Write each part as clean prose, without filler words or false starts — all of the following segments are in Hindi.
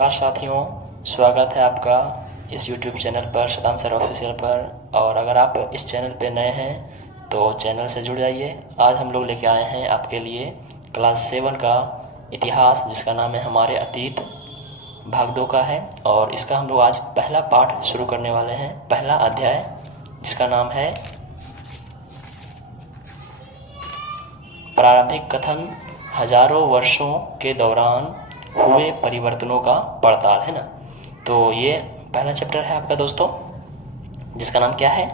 नमस्कार साथियों, स्वागत है आपका इस YouTube चैनल पर, शदाम सर ऑफिशियल पर। और अगर आप इस चैनल पे नए हैं तो चैनल से जुड़ जाइए। आज हम लोग लेके आए हैं आपके लिए क्लास 7 का इतिहास, जिसका नाम है हमारे अतीत, भाग 2 का है। और इसका हम लोग आज पहला पाठ शुरू करने वाले हैं, पहला अध्याय, जिसका नाम है प्रारंभिक कथन, हजारों वर्षों के दौरान हुए परिवर्तनों का पड़ताल, है ना। तो ये पहला चैप्टर है आपका दोस्तों, जिसका नाम क्या है,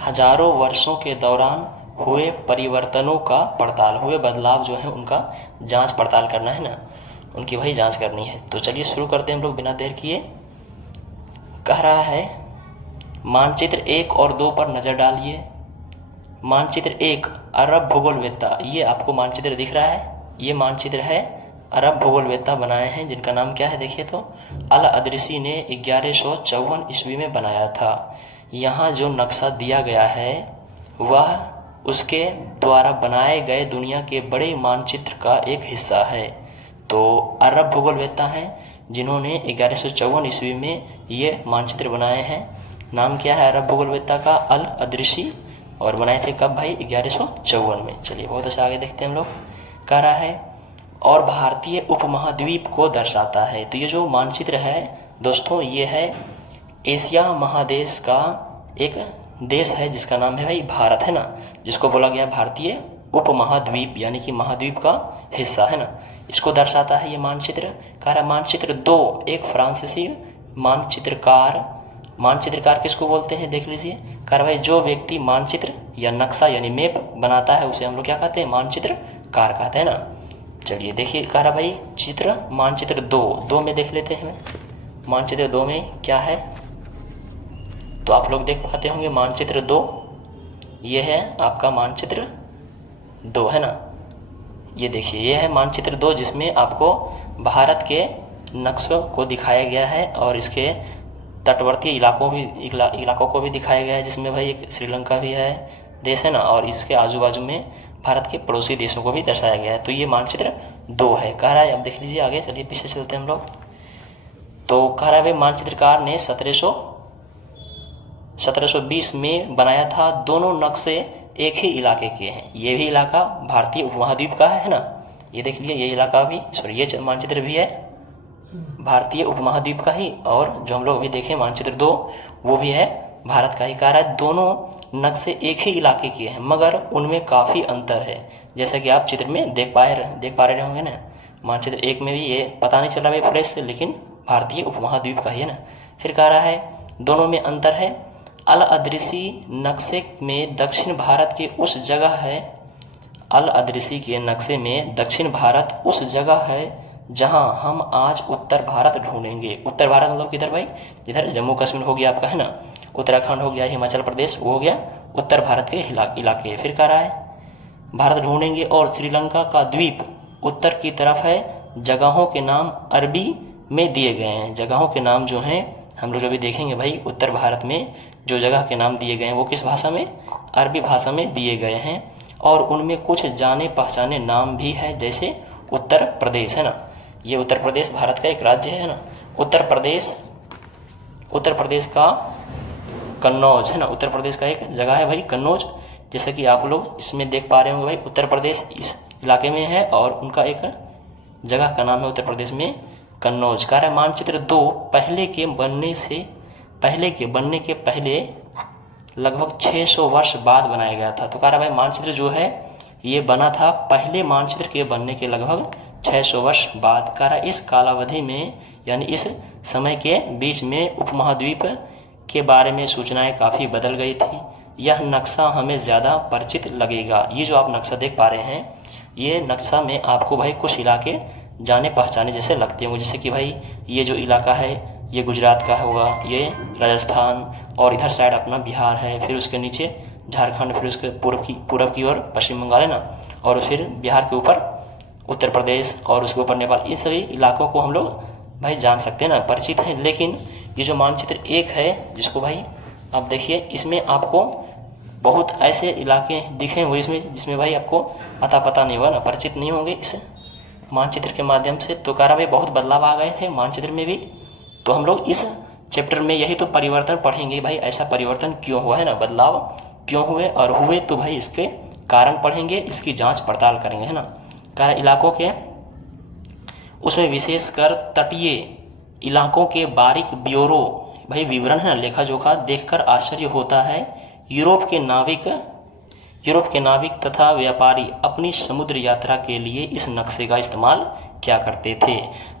हजारों वर्षों के दौरान हुए परिवर्तनों का पड़ताल। हुए बदलाव जो है उनका जांच पड़ताल करना है ना, उनकी वही जांच करनी है। तो चलिए शुरू करते हैं हम लोग बिना देर किए। कह रहा है, मानचित्र 1 और 2 पर नज़र डालिए। मानचित्र 1, अरब भूगोलवेत्ता। ये आपको मानचित्र दिख रहा है, ये मानचित्र है, अरब भूगोलवेत्ता बनाए हैं, जिनका नाम क्या है देखिए तो, अल अदरिसी ने 1154 ईस्वी में बनाया था। यहाँ जो नक्शा दिया गया है वह उसके द्वारा बनाए गए दुनिया के बड़े मानचित्र का एक हिस्सा है। तो अरब भूगोलवेत्ता हैं जिन्होंने 1154 ईस्वी में ये मानचित्र बनाए हैं। नाम क्या है अरब भूगोलवेत्ता का, अल अदरिसी, और बनाए थे कब भाई, 1154 में। चलिए बहुत अच्छा, आगे देखते हैं हम लोग। कह रहा है, और भारतीय उपमहाद्वीप को दर्शाता है। तो ये जो मानचित्र है दोस्तों, ये है एशिया महादेश का एक देश है, जिसका नाम है भाई भारत, है ना, जिसको बोला गया भारतीय उपमहाद्वीप, यानी कि महाद्वीप का हिस्सा, है ना। इसको दर्शाता है ये मानचित्र। कह रहा मानचित्र 2, एक फ्रांसीसी मानचित्रकार किसको बोलते हैं देख लीजिए। कह रहा भाई, जो व्यक्ति मानचित्र या नक्शा यानी मैप बनाता है उसे हम लोग क्या कहते हैं, मानचित्रकार कहते हैं ना। चलिए देखिए, कह रहा भाई मानचित्र 2 में देख लेते हैं। मानचित्र 2 में क्या है, तो आप लोग देख पाते होंगे मानचित्र 2, ये है आपका मानचित्र 2, है ना। ये देखिए, ये है मानचित्र 2, जिसमें आपको भारत के नक्शों को दिखाया गया है और इसके तटवर्ती इलाकों को भी दिखाया गया है, जिसमें भाई एक श्रीलंका भी है देश, है ना, और इसके आजू बाजू में भारत के पड़ोसी देशों को भी दर्शाया गया है। तो ये मानचित्र 2 है। कह रहा है, अब देख लीजिए आगे, चलिए पीछे चलते हैं हम लोग। तो कह रहा है भाई, मानचित्रकार ने 1720 में बनाया था। दोनों नक्शे एक ही इलाके के हैं। ये भी इलाका भारतीय उपमहाद्वीप का है ना, ये देख लीजिए, ये इलाका भी, सॉरी, ये मानचित्र भी है भारतीय उपमहाद्वीप का ही, और जो हम लोग अभी देखें मानचित्र 2, वो भी है भारत का ही। कह रहा है, दोनों नक्शे एक ही इलाके के हैं, मगर उनमें काफ़ी अंतर है, जैसा कि आप चित्र में देख पा रहे होंगे ना। मानचित्र 1 में भी ये पता नहीं चला भाई फ्रेश से, लेकिन भारतीय उपमहाद्वीप का ही है ना। फिर कह रहा है, दोनों में अंतर है। अल अदरिसी नक्शे में दक्षिण भारत के उस जगह है, अल अदरिसी के नक्शे में दक्षिण भारत उस जगह है जहां हम आज उत्तर भारत ढूंढेंगे। उत्तर भारत मतलब किधर भाई, जिधर जम्मू कश्मीर हो गया आपका, है ना, उत्तराखंड हो गया, हिमाचल प्रदेश, वो हो गया उत्तर भारत के इलाके। फिर कह रहा है, भारत ढूंढेंगे, और श्रीलंका का द्वीप उत्तर की तरफ है। जगहों के नाम अरबी में दिए गए हैं। जगहों के नाम जो हैं हम लोग जो भी देखेंगे भाई, उत्तर भारत में जो जगह के नाम दिए गए हैं वो किस भाषा में, अरबी भाषा में दिए गए हैं। और उनमें कुछ जाने पहचाने नाम भी है, जैसे उत्तर प्रदेश, है ना, ये उत्तर प्रदेश भारत का एक राज्य है ना। उत्तर प्रदेश का कन्नौज, है ना, उत्तर प्रदेश का एक जगह है भाई कन्नौज, जैसे कि आप लोग इसमें देख पा रहे होंगे भाई, उत्तर प्रदेश इस इलाके में है और उनका एक जगह का नाम है उत्तर प्रदेश में कन्नौज। कह रहा है, मानचित्र 2 पहले के बनने के पहले लगभग 600 वर्ष बाद बनाया गया था। तो कह रहा है भाई, मानचित्र जो है ये बना था पहले मानचित्र के बनने के लगभग 600 वर्ष बाद। कह रहा है, इस कालावधि में यानी इस समय के बीच में उपमहाद्वीप के बारे में सूचनाएं काफ़ी बदल गई थी। यह नक्शा हमें ज़्यादा परिचित लगेगा। ये जो आप नक्शा देख पा रहे हैं, ये नक्शा में आपको भाई कुछ इलाके जाने पहचाने जैसे लगते होंगे, जैसे कि भाई ये जो इलाका है ये गुजरात का होगा, ये राजस्थान, और इधर साइड अपना बिहार है, फिर उसके नीचे झारखंड, फिर उसके पूर्व की ओर पश्चिम बंगाल, है ना, और फिर बिहार के ऊपर उत्तर प्रदेश, और उसके ऊपर नेपाल। इन सभी इलाकों को हम लोग भाई जान सकते हैं ना, परिचित हैं। लेकिन ये जो मानचित्र 1 है, जिसको भाई आप देखिए, इसमें आपको बहुत ऐसे इलाके दिखे हुए इसमें, जिसमें भाई आपको अता पता नहीं होगा ना, परिचित नहीं होंगे इस मानचित्र के माध्यम से। तो कह रहा भाई बहुत बदलाव आ गए थे मानचित्र में भी। तो हम लोग इस चैप्टर में यही तो परिवर्तन पढ़ेंगे भाई, ऐसा परिवर्तन क्यों हुआ है ना, बदलाव क्यों हुए और हुए तो भाई इसके कारण पढ़ेंगे, इसकी जांच पड़ताल करेंगे, है ना। कह रहा इलाकों के उसमें विशेषकर तटीय इलाकों के बारीक ब्योरो भाई विवरण है ना, लेखा जोखा देखकर आश्चर्य होता है। यूरोप के नाविक तथा व्यापारी अपनी समुद्र यात्रा के लिए इस नक्शे का इस्तेमाल क्या करते थे।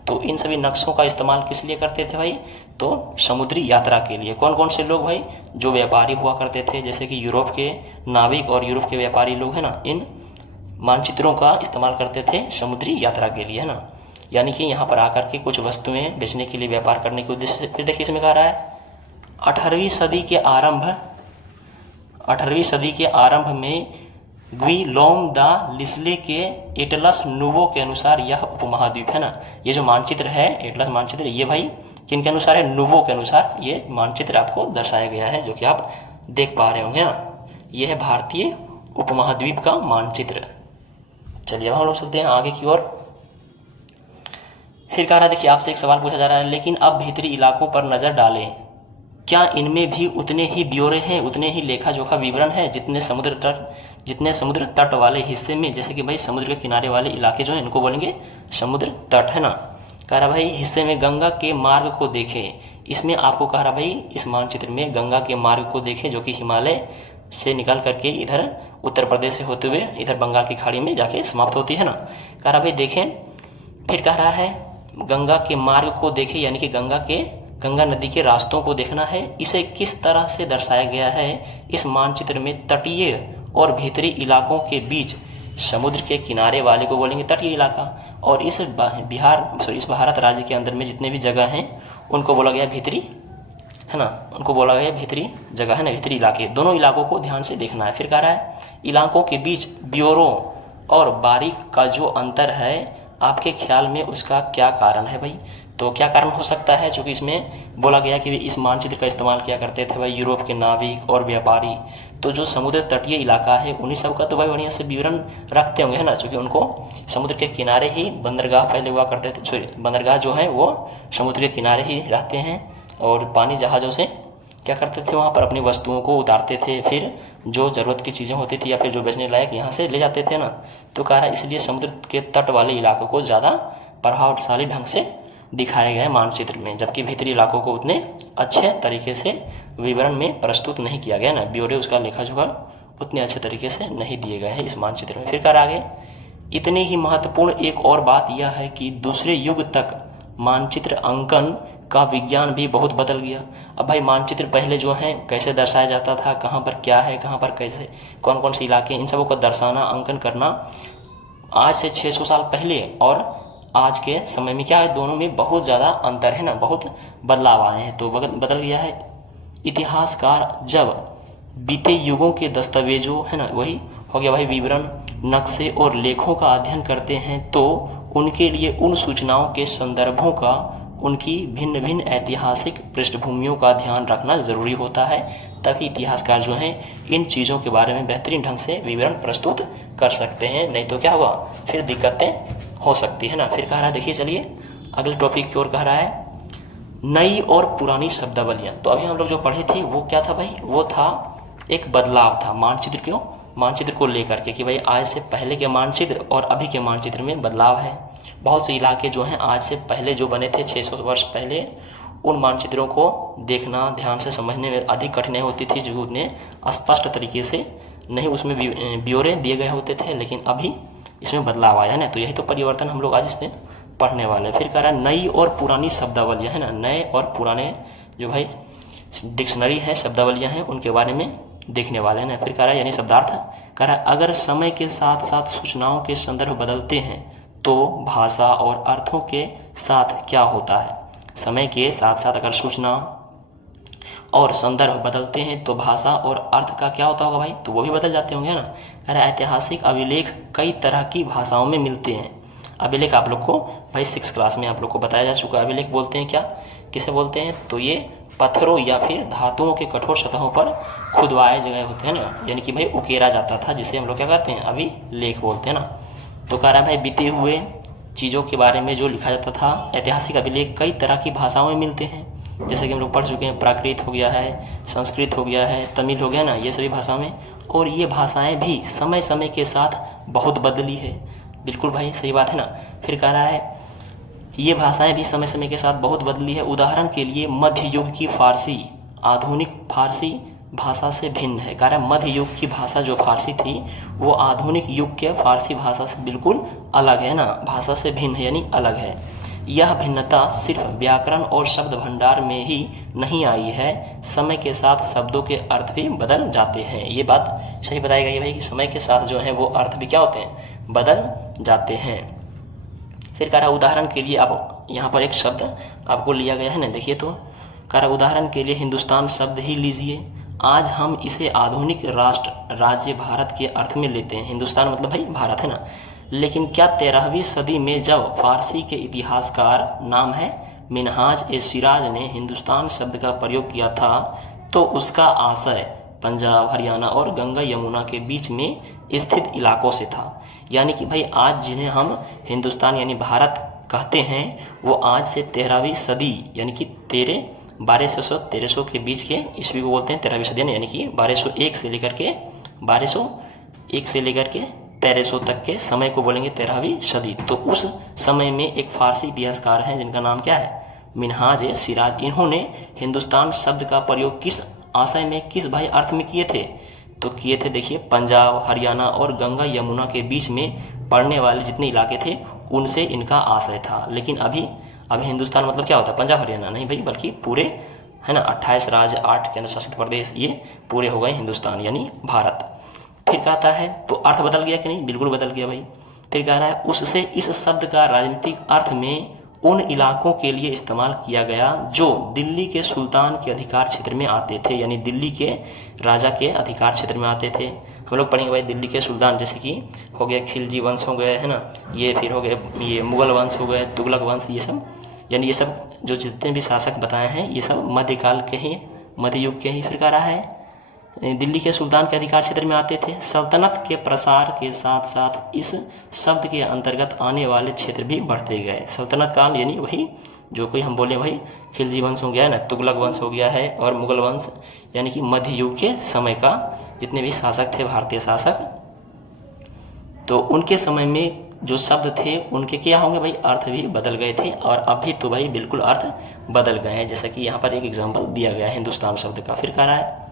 तो इन सभी नक्शों का इस्तेमाल किस लिए करते थे भाई, तो समुद्री यात्रा के लिए। कौन कौन से लोग भाई, जो व्यापारी हुआ करते थे, जैसे कि यूरोप के नाविक और यूरोप के व्यापारी लोग है ना, इन मानचित्रों का इस्तेमाल करते थे समुद्री यात्रा के लिए, है ना। यानी कि यहाँ पर आकर के कुछ वस्तुएं बेचने के लिए, व्यापार करने के उद्देश्य से। फिर देखिए इसमें कह रहा है 18वीं सदी के आरंभ में ग्विलोम द लिस्ले के एटलस नूवो के अनुसार यह उपमहाद्वीप है ना, ये जो मानचित्र है एटलस मानचित्र, ये भाई किनके अनुसार है, नूवो के अनुसार ये मानचित्र आपको दर्शाया गया है, जो कि आप देख पा रहे होंगे ना। यह है भारतीय उपमहाद्वीप का मानचित्र। चलिए अब हम लोग चलते हैं आगे की ओर। फिर कह रहा देखिए आपसे एक सवाल पूछा जा रहा है, लेकिन अब भीतरी इलाकों पर नजर डालें, क्या इनमें भी उतने ही ब्यौरे हैं, उतने ही लेखा जोखा विवरण है जितने समुद्र तट वाले हिस्से में, जैसे कि भाई समुद्र के किनारे वाले इलाके जो हैं इनको बोलेंगे समुद्र तट, है ना। कह रहा भाई हिस्से में गंगा के मार्ग को देखें। इसमें आपको कह रहा भाई इस मानचित्र में गंगा के मार्ग को देखें, जो कि हिमालय से निकल करके इधर उत्तर प्रदेश से होते हुए इधर बंगाल की खाड़ी में जाके समाप्त होती है ना। कह रहा भाई देखें, फिर कह रहा है गंगा के मार्ग को देखें, यानी कि गंगा नदी के रास्तों को देखना है। इसे किस तरह से दर्शाया गया है इस मानचित्र में, तटीय और भीतरी इलाकों के बीच समुद्र के किनारे वाले को बोलेंगे तटीय इलाका, और इस भारत राज्य के अंदर में जितने भी जगह हैं उनको बोला गया भीतरी, है ना, उनको बोला गया भीतरी जगह, है ना, भीतरी इलाके। दोनों इलाकों को ध्यान से देखना है। फिर कह रहा है इलाकों के बीच ब्योरों और बारीक का जो अंतर है आपके ख्याल में उसका क्या कारण है भाई। तो क्या कारण हो सकता है, क्योंकि इसमें बोला गया कि इस मानचित्र का इस्तेमाल किया करते थे भाई यूरोप के नाविक और व्यापारी। तो जो समुद्र तटीय इलाका है उन्हीं सब का तो भाई बढ़िया से विवरण रखते होंगे, है ना, क्योंकि उनको समुद्र के किनारे ही बंदरगाह पहले हुआ करते थे। बंदरगाह जो है वो समुद्र के किनारे ही रहते हैं, और पानी जहाज़ों से क्या करते थे, वहाँ पर अपनी वस्तुओं को उतारते थे, फिर जो ज़रूरत की चीज़ें होती थी या फिर जो बेचने लायक यहाँ से ले जाते थे ना। तो कह रहा है इसलिए समुद्र के तट वाले इलाकों को ज़्यादा प्रभावशाली ढंग से दिखाया गया है मानचित्र में, जबकि भीतरी इलाकों को उतने अच्छे तरीके से विवरण में प्रस्तुत नहीं किया गया ना, ब्यौरे उसका लेखा जोखा उतने अच्छे तरीके से नहीं दिए गए हैं इस मानचित्र में। फिर कह रहा आगे, इतने ही महत्वपूर्ण एक और बात यह है कि दूसरे युग तक मानचित्र अंकन का विज्ञान भी बहुत बदल गया। अब भाई मानचित्र पहले जो है कैसे दर्शाया जाता था, कहाँ पर क्या है, कहाँ पर कैसे, कौन कौन से इलाके, इन सबों को दर्शाना, अंकन करना आज से 600 साल पहले और आज के समय में क्या है, दोनों में बहुत ज़्यादा अंतर है ना, बहुत बदलाव आए हैं। तो बदल गया है। इतिहासकार जब बीते युगों के दस्तावेजों, है ना, वही हो गया भाई, विवरण, नक्शे और लेखों का अध्ययन करते हैं तो उनके लिए उन सूचनाओं के संदर्भों का, उनकी भिन्न भिन्न ऐतिहासिक पृष्ठभूमियों का ध्यान रखना ज़रूरी होता है। तभी इतिहासकार जो हैं इन चीज़ों के बारे में बेहतरीन ढंग से विवरण प्रस्तुत कर सकते हैं, नहीं तो क्या हुआ, फिर दिक्कतें हो सकती है ना। फिर कह रहा है देखिए, चलिए अगले टॉपिक की ओर कह रहा है नई और पुरानी शब्दावलियाँ। तो अभी हम लोग जो पढ़े थे वो क्या था भाई, वो था एक बदलाव था मानचित्र को लेकर के, कि भाई आज से पहले के मानचित्र और अभी के मानचित्र में बदलाव है। बहुत से इलाके जो हैं आज से पहले जो बने थे 600 वर्ष पहले, उन मानचित्रों को देखना, ध्यान से समझने में अधिक कठिनाई होती थी, जो उतने स्पष्ट तरीके से नहीं उसमें ब्यौरे दिए गए होते थे। लेकिन अभी इसमें बदलाव आया है ना, तो यही तो परिवर्तन हम लोग आज इसमें पढ़ने वाले हैं। फिर कह रहा है नई और पुरानी शब्दावलियाँ, है ना, नए और पुराने जो भाई डिक्शनरी है, शब्दावलियाँ हैं, उनके बारे में देखने वाले हैं ना। फिर कह रहा है यानी शब्दार्थ, कह रहा है अगर समय के साथ साथ सूचनाओं के संदर्भ बदलते हैं तो भाषा और अर्थों के साथ क्या होता है। समय के साथ साथ अगर सूचना और संदर्भ बदलते हैं तो भाषा और अर्थ का क्या होता होगा भाई, तो वो भी बदल जाते होंगे ना। कह रहा है ऐतिहासिक अभिलेख कई तरह की भाषाओं में मिलते हैं। अभिलेख आप लोग को भाई 6 क्लास में आप लोग को बताया जा चुका है। अभिलेख बोलते हैं क्या, किसे बोलते हैं, तो ये पत्थरों या फिर धातुओं के कठोर सतहों पर खुदवाए जगह होते हैं ना, यानी कि भाई उकेरा जाता था, जिसे हम लोग क्या कहते हैं, अभिलेख बोलते हैं ना। तो कह रहा है भाई बीते हुए चीज़ों के बारे में जो लिखा जाता था, ऐतिहासिक अभिलेख कई तरह की भाषाओं में मिलते हैं, जैसे कि हम लोग पढ़ चुके हैं, प्राकृत हो गया है, संस्कृत हो गया है, तमिल हो गया ना, ये सभी भाषाओं में। और ये भाषाएं भी समय समय के साथ बहुत बदली है। बिल्कुल भाई सही बात है ना। फिर कह रहा है ये भाषाएं भी समय समय के साथ बहुत बदली है। उदाहरण के लिए मध्य युग की फारसी आधुनिक फारसी भाषा से भिन्न है। कारण मध्य युग की भाषा जो फारसी थी वो आधुनिक युग के फारसी भाषा से बिल्कुल अलग है ना, भाषा से भिन्न है यानी अलग है। यह भिन्नता सिर्फ व्याकरण और शब्द भंडार में ही नहीं आई है, समय के साथ शब्दों के अर्थ भी बदल जाते हैं। ये बात सही बताई गई है भाई कि समय के साथ जो है वो अर्थ भी क्या होते हैं, बदल जाते हैं। फिर कह रहा उदाहरण के लिए आप यहाँ पर एक शब्द आपको लिया गया है ना, देखिए तो कह रहा उदाहरण के लिए हिंदुस्तान शब्द ही लीजिए। आज हम इसे आधुनिक राष्ट्र राज्य भारत के अर्थ में लेते हैं। हिंदुस्तान मतलब भाई भारत है ना। लेकिन क्या 13वीं सदी में जब फारसी के इतिहासकार नाम है मिनहाज ए सिराज ने हिंदुस्तान शब्द का प्रयोग किया था तो उसका आशय पंजाब, हरियाणा और गंगा यमुना के बीच में स्थित इलाकों से था। यानी कि भाई आज जिन्हें हम हिंदुस्तान यानी भारत कहते हैं वो आज से 13वीं सदी यानी कि 1200 के बीच के ईस्वी को बोलते हैं 13वीं सदी, यानी कि 1201 से लेकर के 1300 तक के समय को बोलेंगे 13वीं सदी। तो उस समय में एक फारसी इतिहासकार हैं जिनका नाम क्या है, मिनहाज ए सिराज। इन्होंने हिंदुस्तान शब्द का प्रयोग किस आशय में, किस भाई अर्थ में किए थे, तो किए थे देखिए पंजाब, हरियाणा और गंगा यमुना के बीच में पड़ने वाले जितने इलाके थे उनसे इनका आशय था। लेकिन अभी हिंदुस्तान मतलब क्या होता है, पंजाब हरियाणा नहीं भाई, बल्कि पूरे है ना 28 राज्य, 8 केंद्र शासित प्रदेश, ये पूरे हो गए हिंदुस्तान यानी भारत। फिर कहता है तो अर्थ बदल गया कि नहीं, बिल्कुल बदल गया भाई। फिर कह रहा है उससे इस शब्द का राजनीतिक अर्थ में उन इलाकों के लिए इस्तेमाल किया गया जो दिल्ली के सुल्तान के अधिकार क्षेत्र में आते थे, यानी दिल्ली के राजा के अधिकार क्षेत्र में आते थे। हम लोग पढ़ेंगे भाई दिल्ली के सुल्तान, जैसे कि हो गया खिलजी वंश हो गए है ना, ये फिर हो गए ये मुगल वंश हो गए, तुगलक वंश, ये सब यानी ये सब जो जितने भी शासक बताए हैं ये सब मध्यकाल के ही, मध्य युग के ही। फिर कह रहा है दिल्ली के सुल्तान के अधिकार क्षेत्र में आते थे। सल्तनत के प्रसार के साथ साथ इस शब्द के अंतर्गत आने वाले क्षेत्र भी बढ़ते गए। सल्तनत काल यानी वही जो कोई हम बोले भाई खिलजी वंश हो गया ना, तुगलक वंश हो गया है और मुगल वंश, यानी कि मध्य युग के समय का जितने भी शासक थे भारतीय शासक, तो उनके समय में जो शब्द थे उनके क्या होंगे भाई, अर्थ भी बदल गए थे। और अभी तो भाई बिल्कुल अर्थ बदल गए हैं, जैसा कि यहाँ पर एक एग्जाम्पल दिया गया है हिंदुस्तान शब्द का। फिर कह रहा है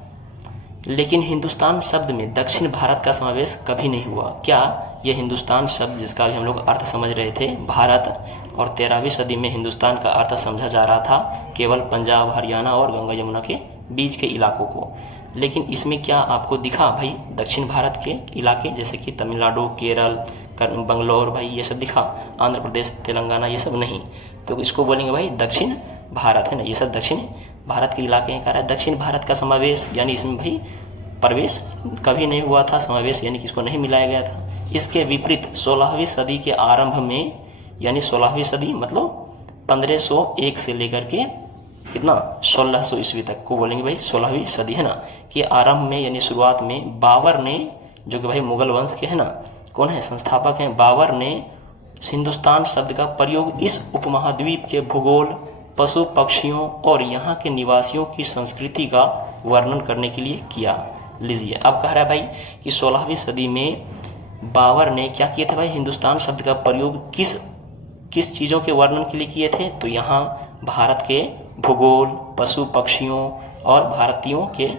लेकिन हिंदुस्तान शब्द में दक्षिण भारत का समावेश कभी नहीं हुआ। क्या ये हिंदुस्तान शब्द जिसका भी हम लोग अर्थ समझ रहे थे भारत, और 13वीं सदी में हिंदुस्तान का अर्थ समझा जा रहा था केवल पंजाब, हरियाणा और गंगा यमुना के बीच के इलाकों को, लेकिन इसमें क्या आपको दिखा भाई दक्षिण भारत के इलाके जैसे कि तमिलनाडु, केरल, बंगलोर भाई ये सब दिखा, आंध्र प्रदेश, तेलंगाना ये सब नहीं, तो इसको बोलेंगे भाई दक्षिण भारत है ना, ये सब दक्षिण भारत के इलाके हैं। कह रहा है दक्षिण भारत का समावेश यानी इसमें भाई प्रवेश कभी नहीं हुआ था, समावेश यानी कि इसको नहीं मिलाया गया था। इसके विपरीत 16वीं सदी के आरंभ में, यानी 16वीं सदी मतलब 1501 से लेकर के कितना 1600 ईस्वी तक को बोलेंगे भाई 16वीं सदी है ना, कि आरंभ में यानी शुरुआत में बाबर ने, जो कि भाई मुगल वंश के है ना, कौन है संस्थापक हैं, बाबर ने हिंदुस्तान शब्द का प्रयोग इस उपमहाद्वीप के भूगोल, पशु पक्षियों और यहाँ के निवासियों की संस्कृति का वर्णन करने के लिए किया। लीजिए अब कह रहा है भाई कि 16वीं सदी में बाबर ने क्या किए थे भाई, हिंदुस्तान शब्द का प्रयोग किस चीज़ों के वर्णन के लिए किए थे, तो यहाँ भारत के भूगोल, पशु पक्षियों और भारतीयों के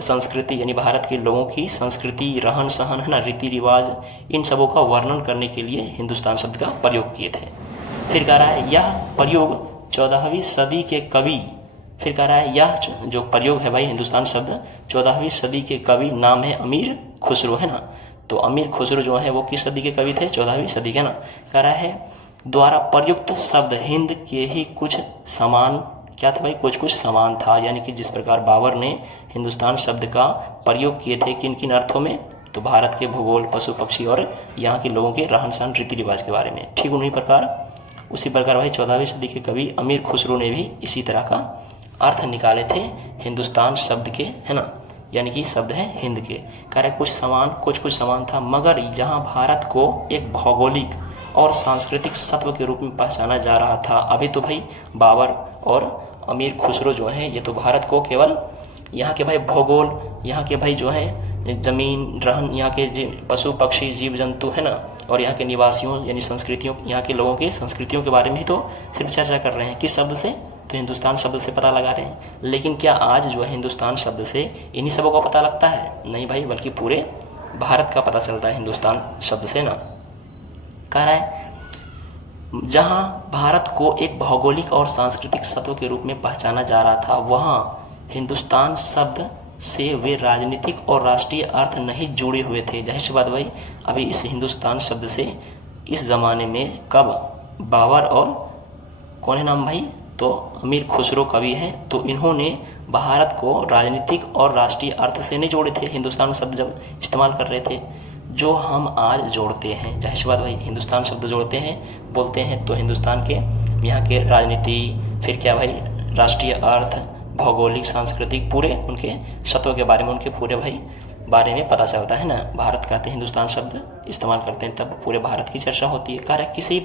संस्कृति यानी भारत के लोगों की संस्कृति, रहन सहन है ना, रीति रिवाज, इन सबों का वर्णन करने के लिए हिंदुस्तान शब्द का प्रयोग किए थे। फिर कह रहा है यह प्रयोग 14वीं सदी के कवि, फिर कह रहा है यह जो प्रयोग है भाई हिंदुस्तान शब्द 14वीं सदी के कवि नाम है अमीर खुसरो है ना, तो अमीर खुसरो जो है वो किस सदी के कवि थे, 14वीं सदी के ना। कह रहा है द्वारा प्रयुक्त शब्द हिंद के ही कुछ समान, क्या था भाई, कुछ समान था, यानी कि जिस प्रकार बाबर ने हिंदुस्तान शब्द का प्रयोग किए थे किन किन अर्थों में, तो भारत के भूगोल, पशु पक्षी और यहाँ के लोगों के रहन सहन, रीति रिवाज के बारे में, ठीक उसी प्रकार भाई 14वीं सदी के कवि अमीर खुसरो ने भी इसी तरह का अर्थ निकाले थे हिंदुस्तान शब्द के है ना, यानी कि शब्द है हिंद के। कह रहे कुछ समान था, मगर जहाँ भारत को एक भौगोलिक और सांस्कृतिक सत्व के रूप में पहचाना जा रहा था। अभी तो भाई बाबर और अमीर खुसरो जो हैं ये तो भारत को केवल यहाँ के भाई भूगोल, यहाँ के भाई जो है ज़मीन रहन, यहाँ के पशु पक्षी जीव जंतु है ना, और यहाँ के निवासियों यानी संस्कृतियों, यहाँ के लोगों की संस्कृतियों के बारे में ही तो सिर्फ चर्चा कर रहे हैं। किस शब्द से? तो हिंदुस्तान शब्द से पता लगा रहे हैं। लेकिन क्या आज जो है हिंदुस्तान शब्द से इन्हीं सबों का पता लगता है? नहीं भाई, बल्कि पूरे भारत का पता चलता है हिंदुस्तान शब्द से ना। कह रहा है जहाँ भारत को एक भौगोलिक और सांस्कृतिक सत्व के रूप में पहचाना जा रहा था, वहाँ हिंदुस्तान शब्द से वे राजनीतिक और राष्ट्रीय अर्थ नहीं जुड़े हुए थे। जाहिर सी बात भाई, अभी इस हिंदुस्तान शब्द से इस ज़माने में कब बाबर और कौन है नाम भाई, तो अमीर खुसरो कवि हैं, तो इन्होंने भारत को राजनीतिक और राष्ट्रीय अर्थ से नहीं जोड़े थे। हिंदुस्तान शब्द जब इस्तेमाल कर रहे थे, जो हम आज जोड़ते हैं, जाहिर सी बात भाई हिंदुस्तान शब्द जोड़ते हैं, बोलते हैं तो हिंदुस्तान के यहाँ के राजनीति, फिर क्या भाई राष्ट्रीय अर्थ, भौगोलिक, सांस्कृतिक, पूरे उनके सत्व के बारे में, उनके पूरे भाई बारे में पता चलता है ना। भारत कहते हैं हिंदुस्तान शब्द इस्तेमाल करते हैं तब पूरे भारत की चर्चा होती है। कार्य किसी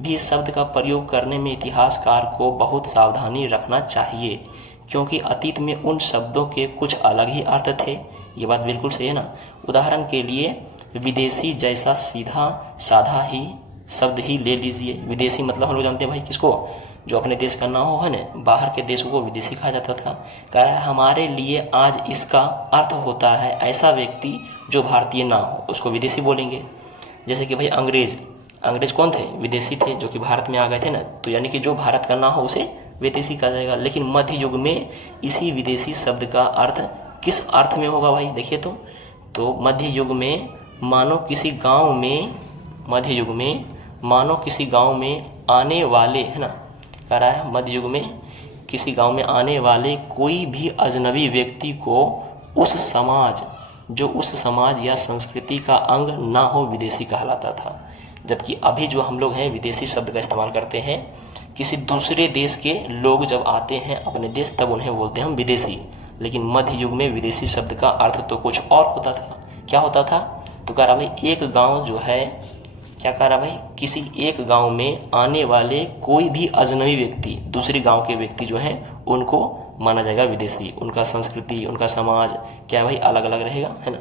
भी शब्द का प्रयोग करने में इतिहासकार को बहुत सावधानी रखना चाहिए, क्योंकि अतीत में उन शब्दों के कुछ अलग ही अर्थ थे। ये बात बिल्कुल सही है ना। उदाहरण के लिए विदेशी जैसा सीधा साधा ही शब्द ही ले लीजिए। विदेशी मतलब हम लोग जानते हैं भाई किसको, जो अपने देश का ना हो है ना, बाहर के देशों को विदेशी कहा जाता था। कह रहा है हमारे लिए आज इसका अर्थ होता है ऐसा व्यक्ति जो भारतीय ना हो, उसको विदेशी बोलेंगे। जैसे कि भाई अंग्रेज कौन थे? विदेशी थे, जो कि भारत में आ गए थे ना, तो यानी कि जो भारत का ना हो उसे विदेशी कहा जाएगा। लेकिन मध्य युग में इसी विदेशी शब्द का अर्थ किस अर्थ में होगा भाई? देखिए तो मध्य युग में मानो किसी गांव में, मध्य युग में मानो किसी गांव में आने वाले, है ना, कह रहा है मध्य युग में किसी गांव में आने वाले कोई भी अजनबी व्यक्ति को उस समाज या संस्कृति का अंग ना हो विदेशी कहलाता था। जबकि अभी जो हम लोग हैं विदेशी शब्द का इस्तेमाल करते हैं, किसी दूसरे देश के लोग जब आते हैं अपने देश तब उन्हें बोलते हैं हम विदेशी। लेकिन मध्य युग में विदेशी शब्द का अर्थ तो कुछ और होता था। क्या होता था? तो कह रहा भाई एक गांव जो है, क्या कह रहा भाई, किसी एक गांव में आने वाले कोई भी अजनबी व्यक्ति, दूसरे गांव के व्यक्ति जो हैं उनको माना जाएगा विदेशी। उनका संस्कृति, उनका समाज क्या भाई अलग अलग रहेगा, है ना,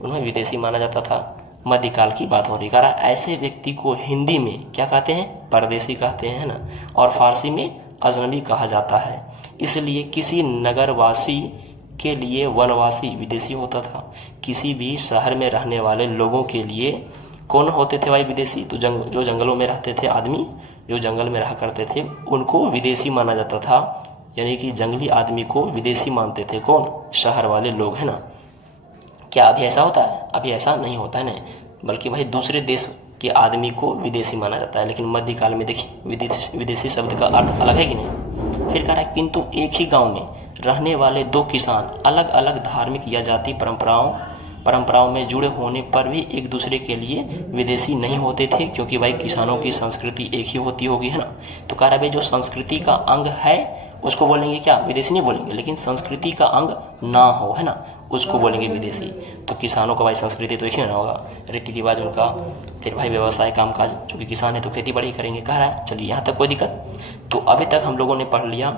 उन्हें विदेशी माना जाता था। मध्यकाल की बात हो रही। कह रहा ऐसे व्यक्ति को हिंदी में क्या कहते हैं? परदेशी कहते हैं, है ना, और फारसी में अजनबी कहा जाता है। इसलिए किसी नगरवासी के लिए वनवासी विदेशी होता था। किसी भी शहर में रहने वाले लोगों के लिए कौन होते थे भाई? विदेशी। तो जो जंगलों में रहते थे आदमी, जो जंगल में रहा करते थे, उनको विदेशी माना जाता था। यानी कि जंगली आदमी को विदेशी मानते थे कौन? शहर वाले लोग, है ना। क्या अभी ऐसा होता है? अभी ऐसा नहीं होता है ना, बल्कि भाई दूसरे देश के आदमी को विदेशी माना जाता है। लेकिन मध्यकाल में देखिए विदेशी शब्द का अर्थ अलग है कि नहीं। फिर कह रहा है किंतु एक ही गांव में रहने वाले दो किसान अलग अलग धार्मिक या जाति परंपराओं में जुड़े होने पर भी एक दूसरे के लिए विदेशी नहीं होते थे, क्योंकि भाई किसानों की संस्कृति एक ही होती होगी, है ना। तो कह रहा भाई जो संस्कृति का अंग है उसको बोलेंगे क्या? विदेशी नहीं बोलेंगे। लेकिन संस्कृति का अंग ना हो, है ना, उसको बोलेंगे विदेशी। तो किसानों का भाई संस्कृति तो एक ही ना होगा, रीति रिवाज उनका, फिर भाई व्यवसाय कामकाज, चूँकि किसान है तो खेती बाड़ी करेंगे। कह रहा है चलिए यहाँ तक कोई दिक्कत। तो अभी तक हम लोगों ने पढ़ लिया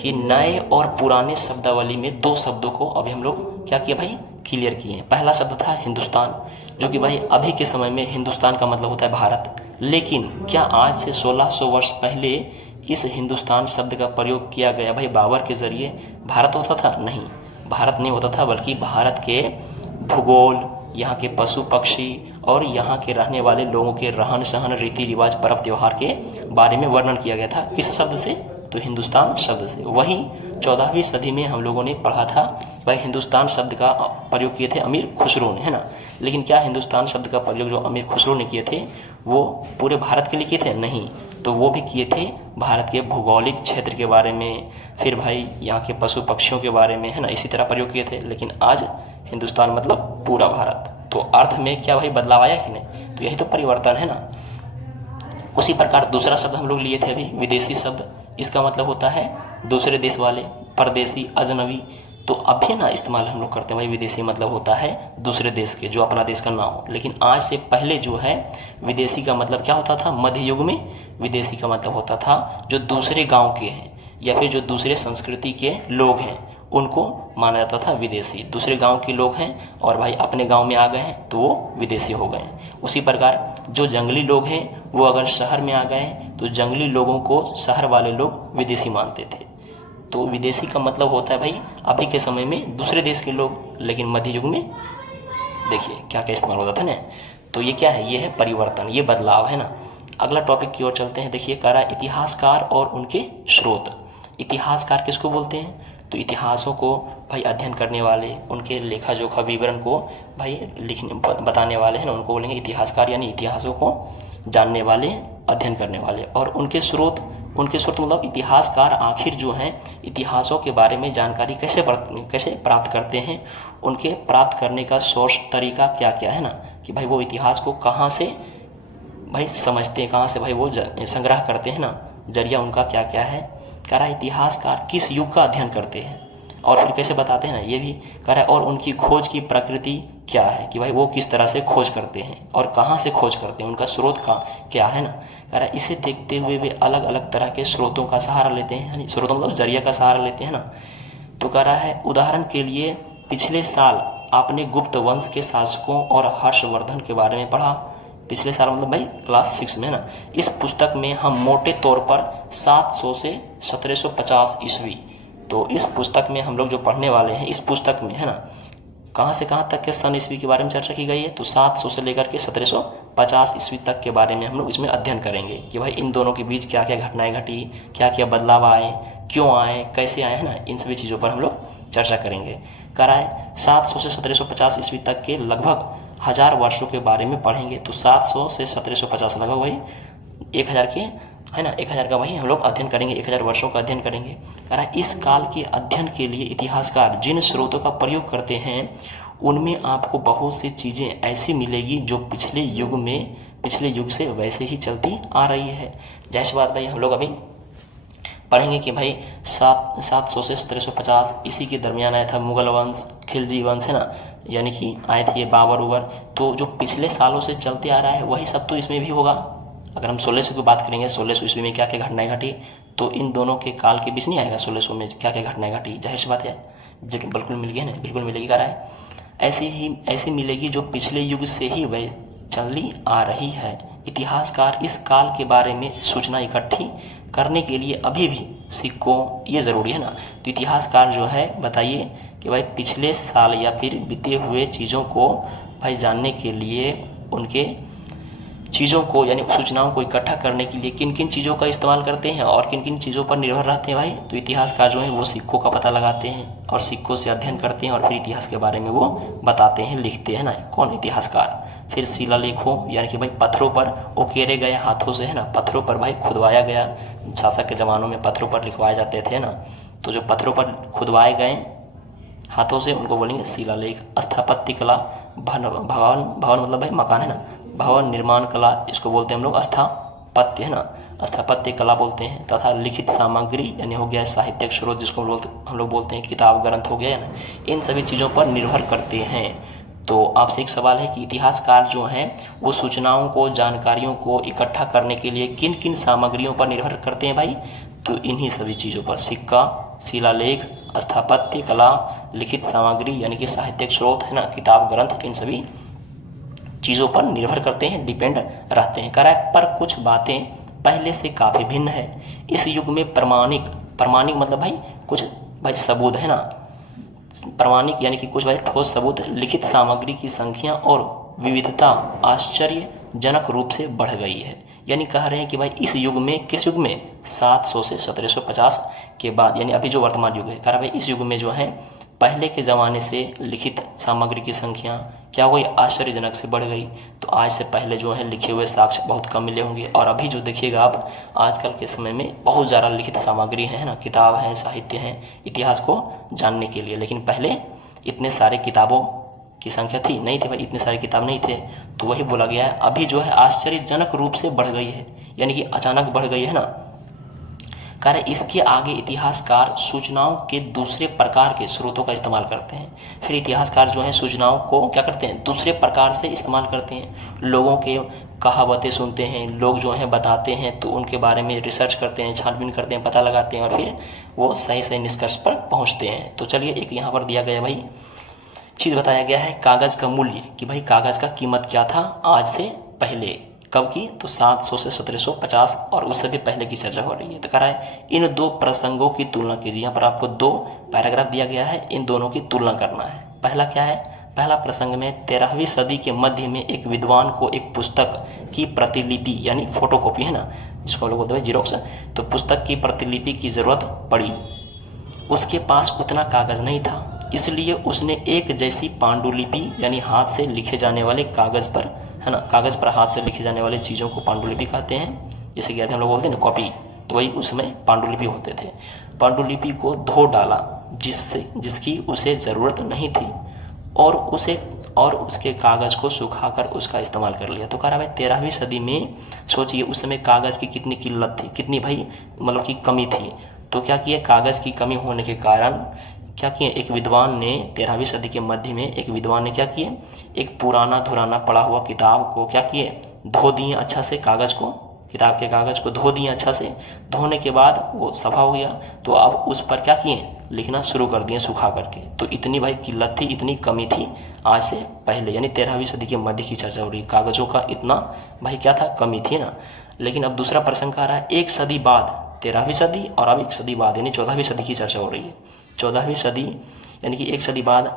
कि नए और पुराने शब्दावली में दो शब्दों को अभी हम लोग क्या किया भाई? क्लियर किए हैं। पहला शब्द था हिंदुस्तान, जो कि भाई अभी के समय में हिंदुस्तान का मतलब होता है भारत। लेकिन क्या आज से 1600 वर्ष पहले इस हिंदुस्तान शब्द का प्रयोग किया गया भाई बाबर के ज़रिए भारत होता था? नहीं, भारत नहीं होता था, बल्कि भारत के भूगोल, यहाँ के पशु पक्षी और यहाँ के रहने वाले लोगों के रहन सहन, रीति रिवाज, पर्व त्योहार के बारे में वर्णन किया गया था। किस शब्द से? तो हिंदुस्तान शब्द से। वहीं 14वीं सदी में हम लोगों ने पढ़ा था भाई हिंदुस्तान शब्द का प्रयोग किए थे अमीर खुसरो ने, है ना। लेकिन क्या हिंदुस्तान शब्द का प्रयोग जो अमीर खुसरो ने किए थे वो पूरे भारत के लिए किए थे? नहीं, तो वो भी किए थे भारत के भौगोलिक क्षेत्र के बारे में, फिर भाई यहाँ के पशु पक्षियों के बारे में, है ना, इसी तरह प्रयोग किए थे। लेकिन आज हिंदुस्तान मतलब पूरा भारत। तो अर्थ में क्या भाई बदलाव आया कि नहीं? तो यही तो परिवर्तन है ना। उसी प्रकार दूसरा शब्द हम लोग लिए थे अभी, विदेशी शब्द। इसका मतलब होता है दूसरे देश वाले, परदेशी, अजनबी। तो अभी ना इस्तेमाल हम लोग करते हैं भाई विदेशी मतलब होता है दूसरे देश के, जो अपना देश का ना हो। लेकिन आज से पहले जो है विदेशी का मतलब क्या होता था, मध्य युग में विदेशी का मतलब होता था जो दूसरे गांव के हैं या फिर जो दूसरे संस्कृति के लोग हैं उनको माना जाता था विदेशी। दूसरे गांव के लोग हैं और भाई अपने गांव में आ गए हैं तो वो विदेशी हो गए। उसी प्रकार जो जंगली लोग हैं वो अगर शहर में आ गए तो जंगली लोगों को शहर वाले लोग विदेशी मानते थे। तो विदेशी का मतलब होता है भाई अभी के समय में दूसरे देश के लोग, लेकिन मध्य युग में देखिए क्या क्या इस्तेमाल होता था ना। तो ये क्या है, ये है परिवर्तन, ये बदलाव है ना। अगला टॉपिक की ओर चलते हैं। देखिए कह रहा है इतिहासकार और उनके स्रोत। इतिहासकार किसको बोलते हैं, तो इतिहासों को भाई अध्ययन करने वाले, उनके लेखा जोखा विवरण को भाई लिखने बताने वाले हैं ना, उनको बोलेंगे इतिहासकार, यानी इतिहासों को जानने वाले, अध्ययन करने वाले। और उनके स्रोत, उनके स्रोत मतलब इतिहासकार आखिर जो हैं इतिहासों के बारे में जानकारी कैसे प्राप्त करते हैं, उनके प्राप्त करने का सोर्स तरीका क्या क्या है ना, कि भाई वो इतिहास को कहाँ से भाई समझते हैं, कहाँ से भाई वो संग्रह करते हैं ना, जरिया उनका क्या क्या है। कह रहा है इतिहासकार किस युग का अध्ययन करते हैं और फिर कैसे बताते हैं ना, ये भी कह रहा है। और उनकी खोज की प्रकृति क्या है, कि भाई वो किस तरह से खोज करते हैं और कहाँ से खोज करते हैं, उनका स्रोत का क्या है ना। कह रहा है इसे देखते हुए वे अलग अलग तरह के स्रोतों का सहारा लेते हैं, यानी स्रोतों मतलब जरिया का सहारा लेते हैं ना। तो कह रहा है उदाहरण के लिए पिछले साल आपने गुप्त वंश के शासकों और हर्षवर्धन के बारे में पढ़ा। पिछले साल मतलब भाई क्लास 6 में ना। इस पुस्तक में हम मोटे तौर पर 700 से 1750 ईस्वी, तो इस पुस्तक में हम लोग जो पढ़ने वाले हैं इस पुस्तक में है ना, कहाँ से कहाँ तक के सन ईस्वी के बारे में चर्चा की गई है, तो 700 से लेकर के 1750 ईस्वी तक के बारे में हम लोग इसमें अध्ययन करेंगे कि भाई इन दोनों के बीच क्या क्या घटनाएं घटी, क्या क्या बदलाव आए, क्यों आए, कैसे आए, है ना, इन सभी चीज़ों पर हम लोग चर्चा करेंगे। कह रहा है 700 से 1750 ईस्वी तक के लगभग 1000 वर्षों के बारे में पढ़ेंगे। तो 700 से 1750 लगभग वही 1000 के है ना, 1000 का वही हम लोग अध्ययन करेंगे, 1000 वर्षों का अध्ययन करेंगे। कह रहा है इस काल के अध्ययन के लिए इतिहासकार जिन स्रोतों का प्रयोग करते हैं उनमें आपको बहुत सी चीज़ें ऐसी मिलेगी जो पिछले युग से वैसे ही चलती आ रही है। जैसे बात भाई हम लोग अभी पढ़ेंगे कि भाई 700 से 1750 इसी के दरमियान आया था मुगल वंश, खिलजी वंश है ना, यानी कि आए थे ये बाबर उबर। तो जो पिछले सालों से चलते आ रहा है वही सब तो इसमें भी होगा। अगर हम 1600 की बात करेंगे, 1600 ईस्वी में क्या क्या घटनाएं घटी, तो इन दोनों के काल के बीच नहीं आएगा 1600 में क्या क्या घटनाएं घटी। जाहिर सी बात है बिल्कुल मिलेगी ना, बिल्कुल मिलेगी। कह रहा है ऐसी मिलेगी जो पिछले युग से ही वह चली आ रही है। इतिहासकार इस काल के बारे में सूचना इकट्ठी करने के लिए अभी भी सिक्कों, ये ज़रूरी है ना। तो इतिहासकार जो है बताइए कि भाई पिछले साल या फिर बीते हुए चीज़ों को भाई जानने के लिए, उनके चीज़ों को यानी सूचनाओं को इकट्ठा करने के लिए किन किन चीज़ों का इस्तेमाल करते हैं और किन किन चीज़ों पर निर्भर रहते हैं भाई, तो इतिहासकार जो है वो सिक्कों का पता लगाते हैं और सिक्कों से अध्ययन करते हैं और फिर इतिहास के बारे में वो बताते हैं, लिखते हैं ना। कौन, इतिहासकार। फिर शिलालेखों यानी कि भाई पत्थरों पर उकेरे गए हाथों से है ना, पत्थरों पर भाई खुदवाया गया, शासक के ज़मानों में पत्थरों पर लिखवाए जाते थे ना, तो जो पत्थरों पर खुदवाए गए हाथों से उनको बोलेंगे शिलालेख। स्थापत्य कला, भवन मतलब भाई मकान है ना, भवन निर्माण कला इसको बोलते हैं हम लोग स्थापत्य है ना, स्थापत्य कला बोलते हैं। तथा लिखित सामग्री यानी हो गया साहित्यिक स्रोत जिसको हम लोग बोलते हैं किताब ग्रंथ हो गया है ना, इन सभी चीज़ों पर निर्भर करते हैं। तो आपसे एक सवाल है कि इतिहासकार जो हैं वो सूचनाओं को, जानकारियों को इकट्ठा करने के लिए किन किन सामग्रियों पर निर्भर करते हैं भाई, तो इन्हीं सभी चीज़ों पर, सिक्का, शिलालेख, स्थापत्य कला, लिखित सामग्री यानी कि साहित्यिक स्रोत है ना, किताब ग्रंथ, इन सभी चीज़ों पर निर्भर करते हैं, डिपेंड रहते हैं। कह रहा है पर कुछ बातें पहले से काफ़ी भिन्न है। इस युग में प्रमाणिक मतलब भाई कुछ भाई सबूत है ना, प्रमाणिक यानी कि कुछ भाई ठोस सबूत, लिखित सामग्री की संख्या और विविधता आश्चर्यजनक रूप से बढ़ गई है। यानी कह रहे हैं कि भाई इस युग में, किस युग में, 700 से 1750 के बाद, यानी अभी जो वर्तमान युग है, कह रहा भाई इस युग में जो है पहले के ज़माने से लिखित सामग्री की संख्या क्या हो गई, आश्चर्यजनक से बढ़ गई। तो आज से पहले जो है लिखे हुए साक्ष्य बहुत कम मिले होंगे, और अभी जो देखिएगा आप आजकल के समय में बहुत ज़्यादा लिखित सामग्री है ना, किताब हैं, साहित्य हैं इतिहास को जानने के लिए। लेकिन पहले इतने सारे किताबों की संख्या थी नहीं थी भाई, इतने सारे किताब नहीं थे। तो वही बोला गया है अभी जो है आश्चर्यजनक रूप से बढ़ गई है, यानी कि अचानक बढ़ गई है ना। कह रहे इसके आगे इतिहासकार सूचनाओं के दूसरे प्रकार के स्रोतों का इस्तेमाल करते हैं। फिर इतिहासकार जो हैं सूचनाओं को क्या करते हैं, दूसरे प्रकार से इस्तेमाल करते हैं। लोगों के कहावतें सुनते हैं, लोग जो हैं बताते हैं, तो उनके बारे में रिसर्च करते हैं, छानबीन करते हैं, पता लगाते हैं और फिर वो सही सही निष्कर्ष पर पहुँचते हैं। तो चलिए एक यहाँ पर दिया गया भाई चीज़ बताया गया है, कागज़ का मूल्य, कि भाई कागज़ का कीमत क्या था आज से पहले, कब की, तो 700 से 1750 और उससे भी पहले की चर्चा हो रही है। तो कह रहा है इन दो प्रसंगों की तुलना कीजिए। यहाँ पर आपको दो पैराग्राफ दिया गया है, इन दोनों की तुलना करना है। पहला क्या है, पहला प्रसंग में 13वीं सदी के मध्य में एक विद्वान को एक पुस्तक की प्रतिलिपि यानी फोटोकॉपी है ना, जिसको लोग बोलते हैं जीरोक्स, तो पुस्तक की प्रतिलिपि की ज़रूरत पड़ी। उसके पास उतना कागज़ नहीं था, इसलिए उसने एक जैसी पांडुलिपि यानी हाथ से लिखे जाने वाले कागज़ पर, है ना, कागज़ पर हाथ से लिखे जाने वाले चीज़ों को पांडुलिपि कहते हैं। जैसे कि अभी हम लोग बोलते हैं ना कॉपी, तो वही उसमें पांडुलिपि होते थे। पांडुलिपि को धो डाला जिसकी उसे ज़रूरत नहीं थी और उसके कागज़ को सुखाकर उसका इस्तेमाल कर लिया। तो कह रहा भाई 13वीं सदी में सोचिए उस समय कागज़ की कितनी किल्लत थी, कितनी भाई मतलब की कमी थी। तो क्या किया, कागज़ की कमी होने के कारण क्या किए, एक विद्वान ने 13वीं सदी के मध्य में एक विद्वान ने क्या किए, एक पुराना धुराना पड़ा हुआ किताब को क्या किए, धो दिए अच्छा से, कागज़ को, किताब के कागज़ को धो दिए अच्छा से। धोने के बाद वो सफा हो गया, तो अब उस पर क्या किए, लिखना शुरू कर दिए सुखा करके। तो इतनी भाई किल्लत थी, इतनी कमी थी आज से पहले, यानी 13वीं सदी के मध्य की चर्चा हो रही है। कागज़ों का इतना भाई क्या था, कमी थी ना। लेकिन अब दूसरा प्रसंग आ रहा है, एक सदी बाद, 13वीं सदी और अब एक सदी बाद यानी 14वीं सदी की चर्चा हो रही है। 14वीं सदी यानी कि एक सदी बाद,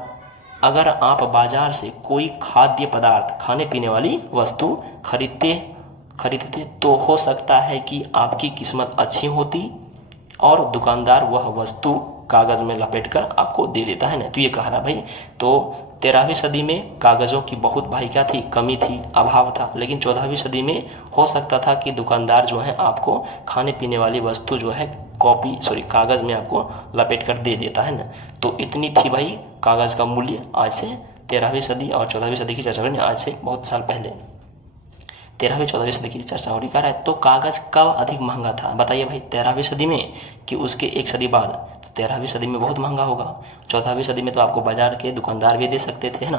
अगर आप बाजार से कोई खाद्य पदार्थ, खाने पीने वाली वस्तु खरीदते तो हो सकता है कि आपकी किस्मत अच्छी होती और दुकानदार वह वस्तु कागज़ में लपेटकर आपको दे देता है ना। तो ये कह रहा भाई, तो 13वीं सदी में कागज़ों की बहुत भाई क्या थी, कमी थी, अभाव था। लेकिन 14वीं सदी में हो सकता था कि दुकानदार जो है आपको खाने पीने वाली वस्तु जो है कागज़ में आपको लपेट कर दे देता है ना। तो इतनी थी भाई कागज़ का मूल्य आज से 13वीं सदी और 14वीं सदी की चर्चा हो रही है, आज से बहुत साल पहले 13वीं 14वीं सदी की चर्चा हो रही है। तो कागज़ कब अधिक महंगा था, बताइए भाई, 13वीं सदी में कि उसके एक सदी बाद। तो 13वीं सदी में बहुत महंगा होगा, 14वीं सदी में तो आपको बाजार के दुकानदार भी दे सकते थे, है ना।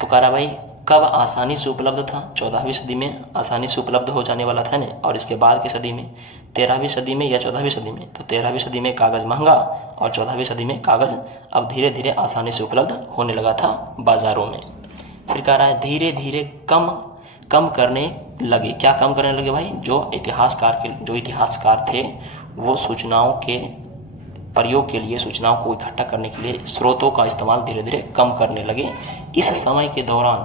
तो कह रहा भाई कब आसानी से उपलब्ध था, 14वीं सदी में आसानी से उपलब्ध हो जाने वाला था ना, और इसके बाद की सदी में, 13वीं सदी में या 14वीं सदी में, तो 13वीं सदी में कागज़ महंगा और 14वीं सदी में कागज़ अब धीरे धीरे आसानी से उपलब्ध होने लगा था बाज़ारों में। फिर कह रहा है धीरे धीरे कम करने लगे। क्या कम करने लगे भाई, जो इतिहासकार थे वो सूचनाओं के प्रयोग के लिए, सूचनाओं को इकट्ठा करने के लिए स्रोतों का इस्तेमाल धीरे धीरे कम करने लगे। इस समय के दौरान,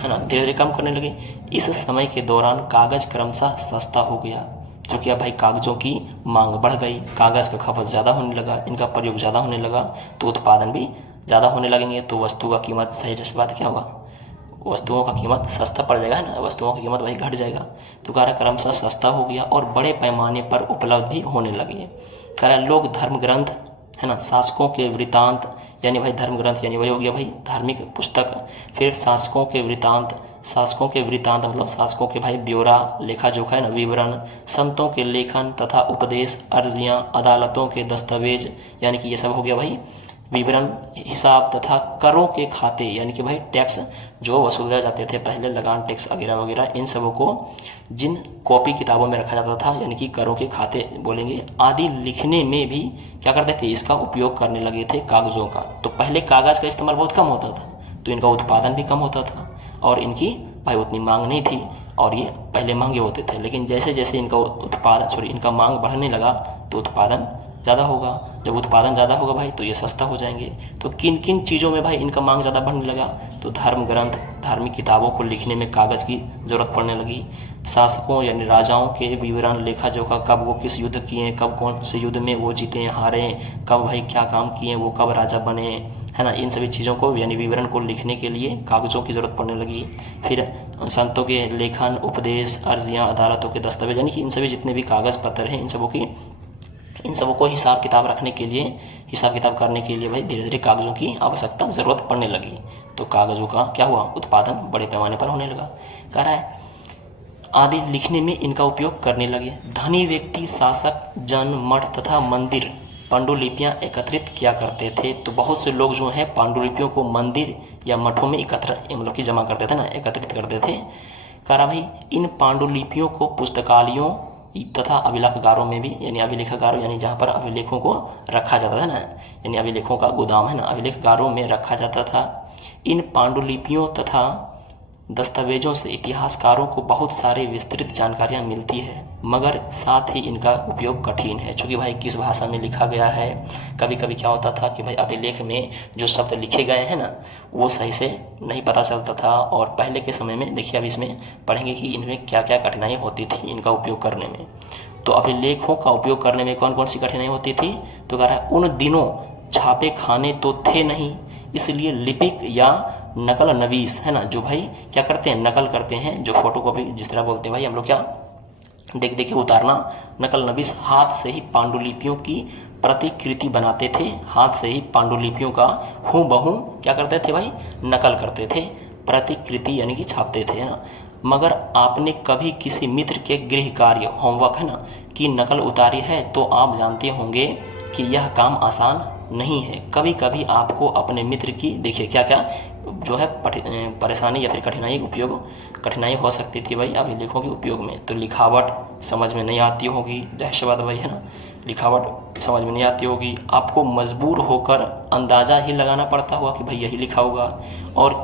है ना, धीरे धीरे कम करने लगे। इस समय के दौरान कागज़ क्रमशः सस्ता हो गया, जो कि अब भाई कागज़ों की मांग बढ़ गई, कागज़ का खपत ज़्यादा होने लगा, इनका प्रयोग ज़्यादा होने लगा, तो उत्पादन भी ज़्यादा होने लगेंगे, तो वस्तु का कीमत, सही जैसे बात क्या होगा, वस्तुओं का कीमत सस्ता पड़ जाएगा, है ना, वस्तुओं की कीमत वही घट जाएगा। तो कह रहा क्रमशः सस्ता हो गया और बड़े पैमाने पर उपलब्ध भी होने लगे। कह रहा लोग धर्म ग्रंथ, है ना, शासकों के वृतांत, यानी भाई धर्म ग्रंथ यानी वही हो गया भाई धार्मिक पुस्तक। फिर शासकों के वृतांत मतलब शासकों के भाई ब्यौरा, लेखा जोखा, है ना, विवरण, संतों के लेखन तथा उपदेश, अर्जियाँ, अदालतों के दस्तावेज, यानी कि ये सब हो गया भाई विवरण, हिसाब तथा करों के खाते, यानी कि भाई टैक्स जो वसूले जाते थे पहले, लगान टैक्स वगैरह वगैरह, इन सबों को जिन कॉपी किताबों में रखा जाता था, यानी कि करों के खाते बोलेंगे आदि, लिखने में भी क्या करते थे, इसका उपयोग करने लगे थे कागज़ों का। तो पहले कागज़ का इस्तेमाल बहुत कम होता था, तो इनका उत्पादन भी कम होता था और इनकी भाई उतनी मांग नहीं थी और ये पहले महंगे होते थे। लेकिन जैसे जैसे इनका मांग बढ़ने लगा तो उत्पादन ज़्यादा होगा। जब उत्पादन ज़्यादा होगा भाई तो ये सस्ता हो जाएंगे। तो किन किन चीज़ों में भाई इनका मांग ज़्यादा बढ़ने लगा, तो धर्म ग्रंथ, धार्मिक किताबों को लिखने में कागज़ की ज़रूरत पड़ने लगी। शासकों यानी राजाओं के विवरण, लेखा जोखा, कब वो किस युद्ध किए, कब कौन से युद्ध में वो जीते हारे, कब भाई क्या काम किए, वो कब राजा बने, है ना, इन सभी चीज़ों को यानी विवरण को लिखने के लिए कागज़ों की ज़रूरत पड़ने लगी। फिर संतों के लेखन, उपदेश, अर्जियाँ, अदालतों के दस्तावेज, यानी कि इन सभी जितने भी कागज़ पत्र हैं इन सबों को हिसाब किताब रखने के लिए, हिसाब किताब करने के लिए भाई धीरे धीरे कागज़ों की आवश्यकता ज़रूरत पड़ने लगी। तो कागज़ों का क्या हुआ, उत्पादन बड़े पैमाने पर होने लगा। कह रहा है आदि लिखने में इनका उपयोग करने लगे। धनी व्यक्ति, शासक, जन, मठ तथा मंदिर पांडुलिपियाँ एकत्रित किया करते थे। तो बहुत से लोग जो हैं पांडुलिपियों को मंदिर या मठों में मतलब कि जमा करते थे ना, एकत्रित करते थे। कह रहा भाई इन पांडुलिपियों को पुस्तकालयों तथा अभिलेखागारों में भी, यानी अभिलेखागारों यानी जहाँ पर अभिलेखों को रखा जाता था ना, यानी अभिलेखों का गोदाम है ना, अभिलेखागारों में रखा जाता था। इन पांडुलिपियों तथा दस्तावेजों से इतिहासकारों को बहुत सारे विस्तृत जानकारियाँ मिलती है, मगर साथ ही इनका उपयोग कठिन है। चूँकि भाई किस भाषा में लिखा गया है, कभी कभी क्या होता था कि भाई अभिलेख में जो शब्द लिखे गए हैं ना वो सही से नहीं पता चलता था। और पहले के समय में देखिए, अब इसमें पढ़ेंगे कि इनमें क्या क्या कठिनाई होती थी इनका उपयोग करने में। तो अभिलेखों का उपयोग करने में कौन कौन सी कठिनाई होती थी, तो कह रहा है उन दिनों छापे खाने तो थे नहीं, इसलिए लिपिक या नकल नवीस है ना, जो भाई क्या करते हैं, नकल करते हैं, जो फोटोकॉपी जिस तरह बोलते हैं भाई हम लोग, क्या देख देख के उतारना, नकल नवीस हाथ से ही पांडुलिपियों की प्रतिकृति बनाते थे। हाथ से ही पांडुलिपियों का हूबहू क्या करते थे भाई, नकल करते थे, प्रतिकृति यानी कि छापते थे, है ना। मगर आपने कभी किसी मित्र के गृह कार्य होमवर्क है ना की नकल उतारी है तो आप जानते होंगे कि यह काम आसान नहीं है। कभी कभी आपको अपने मित्र की, देखिए क्या क्या जो है परेशानी या फिर कठिनाई हो सकती थी भाई अभिलेखों के उपयोग में। तो लिखावट समझ में नहीं आती होगी, जाहिर सी बात भाई है ना, लिखावट समझ में नहीं आती होगी, आपको मजबूर होकर अंदाज़ा ही लगाना पड़ता होगा कि भाई यही लिखा होगा, और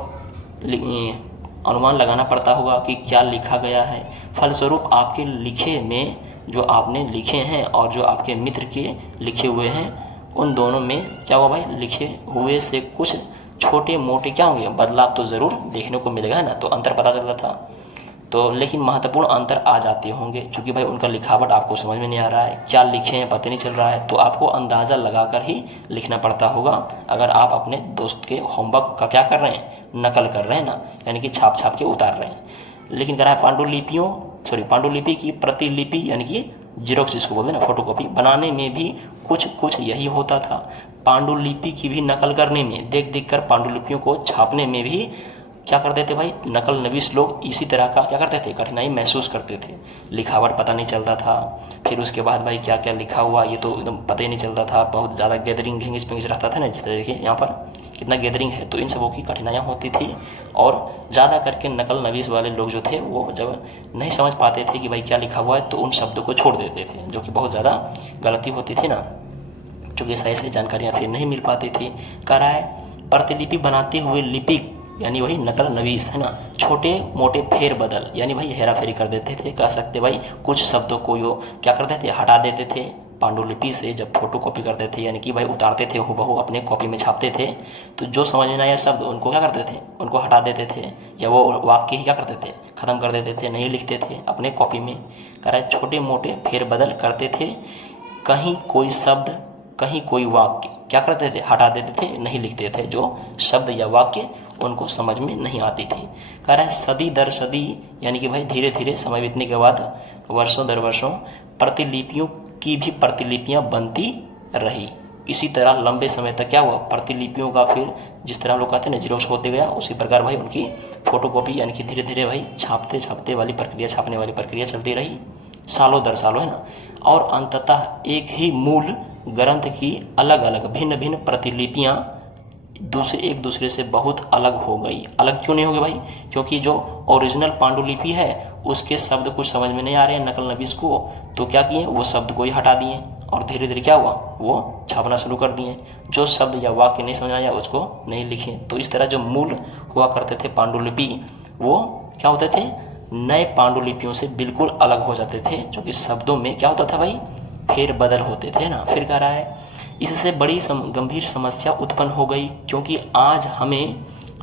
अनुमान लगाना पड़ता होगा कि क्या लिखा गया है। फलस्वरूप आपके लिखे में जो आपने लिखे हैं और जो आपके मित्र के लिखे हुए हैं, उन दोनों में क्या हुआ भाई, लिखे हुए से कुछ छोटे मोटे क्या होंगे, बदलाव तो ज़रूर देखने को मिलेगा ना, तो अंतर पता चलता था। तो लेकिन महत्वपूर्ण अंतर आ जाते होंगे, क्योंकि भाई उनका लिखावट आपको समझ में नहीं आ रहा है, क्या लिखे हैं पता नहीं चल रहा है, तो आपको अंदाज़ा लगाकर ही लिखना पड़ता होगा। अगर आप अपने दोस्त के होमवर्क का क्या कर रहे हैं, नकल कर रहे हैं ना, यानी कि छाप छाप के उतार रहे हैं। लेकिन कह रहा है पांडुलिपि की प्रतिलिपि यानी कि जीरोक्स जिसको बोलते हैं ना, फोटोकॉपी बनाने में भी कुछ यही होता था। पांडुलिपि की भी नकल करने में, देख देख कर पांडुलिपियों को छापने में भी क्या करते थे भाई, नकल नवीस लोग इसी तरह का क्या करते थे, कठिनाई महसूस करते थे। लिखावट पता नहीं चलता था, फिर उसके बाद भाई क्या क्या लिखा हुआ ये तो एकदम पता ही नहीं चलता था। बहुत ज़्यादा गैदरिंग घेंगिस पेंगिस रहता था ना, जिस तरह देखिए यहाँ पर कितना गैदरिंग है, तो इन सबों की कठिनाइयाँ होती थी। और ज़्यादा करके नकल नवीस वाले लोग जो थे वो जब नहीं समझ पाते थे कि भाई क्या लिखा हुआ है, तो उन शब्दों को छोड़ देते थे, जो कि बहुत ज़्यादा गलती होती थी ना, चूँकि सही से जानकारियाँ फिर नहीं मिल पाती थी। कह रहा है प्रतिलिपि बनाते हुए लिपिक यानी वही नकल नवीस है ना, छोटे मोटे फेर बदल यानी भाई हेरा फेरी कर देते थे, कह सकते भाई कुछ शब्दों को यो क्या करते थे, हटा देते थे। पांडुलिपि से जब फोटो कॉपी करते थे, यानी कि भाई उतारते थे, हूबहू अपने कॉपी में छापते थे, तो जो समझ में आया शब्द उनको क्या करते थे, उनको हटा देते थे, या वो वाक्य ही क्या करते थे, ख़त्म कर देते थे, नहीं लिखते थे अपने कॉपी में। कह रहा है छोटे मोटे फेर बदल करते थे, कहीं कोई शब्द कहीं कोई वाक्य क्या करते थे, हटा देते थे, नहीं लिखते थे, जो शब्द या वाक्य उनको समझ में नहीं आती थी। कह रहा है सदी दर सदी यानी कि भाई धीरे धीरे समय बीतने के बाद वर्षों दर वर्षों प्रतिलिपियों की भी प्रतिलिपियाँ बनती रही। इसी तरह लंबे समय तक क्या हुआ, प्रतिलिपियों का फिर जिस तरह हम लोग कहते हैं ना जीरोक्स होते गया, उसी प्रकार भाई उनकी फोटोकॉपी यानी कि धीरे धीरे भाई छापते वाली प्रक्रिया, छापने वाली प्रक्रिया चलती रही सालों दर सालों, है ना। और अंततः एक ही मूल ग्रंथ की अलग अलग भिन्न भिन्न प्रतिलिपियाँ एक दूसरे से बहुत अलग हो गई। अलग क्यों नहीं हो गई भाई, क्योंकि जो ओरिजिनल पांडुलिपि है उसके शब्द कुछ समझ में नहीं आ रहे हैं नकल नवीस को, तो क्या किए, वो शब्द को ही हटा दिए और धीरे धीरे क्या हुआ, वो छापना शुरू कर दिए। जो शब्द या वाक्य नहीं समझ आया उसको नहीं लिखे। तो इस तरह जो मूल हुआ करते थे पांडुलिपि, वो क्या होते थे, नए पांडुलिपियों से बिल्कुल अलग हो जाते थे, जो कि शब्दों में क्या होता था भाई, फेर बदल होते थे ना। फिर कह रहा है इससे बड़ी गंभीर समस्या उत्पन्न हो गई, क्योंकि आज हमें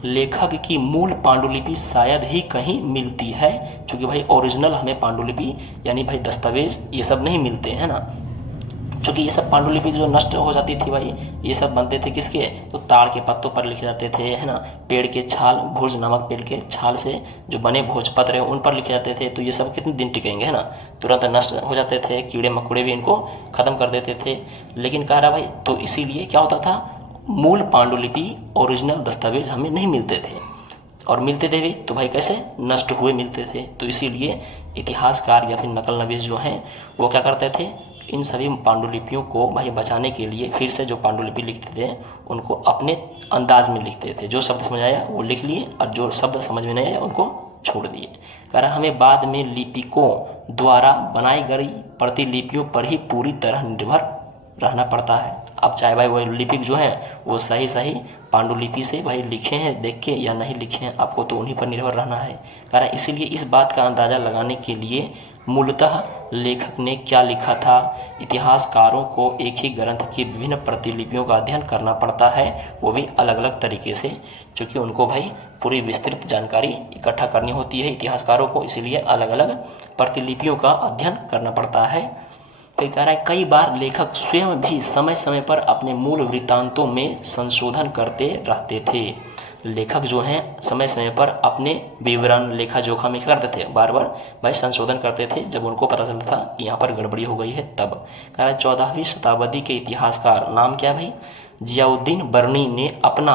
लेखक की मूल पांडुलिपि शायद ही कहीं मिलती है, क्योंकि भाई ओरिजिनल हमें पांडुलिपि यानी भाई दस्तावेज ये सब नहीं मिलते हैं ना। क्योंकि ये सब पांडुलिपि जो नष्ट हो जाती थी भाई, ये सब बनते थे किसके, तो ताड़ के पत्तों पर लिखे जाते थे, है ना, पेड़ के छाल, भुज नामक पेड़ के छाल से जो बने भोजपत्र है उन पर लिखे जाते थे। तो ये सब कितने दिन टिकेंगे, है ना, तुरंत नष्ट हो जाते थे, कीड़े मकोड़े भी इनको ख़त्म कर देते थे। लेकिन कह रहा भाई तो इसीलिए क्या होता था, मूल पांडुलिपि ओरिजिनल दस्तावेज हमें नहीं मिलते थे। और मिलते थे भी तो भाई कैसे, नष्ट हुए मिलते थे। तो इसीलिए इतिहासकार या फिर नकल नवीस जो हैं वो क्या करते थे, इन सभी पांडुलिपियों को भाई बचाने के लिए फिर से जो पांडुलिपि लिखते थे उनको अपने अंदाज में लिखते थे। जो शब्द समझ आया वो लिख लिए और जो शब्द समझ में नहीं आया उनको छोड़ दिए। कह रहा हमें बाद में लिपिकों द्वारा बनाई गई प्रतिलिपियों पर ही पूरी तरह निर्भर रहना पड़ता है। अब चाहे भाई वो लिपिक जो है वो सही सही पांडुलिपि से भाई लिखे हैं देख के या नहीं लिखे हैं, आपको तो उन्हीं पर निर्भर रहना है। कह रहा इसीलिए इस बात का अंदाज़ा लगाने के लिए मूलतः लेखक ने क्या लिखा था, इतिहासकारों को एक ही ग्रंथ की विभिन्न प्रतिलिपियों का अध्ययन करना पड़ता है, वो भी अलग अलग तरीके से, क्योंकि उनको भाई पूरी विस्तृत जानकारी इकट्ठा करनी होती है इतिहासकारों को, इसीलिए अलग अलग प्रतिलिपियों का अध्ययन करना पड़ता है। फिर कह रहा है कई बार लेखक स्वयं भी समय समय पर अपने मूल वृत्तांतों में संशोधन करते रहते थे। लेखक जो हैं समय समय पर अपने विवरण लेखा जोखा में क्या करते थे, बार बार भाई संशोधन करते थे जब उनको पता चलता था कि यहाँ पर गड़बड़ी हो गई है तब। कह रहा है 14वीं शताब्दी के इतिहासकार, नाम क्या भाई, जियाउद्दीन बर्नी ने अपना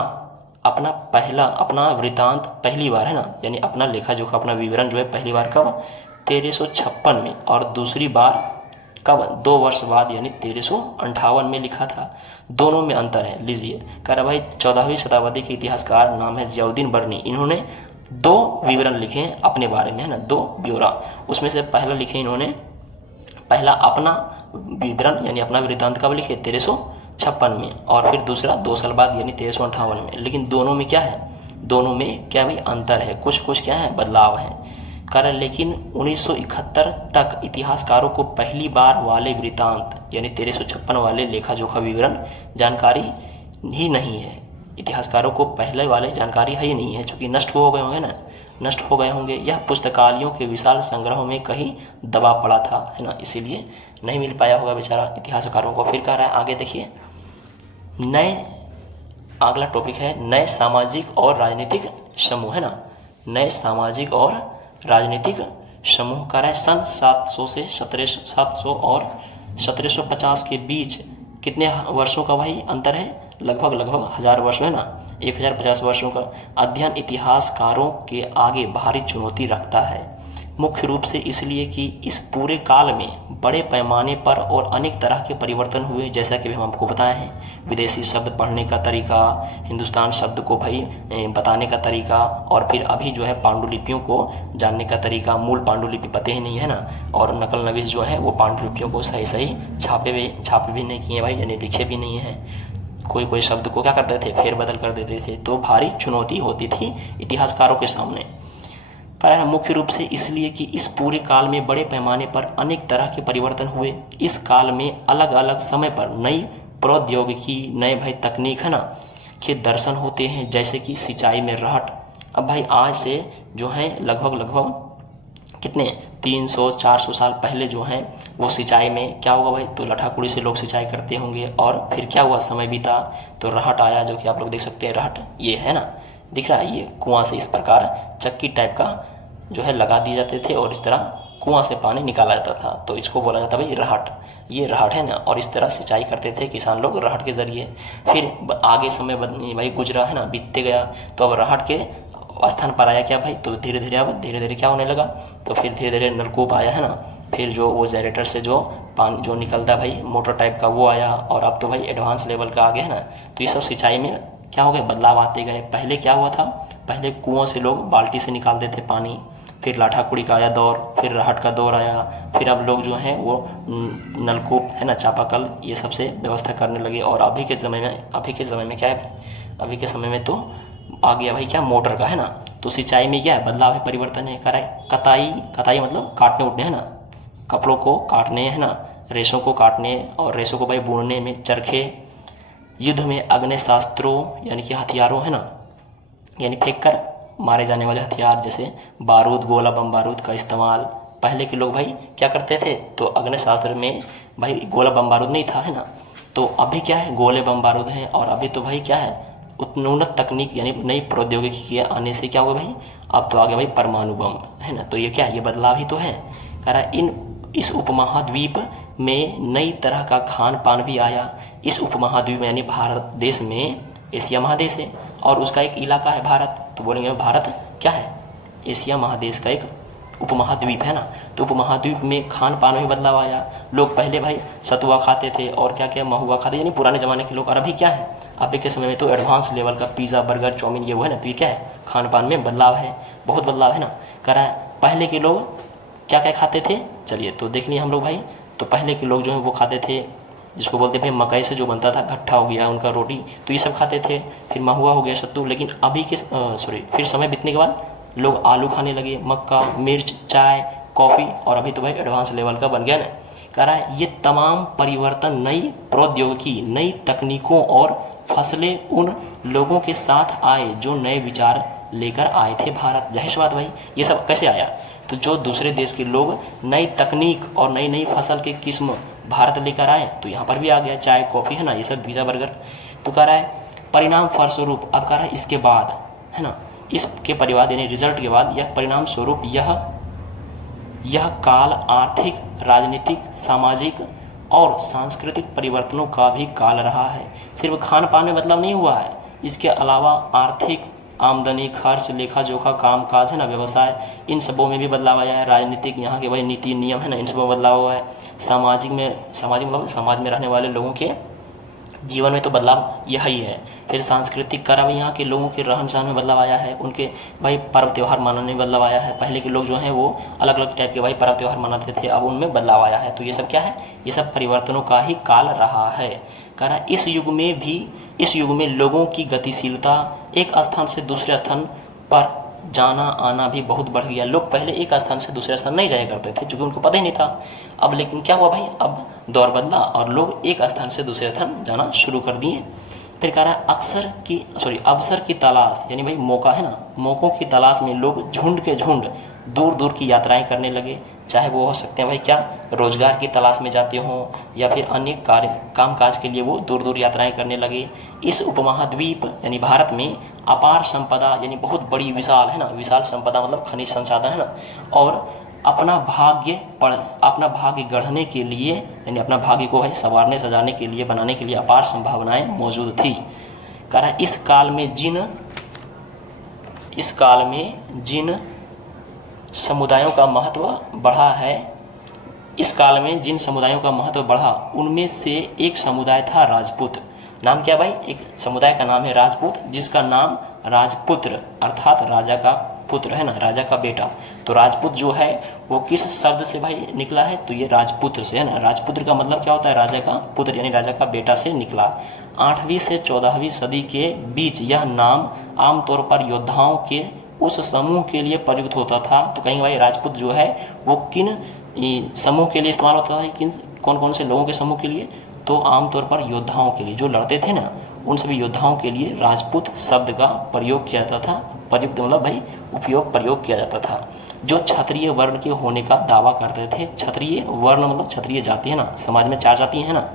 वृत्तांत पहली बार, है ना, यानी अपना लेखा जोखा अपना विवरण जो है पहली बार कब, 1356 में, और दूसरी बार कब, 2 वर्ष बाद यानी 1358 में लिखा था। दोनों में अंतर है, लीजिए। कह रहा भाई 14वीं शताब्दी के इतिहासकार, नाम है जियाउद्दीन बर्नी, इन्होंने 2 विवरण लिखे हैं अपने बारे में, है ना, 2 ब्यौरा। उसमें से पहला लिखे इन्होंने, पहला अपना विवरण यानी अपना वृत्तांत कब लिखे, 1356 में, और फिर दूसरा 2 साल बाद यानी 1358 में। लेकिन दोनों में क्या है, दोनों में क्या भाई अंतर है, कुछ कुछ क्या है बदलाव है। कारण लेकिन 1971 तक इतिहासकारों को पहली बार वाले वृत्तांत यानी 1356 वाले लेखा जोखा विवरण जानकारी ही नहीं है। इतिहासकारों को पहले वाले जानकारी है ही नहीं है, चूँकि नष्ट हो गए होंगे ना, नष्ट हो गए होंगे। यह पुस्तकालयों के विशाल संग्रहों में कहीं दबा पड़ा था, है ना, इसीलिए नहीं मिल पाया होगा बेचारा इतिहासकारों को। फिर कह रहा है आगे देखिए, अगला टॉपिक है नए सामाजिक और राजनीतिक समूह, है ना, नए सामाजिक और राजनीतिक समूह। कह रहा है सन 700 से 700 और 1750 के बीच कितने वर्षों का भाई अंतर है, लगभग 1000 वर्ष, है ना, 1050 वर्षों का अध्ययन इतिहासकारों के आगे भारी चुनौती रखता है। मुख्य रूप से इसलिए कि इस पूरे काल में बड़े पैमाने पर और अनेक तरह के परिवर्तन हुए, जैसा कि हम आपको बताए हैं। विदेशी शब्द पढ़ने का तरीका, हिंदुस्तान शब्द को भाई बताने का तरीका, और फिर अभी जो है पांडुलिपियों को जानने का तरीका। मूल पांडुलिपि पते ही नहीं है ना, और नकल नवीस जो है वो पांडुलिपियों को सही सही छापे भी नहीं किए भाई, यानी लिखे भी नहीं हैं। कोई शब्द को क्या करते थे, फेरबदल कर देते थे। तो भारी चुनौती होती थी इतिहासकारों के सामने। पर मुख्य रूप से इसलिए कि इस पूरे काल में बड़े पैमाने पर अनेक तरह के परिवर्तन हुए। इस काल में अलग अलग समय पर नई प्रौद्योगिकी, नए भाई तकनीक, है ना, के दर्शन होते हैं, जैसे कि सिंचाई में रहट। अब भाई आज से जो है लगभग कितने 300-400 साल पहले जो है वो सिंचाई में क्या होगा भाई, तो लठाकुड़ी से लोग सिंचाई करते होंगे। और फिर क्या हुआ, समय बीता तो रहट आया, जो कि आप लोग देख सकते हैं। रहट ये है ना, दिख रहा है, ये कुआं से इस प्रकार चक्की टाइप का जो है लगा दिए जाते थे और इस तरह कुआं से पानी निकाला जाता था, तो इसको बोला जाता भाई रहट। ये रहट है ना, और इस तरह सिंचाई करते थे किसान लोग रहट के जरिए। फिर आगे समय भाई गुजरा, है ना, बीतते गया, तो अब रहट के स्थान पर आया क्या भाई, तो धीरे धीरे क्या होने लगा, तो फिर धीरे धीरे नलकूप आया, है ना, फिर जो वो जनरेटर से जो पानी जो निकलता है भाई मोटर टाइप का वो आया, और अब तो भाई एडवांस लेवल का आ गया, है ना। तो ये सब सिंचाई में क्या हो गए, बदलाव आते गए। पहले क्या हुआ था, पहले कुआं से लोग बाल्टी से निकालते थे पानी, फिर लाठाकुड़ी का आया दौर, फिर रहट का दौर आया, फिर अब लोग जो हैं वो नलकूप, है ना, चापाकल, ये सबसे व्यवस्था करने लगे। और अभी के समय में क्या है, अभी के समय में तो आ गया भाई क्या, मोटर का, है ना। तो सिंचाई में क्या है, बदलाव है, परिवर्तन है। कह रहा है कताई मतलब काटने उठने, है ना, कपड़ों को काटने, है ना, रेशों को काटने और रेशों को भाई बुनने में। चरखे, युद्ध में अग्नेशास्त्रों यानी कि हथियारों, है ना, यानी फेंक कर मारे जाने वाले हथियार, जैसे बारूद, गोला बम बारूद का इस्तेमाल। पहले के लोग भाई क्या करते थे, तो अग्निशास्त्र में भाई गोला बम बारूद नहीं था, है ना। तो अभी क्या है, गोले बम बारूद हैं। और अभी तो भाई क्या है, उन्नत तकनीक यानी नई प्रौद्योगिकी के आने से क्या हुआ भाई, अब तो आ गया भाई परमाणु बम, है ना। तो ये क्या है, ये बदलाव ही तो है। कह रहा है इस उपमहाद्वीप में नई तरह का खान पान भी आया। इस उपमहाद्वीप में यानी भारत देश में, एशिया महादेश है, और उसका एक इलाका है भारत, तो बोलेंगे भारत क्या है, एशिया महादेश का एक उपमहाद्वीप है ना। तो उपमहाद्वीप में खान पान में बदलाव आया। लोग पहले भाई सतुआ खाते थे और क्या क्या महुआ खाते, यानी पुराने ज़माने के लोग। और अभी क्या है, अभी के समय में तो एडवांस लेवल का पिज़्ज़ा बर्गर चाउमीन ये वो है ना। तो ये क्या है, खान पान में बदलाव है, बहुत बदलाव है ना। कह रहा है पहले के लोग क्या क्या खाते थे, चलिए तो देख लिए हम लोग भाई। तो पहले के लोग जो है वो खाते थे जिसको बोलते भाई मकई से जो बनता था, घट्ठा हो गया उनका रोटी, तो ये सब खाते थे। फिर महुआ हो गया, सत्तू। लेकिन अभी के फिर समय बीतने के बाद लोग आलू खाने लगे, मक्का, मिर्च, चाय, कॉफ़ी, और अभी तो भाई एडवांस लेवल का बन गया ना। कह रहा है ये तमाम परिवर्तन नई प्रौद्योगिकी, नई तकनीकों और फसलें उन लोगों के साथ आए जो नए विचार लेकर आए थे भारत। जाहिर सी बात भाई, ये सब कैसे आया, तो जो दूसरे देश के लोग नई तकनीक और नई नई फसल के किस्म भारत लेकर आए, तो यहाँ पर भी आ गया चाय, कॉफ़ी है ना, ये सब पिज़्ज़ा बर्गर। तो कह रहा है परिणाम फलस्वरूप, अब कह रहा है इसके बाद है ना, इसके परिवाद यानी रिजल्ट के बाद यह परिणाम स्वरूप यह काल आर्थिक, राजनीतिक, सामाजिक और सांस्कृतिक परिवर्तनों का भी काल रहा है। सिर्फ खान पान में बदलाव नहीं हुआ है, इसके अलावा आर्थिक, आमदनी, खर्च, लेखा जोखा, काम काज है ना, व्यवसाय, इन सबों में भी बदलाव आया है। राजनीतिक, यहाँ के भाई नीति नियम है ना, इन सबों में बदलाव हुआ है। सामाजिक मतलब समाज में रहने वाले लोगों के जीवन में तो बदलाव यही है। फिर सांस्कृतिक कर, अब यहाँ के लोगों के रहन सहन में बदलाव आया है, उनके भाई पर्व त्यौहार मनाने में बदलाव आया है। पहले के लोग जो हैं वो अलग अलग टाइप के भाई पर्व त्यौहार मनाते थे, अब उनमें बदलाव आया है। तो ये सब क्या है, ये सब परिवर्तनों का ही काल रहा है। कह रहा इस युग में लोगों की गतिशीलता, एक स्थान से दूसरे स्थान पर जाना आना भी बहुत बढ़ गया। लोग पहले एक स्थान से दूसरे स्थान नहीं जाया करते थे क्योंकि उनको पता ही नहीं था। अब लेकिन क्या हुआ भाई, अब दौर बदला और लोग एक स्थान से दूसरे स्थान जाना शुरू कर दिए। फिर कह रहा है अवसर की तलाश, यानी भाई मौका है ना, मौक़ों की तलाश में लोग झुंड के झुंड दूर दूर की यात्राएं करने लगे। चाहे वो हो सकते हैं भाई क्या, रोजगार की तलाश में जाते हों या फिर अन्य काम काज के लिए वो दूर दूर यात्राएं करने लगे। इस उपमहाद्वीप यानी भारत में अपार संपदा, यानी बहुत बड़ी विशाल है ना, विशाल संपदा मतलब खनिज संसाधन है ना, और अपना भाग्य गढ़ने के लिए, यानी अपना भाग्य को है संवारने सजाने के लिए, बनाने के लिए अपार संभावनाएं मौजूद थी। कह रहा है इस काल में जिन समुदायों का महत्व बढ़ा है, इस काल में जिन समुदायों का महत्व बढ़ा उनमें से एक समुदाय था राजपूत। नाम क्या भाई, एक समुदाय का नाम है राजपूत, जिसका नाम राजपुत्र अर्थात राजा का पुत्र है ना, राजा का बेटा। तो राजपूत जो है वो किस शब्द से भाई निकला है, तो ये राजपुत्र से है ना। राजपुत्र का मतलब क्या होता है, राजा का पुत्र यानी राजा का बेटा से निकला। 8वीं से 14वीं सदी के बीच यह नाम आमतौर पर योद्धाओं के उस समूह के लिए प्रयुक्त होता था। तो कहेंगे भाई राजपूत जो है वो किन समूह के लिए इस्तेमाल होता है, किन कौन कौन से लोगों के समूह के लिए, तो आमतौर पर योद्धाओं के लिए, जो लड़ते थे ना उन सभी योद्धाओं के लिए राजपूत शब्द का प्रयोग किया जाता था। प्रयुक्त मतलब भाई प्रयोग किया जाता था। जो क्षत्रिय वर्ण के होने का दावा करते थे, क्षत्रिय वर्ण मतलब क्षत्रिय जाति है ना, समाज में 4 जाति है ना,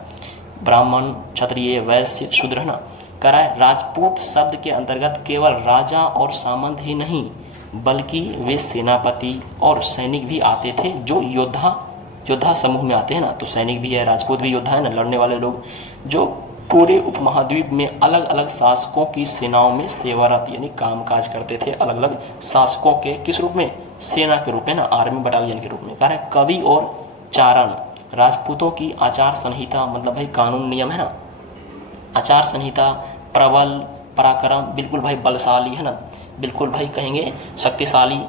ब्राह्मण, क्षत्रिय, वैश्य, शूद्र है ना। कह रहा है राजपूत शब्द के अंतर्गत केवल राजा और सामंत ही नहीं बल्कि वे सेनापति और सैनिक भी आते थे, जो योद्धा समूह में आते हैं ना। तो सैनिक भी है, राजपूत भी योद्धा है ना, लड़ने वाले लोग, जो पूरे उपमहाद्वीप में अलग अलग शासकों की सेनाओं में सेवारत यानी कामकाज करते थे। अलग अलग शासकों के किस रूप में, सेना के रूप में ना, आर्मी बटालियन के रूप में। कह रहा है कवि और चारण, राजपूतों की आचार संहिता मतलब भाई कानून नियम है ना, आचार संहिता, प्रबल, पराक्रम, बिल्कुल भाई बलशाली है ना, बिल्कुल भाई कहेंगे शक्तिशाली,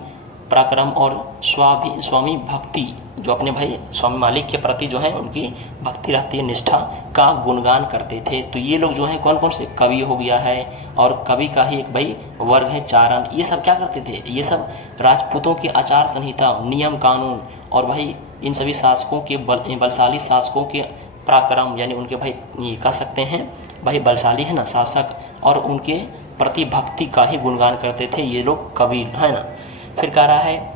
पराक्रम और स्वामी भक्ति, जो अपने भाई स्वामी मालिक के प्रति जो है उनकी भक्ति रहती है, निष्ठा का गुणगान करते थे। तो ये लोग जो हैं कौन कौन से, कवि हो गया है, और कवि का ही एक भाई वर्ग है चारण। ये सब क्या करते थे, ये सब राजपूतों की आचार संहिता, नियम कानून और भाई इन सभी शासकों के बलशाली शासकों के पराक्रम यानी उनके भाई ये कह सकते हैं भाई बलशाली है ना शासक, और उनके प्रति भक्ति का ही गुणगान करते थे ये लोग कवि है ना। फिर कह रहा है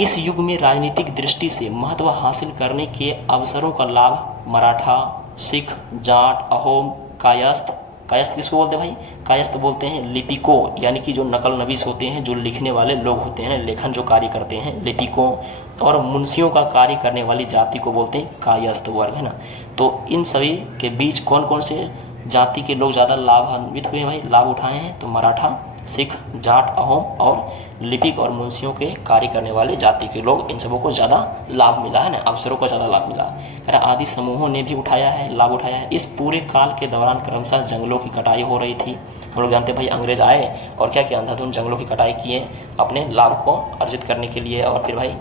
इस युग में राजनीतिक दृष्टि से महत्व हासिल करने के अवसरों का लाभ मराठा, सिख, जाट, अहोम, कायस्थ किसको बोलते हैं भाई, कायस्थ बोलते हैं लिपिकों, यानी कि जो नकल नवीस होते हैं, जो लिखने वाले लोग होते हैं, लेखन जो कार्य करते हैं, लिपिकों और मुंशियों का कार्य करने वाली जाति को बोलते हैं कायस्थ वर्ग है ना। तो इन सभी के बीच कौन कौन से जाति के लोग ज़्यादा लाभान्वित हुए भाई, लाभ उठाए हैं? तो मराठा, सिख, जाट, अहोम और लिपिक और मुंशियों के कार्य करने वाले जाति के लोग, इन सबों को ज़्यादा लाभ मिला है ना, अवसरों का ज़्यादा लाभ मिला। कह रहा आदि समूहों ने भी उठाया है, लाभ उठाया है। इस पूरे काल के दौरान क्रमशः जंगलों की कटाई हो रही थी। हम लोग जानते हैं भाई अंग्रेज आए और क्या किया, अंधाधुंध जंगलों की कटाई किए अपने लाभ को अर्जित करने के लिए और फिर भाई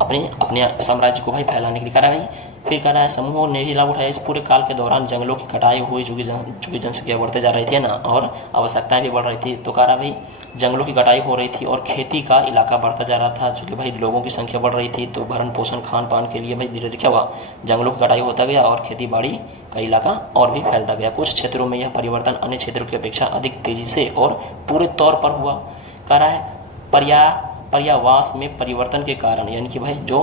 अपने साम्राज्य को भाई फैलाने के लिए। कह रहा है भाई, फिर कह रहा है समूहों ने भी लाभ उठाया। इस पूरे काल के दौरान जंगलों की कटाई हुई, चूँकि जनसंख्या बढ़ते जा रही थी ना और आवश्यकताएं भी बढ़ रही थी, तो कह रहा भाई जंगलों की कटाई हो रही थी और खेती का इलाका बढ़ता जा रहा था। चूँकि भाई लोगों की संख्या बढ़ रही थी तो भरण पोषण खान पान के लिए भाई धीरे धीरे क्या हुआ, जंगलों की कटाई होता गया और खेती बाड़ी का इलाका और भी फैलता गया। कुछ क्षेत्रों में यह परिवर्तन अन्य क्षेत्रों की अपेक्षा अधिक तेजी से और पूरे तौर पर हुआ। कह रहा है पर्यावास में परिवर्तन के कारण, यानी कि भाई जो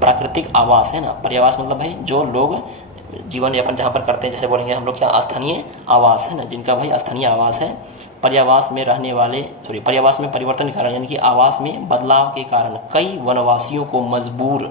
प्राकृतिक आवास है ना, पर्यावास मतलब भाई जो लोग जीवन यापन जहाँ पर करते हैं, जैसे बोलेंगे हम लोग क्या, स्थानीय आवास है ना, जिनका भाई स्थानीय आवास है, पर्यावास में परिवर्तन के कारण, यानी कि आवास में बदलाव के कारण कई वनवासियों को मजबूर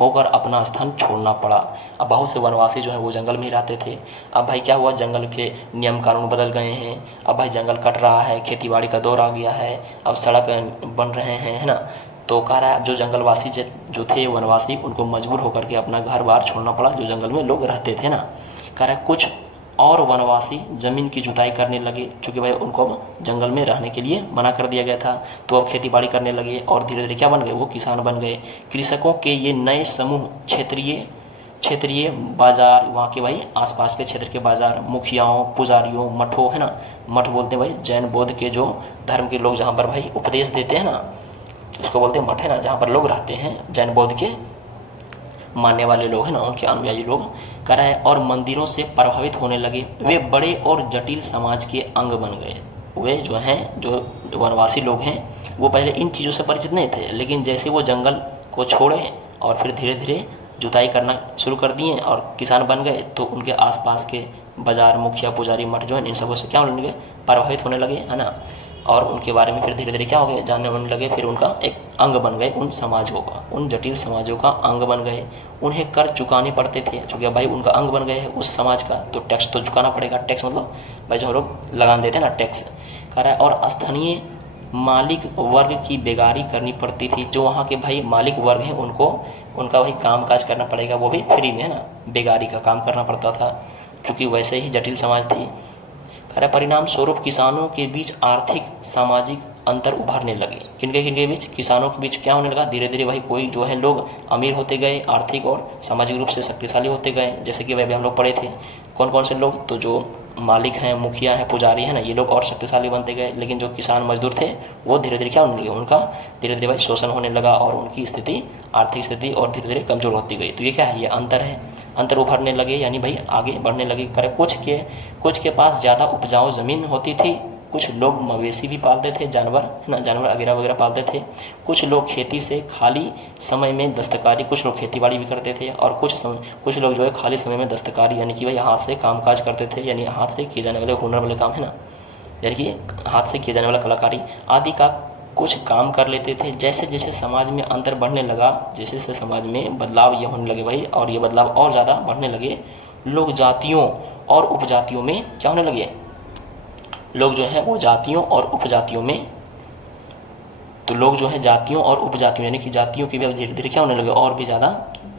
होकर अपना स्थान छोड़ना पड़ा। अब बहुत से वनवासी जो है वो जंगल में ही रहते थे। अब भाई क्या हुआ, जंगल के नियम कानून बदल गए हैं। अब भाई जंगल कट रहा है, खेतीबाड़ी का दौर आ गया है, अब सड़क बन रहे हैं, है ना। तो कह रहा है जो जंगलवासी जो थे वनवासी, उनको मजबूर होकर के अपना घर बार छोड़ना पड़ा, जो जंगल में लोग रहते थे ना। कह रहा है कुछ और वनवासी ज़मीन की जुताई करने लगे, चूँकि भाई उनको अब जंगल में रहने के लिए मना कर दिया गया था, तो अब खेती बाड़ी करने लगे और धीरे धीरे क्या बन गए, वो किसान बन गए। कृषकों के ये नए समूह क्षेत्रीय बाजार, वहाँ के भाई आसपास के क्षेत्र के बाजार, मुखियाओं, पुजारियों, मठों, है ना, मठ बोलते हैं भाई जैन बौद्ध के जो धर्म के लोग जहाँ पर भाई उपदेश देते हैं ना, उसको बोलते हैं मठ, है ना, जहाँ पर लोग रहते हैं, जैन बौद्ध के मानने वाले लोग हैं ना, उनके अनुयायी लोग। कह रहा है और मंदिरों से प्रभावित होने लगे। वे बड़े और जटिल समाज के अंग बन गए। वे जो हैं, जो वनवासी लोग हैं, वो पहले इन चीज़ों से परिचित नहीं थे, लेकिन जैसे वो जंगल को छोड़े और फिर धीरे धीरे जुताई करना शुरू कर दिए और किसान बन गए, तो उनके आसपास के बाजार, मुखिया, पुजारी, मठ जो है, इन सबों से क्या होने लगे, प्रभावित होने लगे, है ना। और उनके बारे में फिर धीरे धीरे क्या हो गया, जानने होने लगे, फिर उनका एक अंग बन गए, उन समाजों का, उन जटिल समाजों का अंग बन गए। उन्हें कर चुकाने पड़ते थे, चूँकि भाई उनका अंग बन गए उस समाज का, तो टैक्स तो चुकाना पड़ेगा। टैक्स मतलब भाई जो हम लोग लगान देते हैं ना, टैक्स। कह रहा है और स्थानीय मालिक वर्ग की बेगारी करनी पड़ती थी। जो वहाँ के भाई मालिक वर्ग हैं, उनको उनका भाई काम काज करना पड़ेगा, वो भी फ्री में, है ना, बेगारी का काम करना पड़ता था, क्योंकि वैसे ही जटिल समाज थी। परिणाम स्वरूप किसानों के बीच आर्थिक सामाजिक अंतर उभरने लगे। किनके बीच, किसानों के बीच क्या होने लगा, धीरे धीरे भाई कोई जो है लोग अमीर होते गए, आर्थिक और सामाजिक रूप से शक्तिशाली होते गए। जैसे कि भाई हम लोग पढ़े थे, कौन कौन से लोग, तो जो मालिक हैं, मुखिया हैं, पुजारी हैं ना, ये लोग और शक्तिशाली बनते गए, लेकिन जो किसान मजदूर थे वो धीरे धीरे क्या होने लगे, उनका धीरे धीरे भाई शोषण होने लगा और उनकी स्थिति, आर्थिक स्थिति और धीरे धीरे कमज़ोर होती गई। तो ये क्या है, ये अंतर है, अंतर उभरने लगे, यानी भाई आगे बढ़ने लगे। करे कुछ के पास ज़्यादा उपजाऊ ज़मीन होती थी, कुछ लोग मवेशी भी पालते थे, जानवर, है ना, जानवर वगैरह पालते थे। कुछ लोग खेती से खाली समय में दस्तकारी, कुछ लोग खेतीबाड़ी भी करते थे, और कुछ लोग जो है खाली समय में दस्तकारी, यानी कि भाई हाथ से कामकाज करते थे, यानी हाथ से किए जाने वाले हुनर वाले काम, है ना, यानी कि हाथ से किए जाने वाला कलाकारी आदि का कुछ काम कर लेते थे। जैसे जैसे समाज में अंतर बढ़ने लगा, जैसे जैसे समाज में बदलाव ये होने लगे भाई, और ये बदलाव और ज़्यादा बढ़ने लगे, लोग जातियों और उपजातियों में क्या होने लगे, लोग जो हैं वो जातियों और उपजातियों में, तो लोग जो है जातियों और उपजातियों, यानी कि जातियों की भी धीरे धीरे क्या होने लगे, और भी ज़्यादा,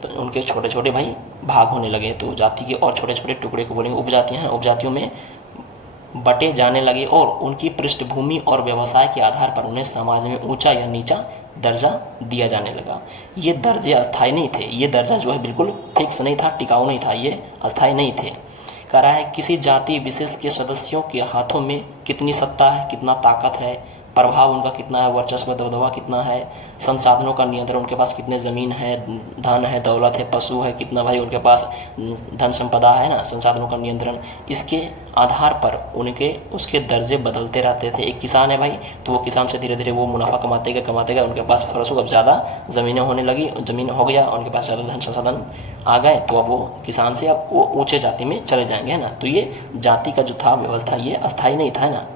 तो उनके छोटे छोटे भाई भाग होने लगे। तो जाति के और छोटे छोटे टुकड़े को बोलेंगे उपजातियाँ हैं, उपजातियों में बटे जाने लगे और उनकी पृष्ठभूमि और व्यवसाय के आधार पर उन्हें समाज में ऊंचा या नीचा दर्जा दिया जाने लगा। ये दर्जे अस्थायी नहीं थे, ये दर्जा जो है बिल्कुल फिक्स नहीं था, टिकाऊ नहीं था, ये अस्थायी नहीं थे। कह रहा है किसी जाति विशेष के सदस्यों के हाथों में कितनी सत्ता है, कितना ताकत है, प्रभाव उनका कितना है, वर्चस्व दबदबा कितना है, संसाधनों का नियंत्रण, उनके पास कितने ज़मीन है, धन है, दौलत है, पशु है, कितना भाई उनके पास धन संपदा है ना, संसाधनों का नियंत्रण, इसके आधार पर उनके उसके दर्जे बदलते रहते थे। एक किसान है भाई, तो वो किसान से धीरे धीरे वो मुनाफा कमाते गए, उनके पास फरसों अब ज़्यादा ज़मीनें होने लगी, ज़मीन हो गया, उनके पास ज़्यादा धन संसाधन आ गए, तो अब वो किसान से अब वो ऊँचे जाति में चले जाएंगे, है ना। तो ये जाति का जो था व्यवस्था, ये अस्थायी नहीं था, है ना।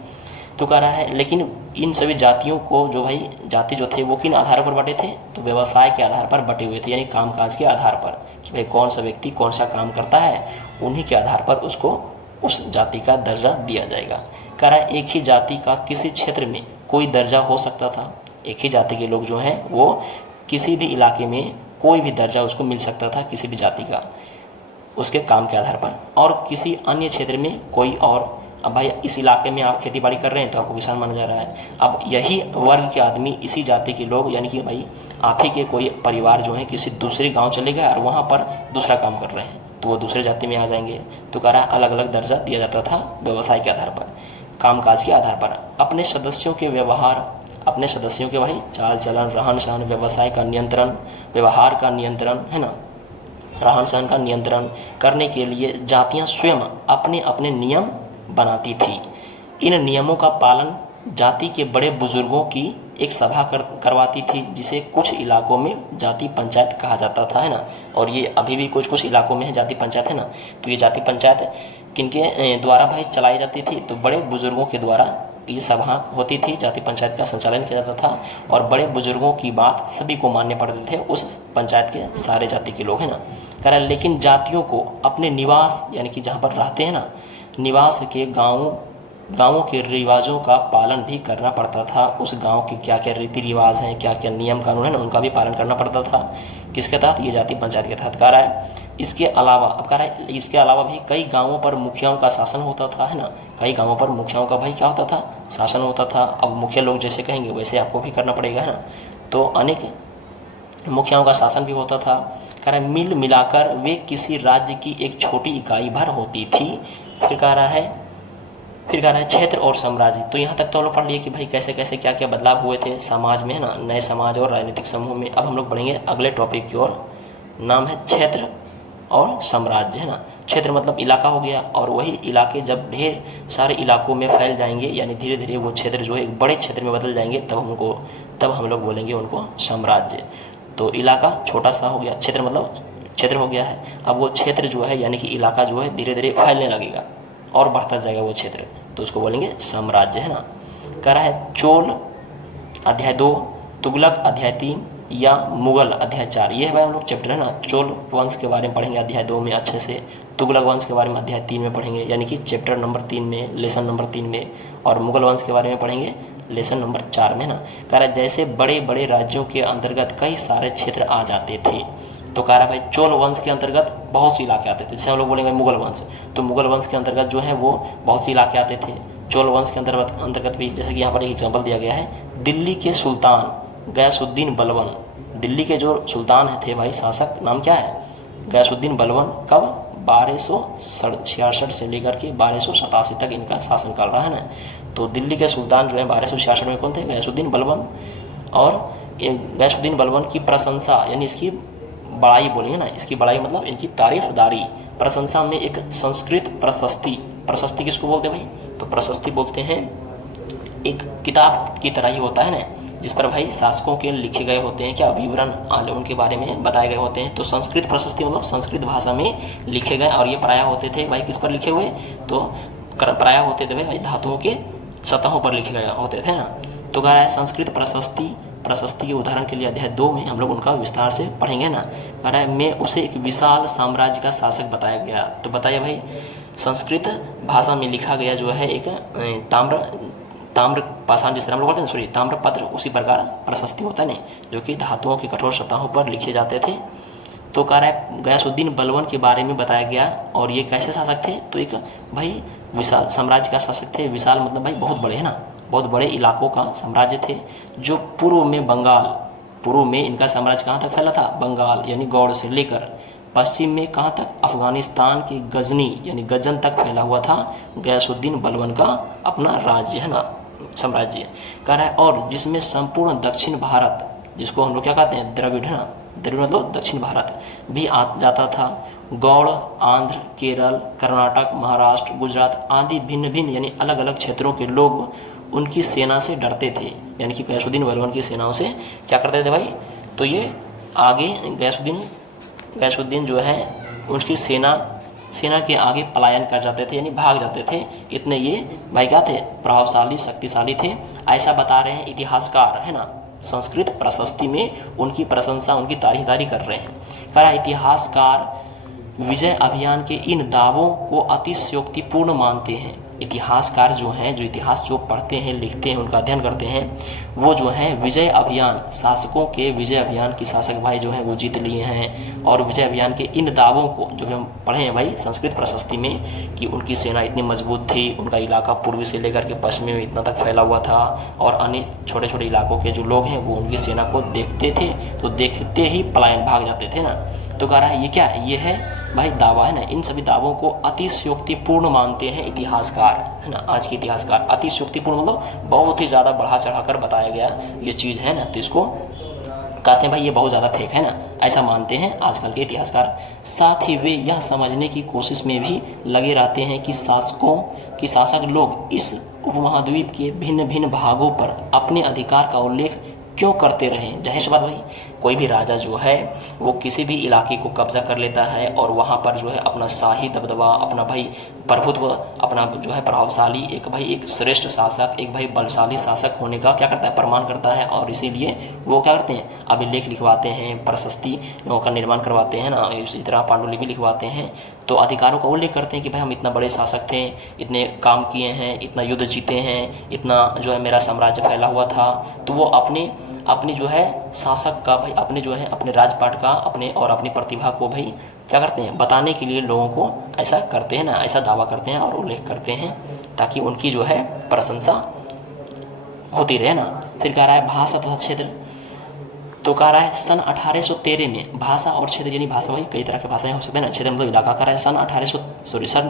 तो कह रहा है लेकिन इन सभी जातियों को जो भाई जाति जो थे वो किन आधार पर बटे थे, तो व्यवसाय के आधार पर बटे हुए थे, यानी कामकाज के आधार पर। कि भाई कौन सा व्यक्ति कौन सा काम करता है, उन्हीं के आधार पर उसको उस जाति का दर्जा दिया जाएगा। कह रहा है एक ही जाति का किसी क्षेत्र में कोई दर्जा हो सकता था, एक ही जाति के लोग जो हैं वो किसी भी इलाके में कोई भी दर्जा उसको मिल सकता था किसी भी जाति का, उसके काम के आधार पर, और किसी अन्य क्षेत्र में कोई और। अब भाई इस इलाके में आप खेती बाड़ी कर रहे हैं तो आपको किसान माना जा रहा है। अब यही वर्ग के आदमी, इसी जाति के लोग, यानी कि भाई आप ही के कोई परिवार जो है किसी दूसरे गांव चले गए और वहाँ पर दूसरा काम कर रहे हैं तो वो दूसरे जाति में आ जाएंगे। तो कह रहा है अलग अलग दर्जा दिया जाता था व्यवसाय के आधार पर, कामकाज के आधार पर। अपने सदस्यों के व्यवहार, अपने सदस्यों के भाई चाल चलन, रहन सहन, व्यवसाय का नियंत्रण, व्यवहार का नियंत्रण, है ना, रहन सहन का नियंत्रण करने के लिए जातियाँ स्वयं अपने अपने नियम बनाती थी। इन नियमों का पालन जाति के बड़े बुजुर्गों की एक सभा करवाती थी, जिसे कुछ इलाकों में जाति पंचायत कहा जाता था, है ना। और ये अभी भी कुछ कुछ इलाकों में है जाति पंचायत, है ना। तो ये जाति पंचायत किनके द्वारा भाई चलाई जाती थी, तो बड़े बुजुर्गों के द्वारा ये सभा होती थी, जाति पंचायत का संचालन किया जाता था, और बड़े बुजुर्गों की बात सभी को मानने पड़ते थे, उस पंचायत के सारे जाति के लोग, है ना। कह रहा है लेकिन जातियों को अपने निवास, यानी कि जहाँ पर रहते हैं ना, निवास के गाँवों के रिवाजों का पालन भी करना पड़ता था। उस गांव के क्या क्या रीति रिवाज हैं, क्या क्या नियम कानून है ना, उनका भी पालन करना पड़ता था। किसके तहत? ये जाति पंचायत के तहत। कह रहा है इसके अलावा, अब कह रहा है इसके अलावा भी कई गांवों पर मुखियाओं का शासन होता था, है ना। कई गांवों पर मुखियाओं का भाई क्या होता था? शासन होता था। अब मुखिया लोग जैसे कहेंगे वैसे आपको भी करना पड़ेगा, है ना। तो अनेक मुखियाओं का शासन भी होता था। कह रहा है मिल मिलाकर वे किसी राज्य की एक छोटी इकाई भर होती थी। फिर कह रहा है क्षेत्र और साम्राज्य। तो यहाँ तक तो हम लोग पढ़ लिए कि भाई कैसे कैसे क्या क्या बदलाव हुए थे समाज में, है ना, नए समाज और राजनीतिक समूह में। अब हम लोग बढ़ेंगे अगले टॉपिक की ओर, नाम है क्षेत्र और साम्राज्य, है ना। क्षेत्र मतलब इलाका हो गया, और वही इलाके जब ढेर सारे इलाकों में फैल जाएंगे, यानी धीरे धीरे वो क्षेत्र जो है एक बड़े क्षेत्र में बदल जाएंगे, तब हम लोग बोलेंगे उनको साम्राज्य। तो इलाका छोटा सा हो गया, क्षेत्र मतलब क्षेत्र हो गया है। अब वो क्षेत्र जो है यानी कि इलाका जो है धीरे धीरे फैलने लगेगा और बढ़ता जाएगा वो क्षेत्र, तो उसको बोलेंगे साम्राज्य, है ना। कह रहा है चोल अध्याय 2, तुगलक अध्याय 3 या मुगल अध्याय 4। ये है भाई हम लोग चैप्टर, है ना। चोल वंश के बारे में पढ़ेंगे अध्याय 2 में अच्छे से, तुगलक वंश के बारे में अध्याय 3 में पढ़ेंगे, यानी कि चैप्टर नंबर 3 में, लेसन नंबर 3 में, और मुगल वंश के बारे में पढ़ेंगे लेसन नंबर 4 में, है ना। कह रहा है जैसे बड़े बड़े राज्यों के अंतर्गत कई सारे क्षेत्र आ जाते थे। तो कह रहा है भाई चोल वंश के अंतर्गत बहुत से इलाके आते थे, जैसे हम लोग बोलेंगे मुगल वंश, तो मुगल वंश के अंतर्गत जो है वो बहुत से इलाके आते थे। चोल वंश के अंतर्गत भी, जैसे कि यहाँ पर एक एग्जाम्पल दिया गया है, दिल्ली के सुल्तान गयासुद्दीन बलबन, दिल्ली के जो सुल्तान थे भाई, शासक, नाम क्या है? गयासुद्दीन बलबन। कब? 1266 से लेकर के 1287 तक इनका शासनकाल रहा, है ना। तो दिल्ली के सुल्तान जो है 1266 में कौन थे? गयासुद्दीन बलबन। और गयासुद्दीन बलबन की प्रशंसा, यानी इसकी बड़ाई बोलेंगे ना, इसकी बड़ाई मतलब इनकी तारीफदारी, प्रशंसा में एक संस्कृत प्रशस्ति किसको बोलते हैं भाई? तो प्रशस्ति बोलते हैं एक किताब की तरह ही होता है ना, जिस पर भाई शासकों के लिखे गए होते हैं क्या विवरण उनके बारे में बताए गए होते हैं। तो संस्कृत प्रशस्ति मतलब संस्कृत भाषा में लिखे गए, और ये प्रायः होते थे भाई किस पर लिखे हुए? तो प्रायः होते थे भाई धातुओं के सतहों पर लिखे गए होते थे ना। तो कह रहा है संस्कृत प्रशस्ति के उदाहरण के लिए अध्याय 2 में हम लोग उनका विस्तार से पढ़ेंगे ना। कह रहा है मैं उसे एक विशाल साम्राज्य का शासक बताया गया। तो बताइए भाई, संस्कृत भाषा में लिखा गया जो है एक ताम्र पाषाण, जिस तरह हम लोग बोलते हैं सॉरी ताम्रपत्र, उसी प्रकार प्रशस्ति होता है ना, जो कि धातुओं की कठोर सतहों पर लिखे जाते थे। तो कह रहा है गयासुद्दीन बलबन के बारे में बताया गया, और ये कैसे शासक थे? तो एक भाई विशाल साम्राज्य का शासक थे। विशाल मतलब भाई बहुत बड़े, है ना, बहुत बड़े इलाकों का साम्राज्य थे। जो पूर्व में इनका साम्राज्य कहाँ तक फैला था? बंगाल यानी गौड़ से लेकर पश्चिम में कहाँ तक? अफगानिस्तान की गजनी यानी गजन तक फैला हुआ था गयासुद्दीन बलबन का अपना राज्य, है ना, साम्राज्य। कह रहा है और जिसमें संपूर्ण दक्षिण भारत, जिसको हम लोग क्या कहते हैं? द्रविड़, है ना, द्रविड़ मतलब दक्षिण भारत भी आ जाता था। गौड़, आंध्र, केरल, कर्नाटक, महाराष्ट्र, गुजरात आदि भिन्न भिन्न यानी अलग अलग क्षेत्रों के लोग उनकी सेना से डरते थे, यानी कि गयासुद्दीन बलबन की सेनाओं से क्या करते थे भाई? तो ये आगे गयासुद्दीन जो है उसकी सेना के आगे पलायन कर जाते थे, यानी भाग जाते थे। इतने ये भाई क्या थे? प्रभावशाली, शक्तिशाली थे, ऐसा बता रहे हैं इतिहासकार, है ना। संस्कृत प्रशस्ति में उनकी प्रशंसा, उनकी तारीफदारी कर रहे हैं। कह रहा इतिहासकार विजय अभियान के इन दावों को अतिशयोक्तिपूर्ण मानते हैं। इतिहासकार जो हैं, जो इतिहास जो पढ़ते हैं, लिखते हैं, उनका अध्ययन करते हैं, वो जो है विजय अभियान, शासकों के विजय अभियान की शासक भाई जो हैं वो जीत लिए हैं, और विजय अभियान के इन दावों को जो हम पढ़े हैं भाई संस्कृत प्रशस्ति में कि उनकी सेना इतनी मजबूत थी, उनका इलाका पूर्वी से लेकर के पश्चिमी में इतना तक फैला हुआ था, और अन्य छोटे छोटे इलाकों के जो लोग हैं वो उनकी सेना को देखते थे तो देखते ही पलायन भाग जाते थे ना। तो कह रहा है ये क्या है, ये है भाई दावा है ना। इन सभी दावों को अतिशयोक्तिपूर्ण मानते हैं इतिहासकार, है ना। आज के इतिहासकार अतिशयोक्तिपूर्ण मतलब बहुत ही ज़्यादा बढ़ा चढ़ाकर बताया गया ये चीज़ है ना, तो इसको कहते हैं भाई ये बहुत ज़्यादा फेक है ना, ऐसा मानते हैं आजकल के इतिहासकार। साथ ही वे यह समझने की कोशिश में भी लगे रहते हैं कि शासक लोग इस उपमहाद्वीप के भिन्न भिन्न भागों पर अपने अधिकार का उल्लेख क्यों करते रहें। जाहिर सी बात भाई, कोई भी राजा जो है वो किसी भी इलाके को कब्जा कर लेता है और वहाँ पर जो है अपना शाही दबदबा, अपना भाई प्रभुत्व, अपना जो है प्रभावशाली एक श्रेष्ठ शासक, एक भाई बलशाली शासक होने का क्या करता है, प्रमाण करता है। और इसीलिए वो क्या करते हैं, अभिलेख लिखवाते हैं, प्रशस्तियों का निर्माण करवाते हैं ना, इसी तरह पांडुलिपि लिखवाते हैं। तो अधिकारों का उल्लेख करते हैं कि भाई हम इतना बड़े शासक थे, इतने काम किए हैं, इतना युद्ध जीते हैं, इतना जो है मेरा साम्राज्य फैला हुआ था। तो वो अपनी जो है शासक का भाई, अपने जो है अपने राजपाट का अपनी प्रतिभा को भाई क्या करते हैं, बताने के लिए लोगों को ऐसा करते हैं ना, ऐसा दावा करते हैं और उल्लेख करते हैं ताकि उनकी जो है प्रशंसा होती रहे ना। फिर कह रहा है भाषा तथा क्षेत्र, तो कह रहा है सन 1813 में भाषा और क्षेत्र, यानी भाषा भाई कई तरह की भाषाएं हो सकते हैं ना, क्षेत्र मतलब इलाका। कह रहा है सन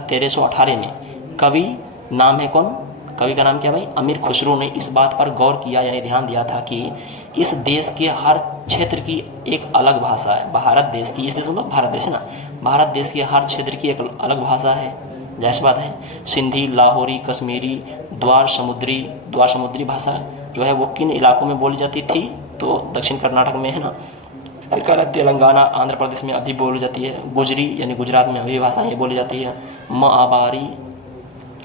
1318 में कवि नाम है कौन, कवि का नाम क्या भाई, अमीर खुसरो ने इस बात पर गौर किया, यानी ध्यान दिया था कि इस देश के हर क्षेत्र की एक अलग भाषा है। भारत देश की, इस देश मतलब भारत देश है ना, भारत देश के हर क्षेत्र की एक अलग भाषा है। जाहिर बात है, सिंधी, लाहौरी, कश्मीरी, द्वार समुद्री भाषा जो है वो किन इलाकों में बोली जाती थी, तो दक्षिण कर्नाटक में है ना। फिर कह रहा है तेलंगाना, आंध्र प्रदेश में अभी बोली जाती है। गुजरी यानी गुजरात में अभी भाषा ये बोली जाती है।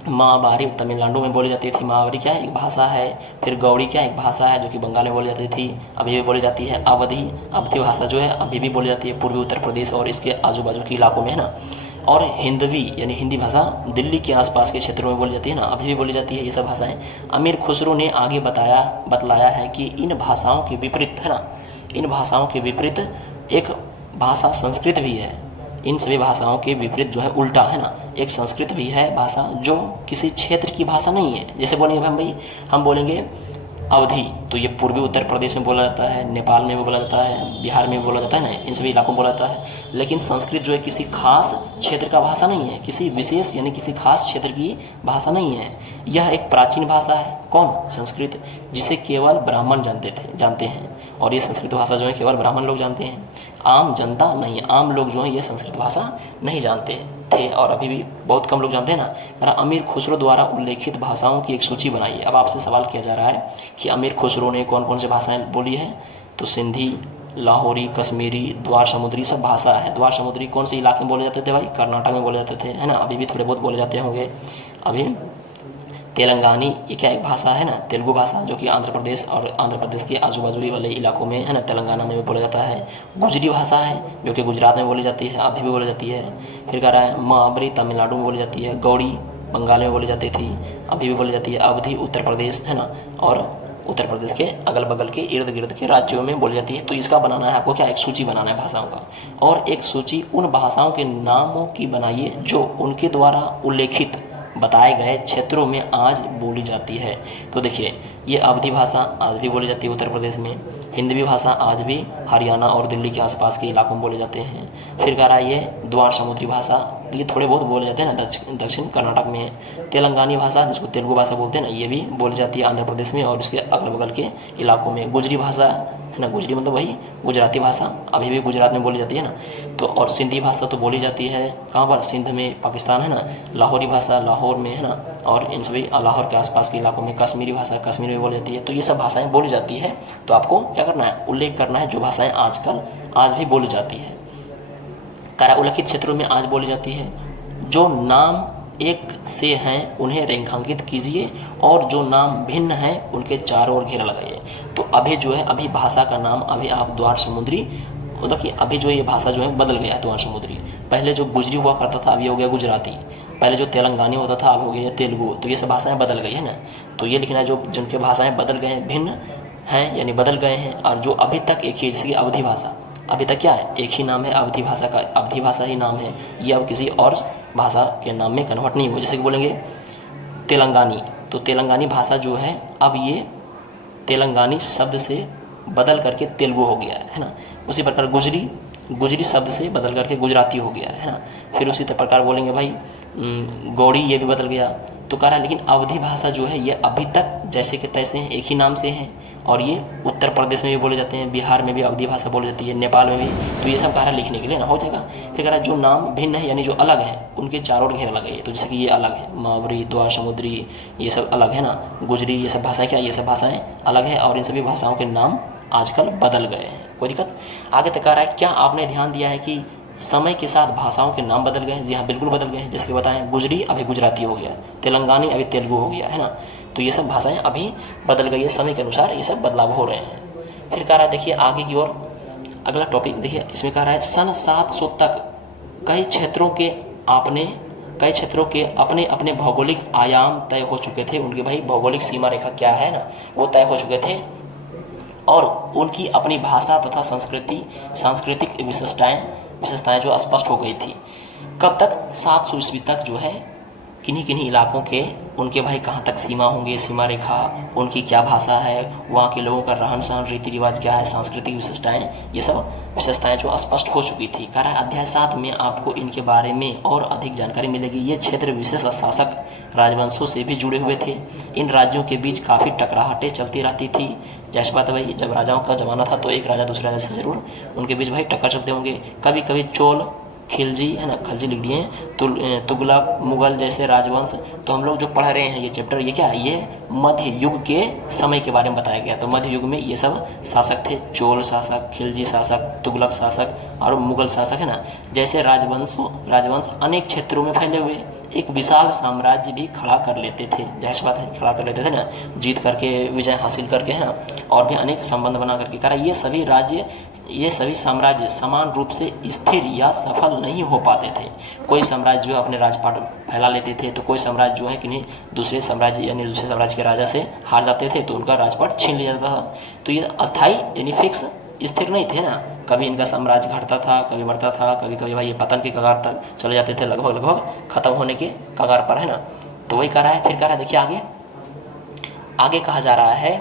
महाबारी तमिलनाडु में बोली जाती थी। महावारी क्या है, एक भाषा है। फिर गौड़ी क्या एक भाषा है जो कि बंगाल में बोली जाती थी, अभी भी बोली जाती है। अवधी भाषा जो है अभी भी बोली जाती है पूर्वी उत्तर प्रदेश और इसके आजू बाजू के इलाकों में, है ना। और हिंदवी यानी हिंदी भाषा दिल्ली के आसपास के क्षेत्रों में बोली जाती है ना, अभी भी बोली जाती है ये सब भाषाएं। अमीर खुसरो ने आगे बतलाया है कि इन भाषाओं के विपरीत, है ना, इन भाषाओं के विपरीत एक भाषा संस्कृत भी है। इन सभी भाषाओं के विपरीत जो है उल्टा, है ना, एक संस्कृत भी है भाषा जो किसी क्षेत्र की भाषा नहीं है। जैसे बोलेंगे भाई हम बोलेंगे अवधी, तो ये पूर्वी उत्तर प्रदेश में बोला जाता है, नेपाल में भी बोला जाता है, बिहार में भी बोला जाता है ना, इन सभी इलाकों में बोला जाता है। लेकिन संस्कृत जो है किसी खास क्षेत्र का भाषा नहीं है, किसी विशेष यानी किसी खास क्षेत्र की भाषा नहीं है। यह एक प्राचीन भाषा है। कौन, संस्कृत, जिसे केवल ब्राह्मण जानते हैं। और ये संस्कृत भाषा जो है केवल ब्राह्मण लोग जानते हैं, आम जनता नहीं। आम लोग जो है ये संस्कृत भाषा नहीं जानते थे और अभी भी बहुत कम लोग जानते हैं ना। अमीर खुसरो द्वारा उल्लेखित भाषाओं की एक सूची बनाई। अब आपसे सवाल किया जा रहा है कि अमीर खुसरो ने कौन कौन सी भाषाएं बोली है, तो सिंधी, लाहौरी, कश्मीरी, द्वार समुद्री सब भाषा है। द्वार समुद्री कौन से इलाके में बोले जाते थे भाई, कर्नाटक में बोले जाते थे, है ना, अभी भी थोड़े बहुत बोले जाते होंगे। अभी तेलंगानी ये क्या एक भाषा है ना, तेलुगु भाषा, जो कि आंध्र प्रदेश के आजू बाजू वाले इलाकों में, है ना, तेलंगाना में भी बोला जाता है। गुजरी भाषा है जो कि गुजरात में बोली जाती है, अभी भी बोली जाती है। फिर कह रहा है महाबरी तमिलनाडु में बोली जाती है। गौड़ी बंगाल में बोली जाती थी, अभी भी बोली जाती है। अवधी उत्तर प्रदेश, है ना, और उत्तर प्रदेश के अगल बगल के इर्द गिर्द के राज्यों में बोली जाती है। तो इसका बनाना है आपको क्या, एक सूची बनाना है भाषाओं का, और एक सूची उन भाषाओं के नामों की बनाइए जो उनके द्वारा उल्लेखित बताए गए क्षेत्रों में आज बोली जाती है। तो देखिए ये अवधी भाषा आज भी बोली जाती है उत्तर प्रदेश में। हिंदी भाषा आज भी हरियाणा और दिल्ली के आसपास के इलाकों में बोले जाते हैं। फिर कह रहा है ये द्वार समुद्री भाषा, ये थोड़े बहुत बोले जाते हैं ना दक्षिण कर्नाटक में। तेलंगानी भाषा जिसको तेलुगु भाषा बोलते हैं ना, ये भी बोली जाती है आंध्र प्रदेश में और इसके अगल बगल के इलाकों में। गुजरी भाषा है ना, गुजरी मतलब वही गुजराती भाषा, अभी भी गुजरात में बोली जाती है ना। तो और सिंधी भाषा तो बोली जाती है कहाँ पर, सिंध में, पाकिस्तान, है ना। लाहौरी भाषा लाहौर में, है ना, और इन सभी लाहौर के आसपास के इलाकों में। कश्मीरी भाषा कश्मीर में बोली जाती है। तो ये सब भाषाएं बोली जाती है। तो आपको क्या करना है, उल्लेख करना है जो भाषाएं आज भी बोली जाती है। उल्लेखित क्षेत्रों में आज बोली जाती है। जो नाम एक से हैं उन्हें रेखांकित कीजिए और जो नाम भिन्न हैं उनके चारों ओर घेरा लगाइए। तो अभी जो है, अभी भाषा का नाम अभी आप द्वार समुद्री, मतलब कि अभी जो ये भाषा जो है बदल गया है द्वार समुद्री। पहले जो गुजरी हुआ करता था अभी हो गया गुजराती, पहले जो तेलंगानी होता था अब हो गया तेलुगु। तो ये सब भाषाएं बदल गई है ना। तो ये लिखना है जो जिनके भाषाएं बदल गए हैं, भिन्न हैं यानी बदल गए हैं, और जो अभी तक एक ही, जैसे कि अवधी भाषा, अभी तक क्या है, एक ही नाम है अवधी भाषा का, अवधी भाषा ही नाम है, ये अब किसी और भाषा के नाम में कन्वर्ट नहीं हुआ। जैसे कि बोलेंगे तेलंगानी, तो तेलंगानी भाषा जो है अब ये तेलंगानी शब्द से बदल करके तेलुगु हो गया है ना। उसी प्रकार गुजरी, गुजरी शब्द से बदल करके गुजराती हो गया है ना। फिर उसी प्रकार बोलेंगे भाई गौड़ी, ये भी बदल गया। तो कह रहा है लेकिन अवधी भाषा जो है ये अभी तक जैसे के तैसे हैं, एक ही नाम से हैं, और ये उत्तर प्रदेश में भी बोले जाते हैं, बिहार में भी अवधी भाषा बोली जाती है, नेपाल में भी। तो ये सब कह रहा है लिखने के लिए ना, हो जाएगा। फिर कह रहा है जो नाम भिन्न है यानी जो अलग है उनके चारों ओर घेरा लगाइए। तो जैसे कि ये अलग है, मावरी, द्वार समुद्री, ये सब अलग है ना, गुजरी, ये सब भाषाएं क्या, ये सब भाषाएं अलग है, और इन सभी भाषाओं के नाम आजकल बदल गए हैं। कोई दिक्कत? आगे तक कह रहा है क्या आपने ध्यान दिया है कि समय के साथ भाषाओं के नाम बदल गए हैं? जी हाँ, बिल्कुल बदल गए हैं। जैसे कि बताएं, गुजरी अभी गुजराती हो गया, तेलंगानी अभी तेलुगु हो गया है ना। तो ये सब भाषाएं अभी बदल गई है, समय के अनुसार ये सब बदलाव हो रहे हैं। फिर कह रहा है देखिए आगे की ओर, अगला टॉपिक देखिए, इसमें कह रहा है सन 700 तक कई क्षेत्रों के अपने अपने भौगोलिक आयाम तय हो चुके थे। उनके भाई भौगोलिक सीमा रेखा क्या है ना, वो तय हो चुके थे, और उनकी अपनी भाषा तथा सांस्कृतिक विशेषताएं जो स्पष्ट हो गई थी। कब तक? 700 ईस्वी तक जो है किन्हीं इलाकों के, उनके भाई कहाँ तक सीमा होंगे, सीमा रेखा, उनकी क्या भाषा है, वहाँ के लोगों का रहन सहन, रीति रिवाज क्या है, सांस्कृतिक विशेषताएं, ये सब विशेषताएं जो स्पष्ट हो चुकी थी। कह रहा है अध्याय 7 में आपको इनके बारे में और अधिक जानकारी मिलेगी। ये क्षेत्र विशेष शासक राजवंशों से भी जुड़े हुए थे। इन राज्यों के बीच काफ़ी टकराहटें चलती रहती थी। जैसे बात है भाई, जब राजाओं का ज़माना था तो एक राजा दूसरे राजा से ज़रूर उनके बीच भाई टक्कर चलते होंगे। कभी कभी चोल, खिलजी है ना, खलजी लिख दिए हैं, तुगलक, मुगल जैसे राजवंश। तो हम लोग जो पढ़ रहे हैं ये चैप्टर, ये क्या है, ये मध्य युग के समय के बारे में बताया गया। तो मध्य युग में ये सब शासक थे, चोल शासक, खिलजी शासक, तुगलक शासक और मुगल शासक है ना। जैसे राजवंश अनेक क्षेत्रों में फैले हुए एक विशाल साम्राज्य भी खड़ा कर लेते थे। जाहिर बात है, खड़ा कर लेते थे ना, जीत करके, विजय हासिल करके है ना, और भी अनेक संबंध बना करके। कह रहा ये सभी साम्राज्य समान रूप से स्थिर या सफल नहीं हो पाते थे। कोई साम्राज्य जो है अपने राजपाट फैला लेते थे, तो कोई साम्राज्य जो है किन्हीं दूसरे साम्राज्य के राजा से हार जाते थे तो उनका राजपाट छीन लिया जाता था। तो ये अस्थाई यानी फिक्स, स्थिर नहीं थे ना। कभी इनका साम्राज्य घटता था, कभी बढ़ता था, कभी कभी भाई ये पतन के कगार तक चले जाते थे, लगभग खत्म होने के कगार पर है ना। तो वही कह रहा है। फिर कह रहा है देखिए आगे कहा जा रहा है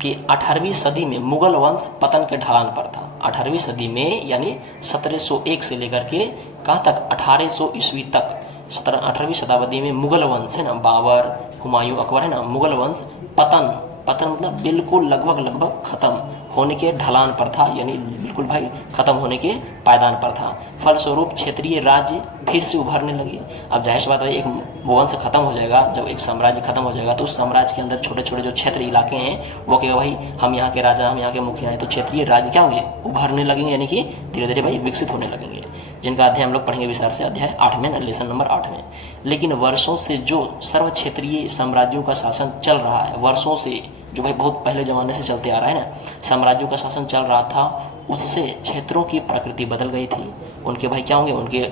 कि 18वीं सदी में मुगल वंश पतन के ढलान पर था। 18वीं सदी में यानी 1701 से लेकर के कहाँ तक, 1800 ईस्वी तक, 18वीं शताब्दी में मुगल वंश है ना, बाबर, हुमायूं, अकबर है ना, मुगल वंश पतन मतलब बिल्कुल लगभग खत्म होने के ढलान पर था, यानी बिल्कुल भाई खत्म होने के पायदान पर था। फलस्वरूप क्षेत्रीय राज्य फिर से उभरने लगे। अब जाहिर सी बात है, एक वंश खत्म हो जाएगा, जब एक साम्राज्य खत्म हो जाएगा तो उस साम्राज्य के अंदर छोटे छोटे जो क्षेत्र इलाके हैं वो कहेगा भाई हम यहाँ के राजा, हम यहाँ के मुखिया हैं। तो क्षेत्रीय राज्य क्या होंगे, उभरने लगेंगे, यानी कि धीरे धीरे भाई विकसित होने लगेंगे, जिनका अध्याय हम लोग पढ़ेंगे विस्तार से अध्याय 8 में, लेसन नंबर 8 में। लेकिन वर्षों से जो सर्व क्षेत्रीय साम्राज्यों का शासन चल रहा है, वर्षों से जो भाई बहुत पहले ज़माने से चलते आ रहा है ना, साम्राज्यों का शासन चल रहा था, उससे क्षेत्रों की प्रकृति बदल गई थी। उनके भाई क्या होंगे, उनके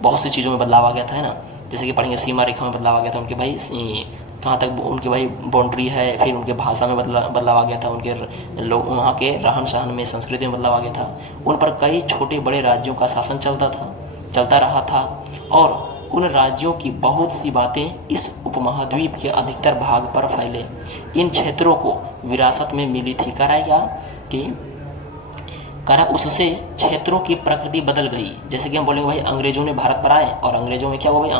बहुत सी चीज़ों में बदलाव आ गया था है ना। जैसे कि पढ़ेंगे सीमा रेखा में बदलाव आ गया था, उनके भाई कहाँ तक उनके भाई बाउंड्री है, फिर उनके भाषा में बदलाव आ गया था, उनके लोग वहाँ के रहन सहन में, संस्कृति में बदलाव आ गया था। उन पर कई छोटे बड़े राज्यों का शासन चलता रहा था, और उन राज्यों की बहुत सी बातें इस उपमहाद्वीप के अधिकतर भाग पर फैले। इन क्षेत्रों को विरासत में मिली थी। करा उससे क्षेत्रों की प्रकृति बदल गई। जैसे कि हम बोलेंगे भाई अंग्रेजों ने भारत पर आए, और अंग्रेजों में क्या हुआ भाई,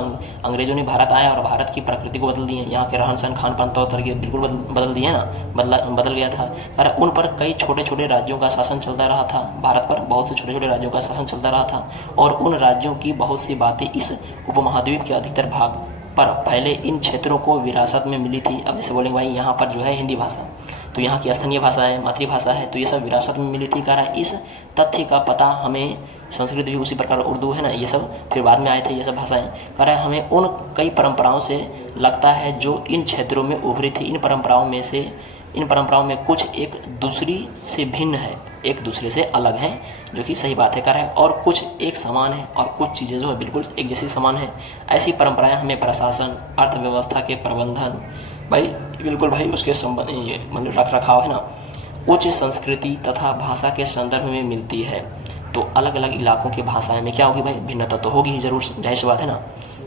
अंग्रेजों ने भारत आया और भारत की प्रकृति को बदल दिए, यहाँ के रहन सहन खान पान तौर तरीके बिल्कुल बदल दिए ना, बदल गया था। अरे उन पर कई छोटे छोटे राज्यों का शासन चलता रहा था, भारत पर बहुत से छोटे छोटे राज्यों का शासन चलता रहा था, और उन राज्यों की बहुत सी बातें इस उपमहाद्वीप के अधिकतर भाग पर पहले इन क्षेत्रों को विरासत में मिली थी। अब जैसे बोलेंगे भाई यहाँ पर जो है हिंदी भाषा, तो यहाँ की स्थानीय भाषा है, मातृभाषा है, तो ये सब विरासत में मिली थी। कह रहा है इस तथ्य का पता हमें, संस्कृत भी उसी प्रकार, उर्दू है ना, ये सब फिर बाद में आए थे ये सब भाषाएं। कह रहा है हमें उन कई परंपराओं से लगता है जो इन क्षेत्रों में उभरी थी। इन परंपराओं में कुछ एक दूसरी से भिन्न है, एक दूसरे से अलग हैं, जो कि सही बात है। कह रहा है और कुछ एक समान है और कुछ चीज़ें जो है बिल्कुल एक जैसी समान है। ऐसी परंपराएं हमें प्रशासन, अर्थव्यवस्था के प्रबंधन, भाई बिल्कुल भाई उसके संबंध मतलब रख रखाव है ना, उच्च संस्कृति तथा भाषा के संदर्भ में मिलती है। तो अलग अलग इलाकों की भाषाएं में क्या होगी भाई, भिन्नता तो होगी ही जरूर, जाहिर सी बात है ना।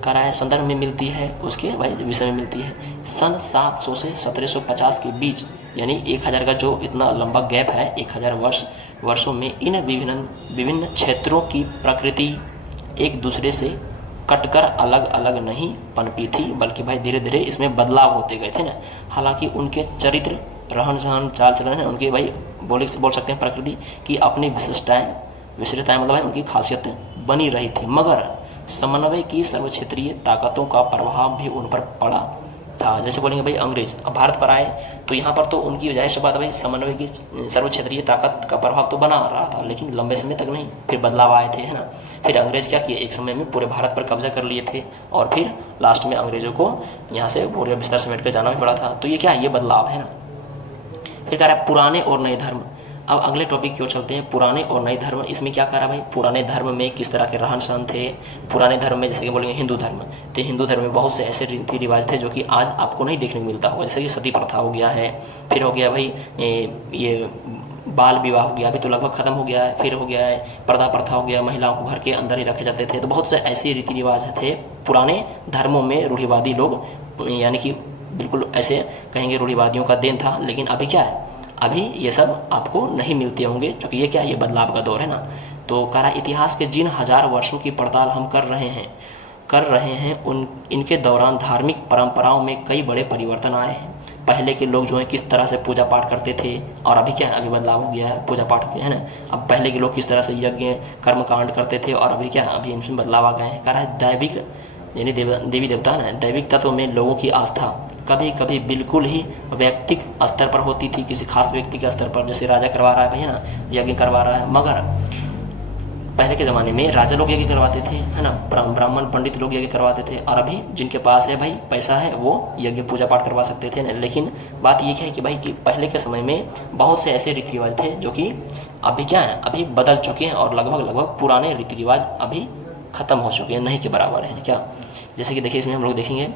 कह रहा है संदर्भ में मिलती है, उसके भाई विषय में मिलती है। सन 700 से 1750 के बीच, यानी 1000 का जो इतना लंबा गैप है, 1000 वर्षों में इन विभिन्न क्षेत्रों की प्रकृति एक दूसरे से कटकर अलग अलग नहीं पनपी थी, बल्कि भाई धीरे धीरे इसमें बदलाव होते गए थे ना। हालांकि उनके चरित्र, रहन सहन, चाल चलन है, उनके भाई बोल सकते हैं प्रकृति की अपनी विशिष्टताएं मतलब भाई उनकी खासियत बनी रही थी, मगर समन्वय की सर्वक्षेत्रीय ताकतों का प्रभाव भी उन पर पड़ा था। जैसे बोलेंगे भाई अंग्रेज अब भारत पर आए तो यहाँ पर तो उनकी जाहिर सी बात भाई समन्वय की सर्वक्षेत्रीय ताकत का प्रभाव तो बना रहा था, लेकिन लंबे समय तक नहीं। फिर बदलाव आए थे, है ना। फिर अंग्रेज क्या किए, एक समय में पूरे भारत पर कब्जा कर लिए थे और फिर लास्ट में अंग्रेजों को यहाँ से पूरे बिस्तर समेट कर जाना भी पड़ा था। तो ये क्या है, ये बदलाव है ना। फिर कह रहा है पुराने और नए धर्म। अब अगले टॉपिक की ओर चलते हैं, पुराने और नए धर्म। इसमें क्या कह रहा है भाई, पुराने धर्म में किस तरह के रहन सहन थे। पुराने धर्म में जैसे कि बोलेंगे हिंदू धर्म, तो हिंदू धर्म में बहुत से ऐसे रीति रिवाज थे जो कि आज आपको नहीं देखने को मिलता होगा। जैसे कि सती प्रथा हो गया है, फिर हो गया भाई ये बाल विवाह हो गया, अभी तो लगभग खत्म हो गया है। फिर हो गया है पर्दा प्रथा हो गया, महिलाओं को घर के अंदर ही रखे जाते थे। तो बहुत से ऐसे रीति रिवाज थे पुराने धर्मों में, रूढ़िवादी लोग, यानी कि बिल्कुल ऐसे कहेंगे रूढ़िवादियों का देन था। लेकिन अभी क्या है, अभी ये सब आपको नहीं मिलते होंगे, क्योंकि ये क्या, ये बदलाव का दौर है ना। तो कह रहा इतिहास के जिन 1000 वर्षों की पड़ताल हम कर रहे हैं इनके दौरान धार्मिक परंपराओं में कई बड़े परिवर्तन आए हैं। पहले के लोग जो है किस तरह से पूजा पाठ करते थे, और अभी क्या है, अभी बदलाव हो गया है पूजा पाठ के, है ना। अब पहले के लोग किस तरह से यज्ञ कर्म कांड करते थे, और अभी क्या, अभी इनमें बदलाव आ गए हैं। कह रहा है दैविक यानी देवी देवता ना, दैविक तत्व में लोगों की आस्था कभी कभी बिल्कुल ही वैयक्तिक स्तर पर होती थी, किसी खास व्यक्ति के स्तर पर, जैसे राजा करवा रहा है भाई, है ना, यज्ञ करवा रहा है। मगर पहले के ज़माने में राजा लोग यज्ञ करवाते थे, है ना, ब्राह्मण पंडित लोग यज्ञ करवाते थे, और अभी जिनके पास है भाई पैसा है वो यज्ञ पूजा पाठ करवा सकते थे ना। लेकिन बात ये है कि भाई कि पहले के समय में बहुत से ऐसे रीति रिवाज थे जो कि अभी क्या है, अभी बदल चुके हैं, और लगभग पुराने रीति रिवाज अभी ख़त्म हो चुके हैं, नहीं के बराबर हैं क्या। जैसे कि देखिए इसमें हम लोग देखेंगे,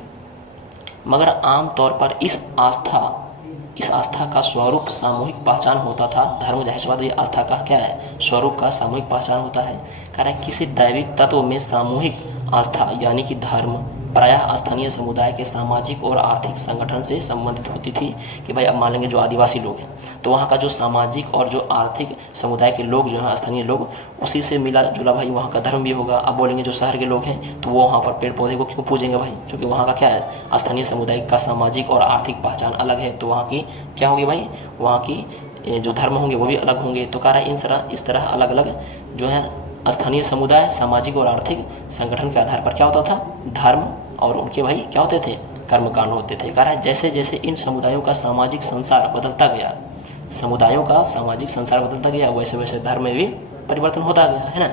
मगर आम तौर पर इस आस्था का स्वरूप सामूहिक पहचान होता था। धर्म जाहिर सी बात है, आस्था का क्या है, स्वरूप का सामूहिक पहचान होता है। कारण किसी दैविक तत्व में सामूहिक आस्था यानी कि धर्म प्रायः स्थानीय समुदाय के सामाजिक और आर्थिक संगठन से संबंधित होती थी। कि भाई अब मान लेंगे जो आदिवासी लोग हैं, तो वहाँ का जो सामाजिक और जो आर्थिक समुदाय के लोग जो हैं, स्थानीय लोग, उसी से मिला जुला भाई वहाँ का धर्म भी होगा। अब बोलेंगे जो शहर के लोग हैं तो वो वहाँ पर पेड़ पौधे को क्यों पूजेंगे भाई, क्योंकि वहाँ का क्या है, स्थानीय समुदाय का सामाजिक और आर्थिक पहचान अलग है, तो वहाँ की क्या होगी भाई, वहाँ की जो धर्म होंगे वो भी अलग होंगे। तो कह रहा है इस तरह अलग अलग जो है स्थानीय समुदाय, सामाजिक और आर्थिक संगठन के आधार पर क्या होता था, धर्म और उनके भाई क्या होते थे, कर्मकांड होते थे। कह रहा है जैसे जैसे इन समुदायों का सामाजिक संसार बदलता गया, वैसे वैसे धर्म में भी परिवर्तन होता गया, है ना।